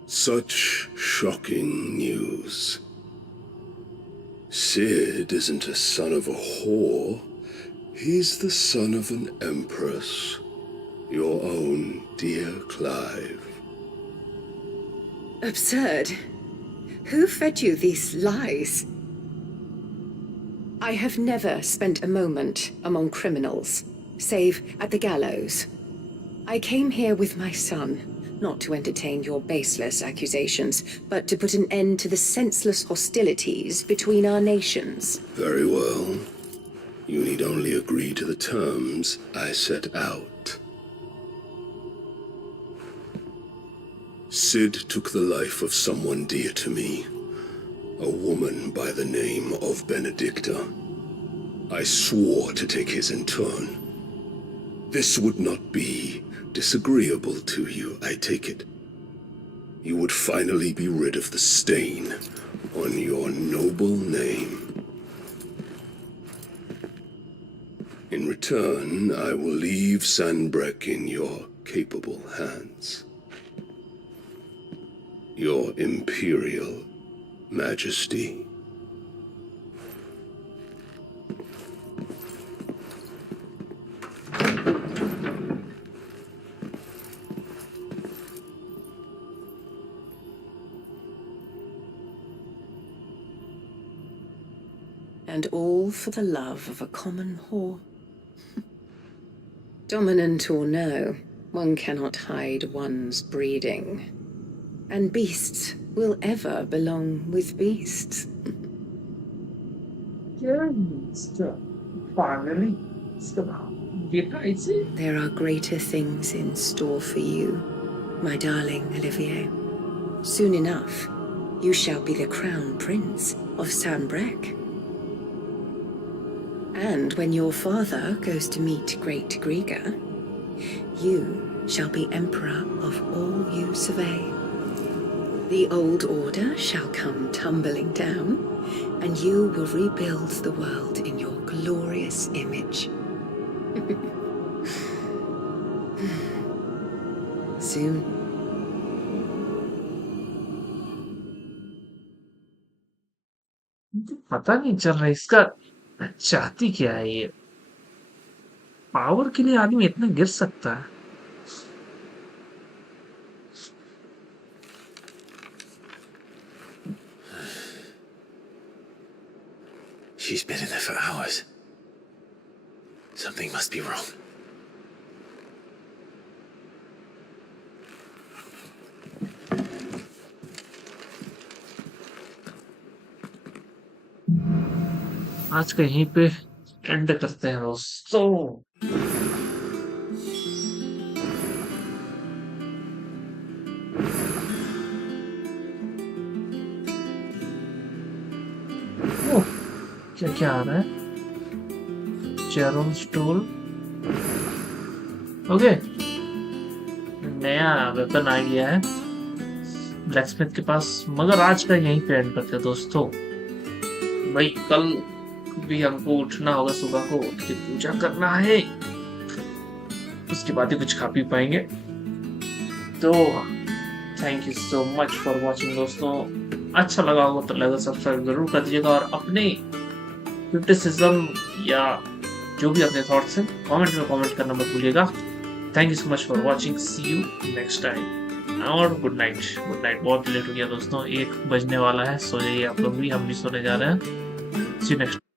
Such shocking news. Sid isn't a son of a whore. He's the son of an empress. Your own dear Clive. Absurd. Who fed you these lies? I have never spent a moment among criminals, save at the gallows. I came here with my son, not to entertain your baseless accusations, but to put an end to the senseless hostilities between our nations. Very well. You need only agree to the terms I set out. Sid took the life of someone dear to me, a woman by the name of Benedicta. I swore to take his in turn. This would not be disagreeable to you, I take it. You would finally be rid of the stain on your noble name. In return, I will leave Sanbreque in your capable hands. Your Imperial Majesty. And all for the love of a common whore. Dominant or no, one cannot hide one's breeding. And beasts will ever belong with beasts. Finally, There are greater things in store for you, my darling Olivier. Soon enough, you shall be the crown prince of Sanbreque. And when your father goes to meet Great Griga, you shall be emperor of all you survey. The old order shall come tumbling down, and you will rebuild the world in your glorious image. Soon. पता नहीं चल रहा इसका चाहती क्या है ये। Power के लिए आदमी इतना गिर सकता है। She's been in there for hours. Something must be wrong. आज का यहीं पे एंड करते हैं दोस्तों। क्या क्या आ रहा है? चेरोन स्टोल। ओके, नया वेपन आ गया है ब्लैकस्मिथ के पास। मगर आज का यहीं पे एंड करते हैं दोस्तों। भाई कल भी हमको उठना होगा, सुबह को उठ के पूजा करना है, उसके बाद ही कुछ खा पी पाएंगे। तो thank you so much for watching दोस्तों। अच्छा लगा होगा तो लाइक और सब्सक्राइब जरूर कर दीजिएगा, और अपने क्रिटिसिज्म या जो भी अपने थॉट्स हैं कमेंट में कमेंट करना मत भूलिएगा। Thank you so much for watching, see you next time, और गुड नाइट। Good night. बहुत लेट हो गया दोस्तों, 1 बजने वाला है, सो जाइए आप लोग भी, हम भी सोने जा रहे हैं। सी यू नेक्स्ट।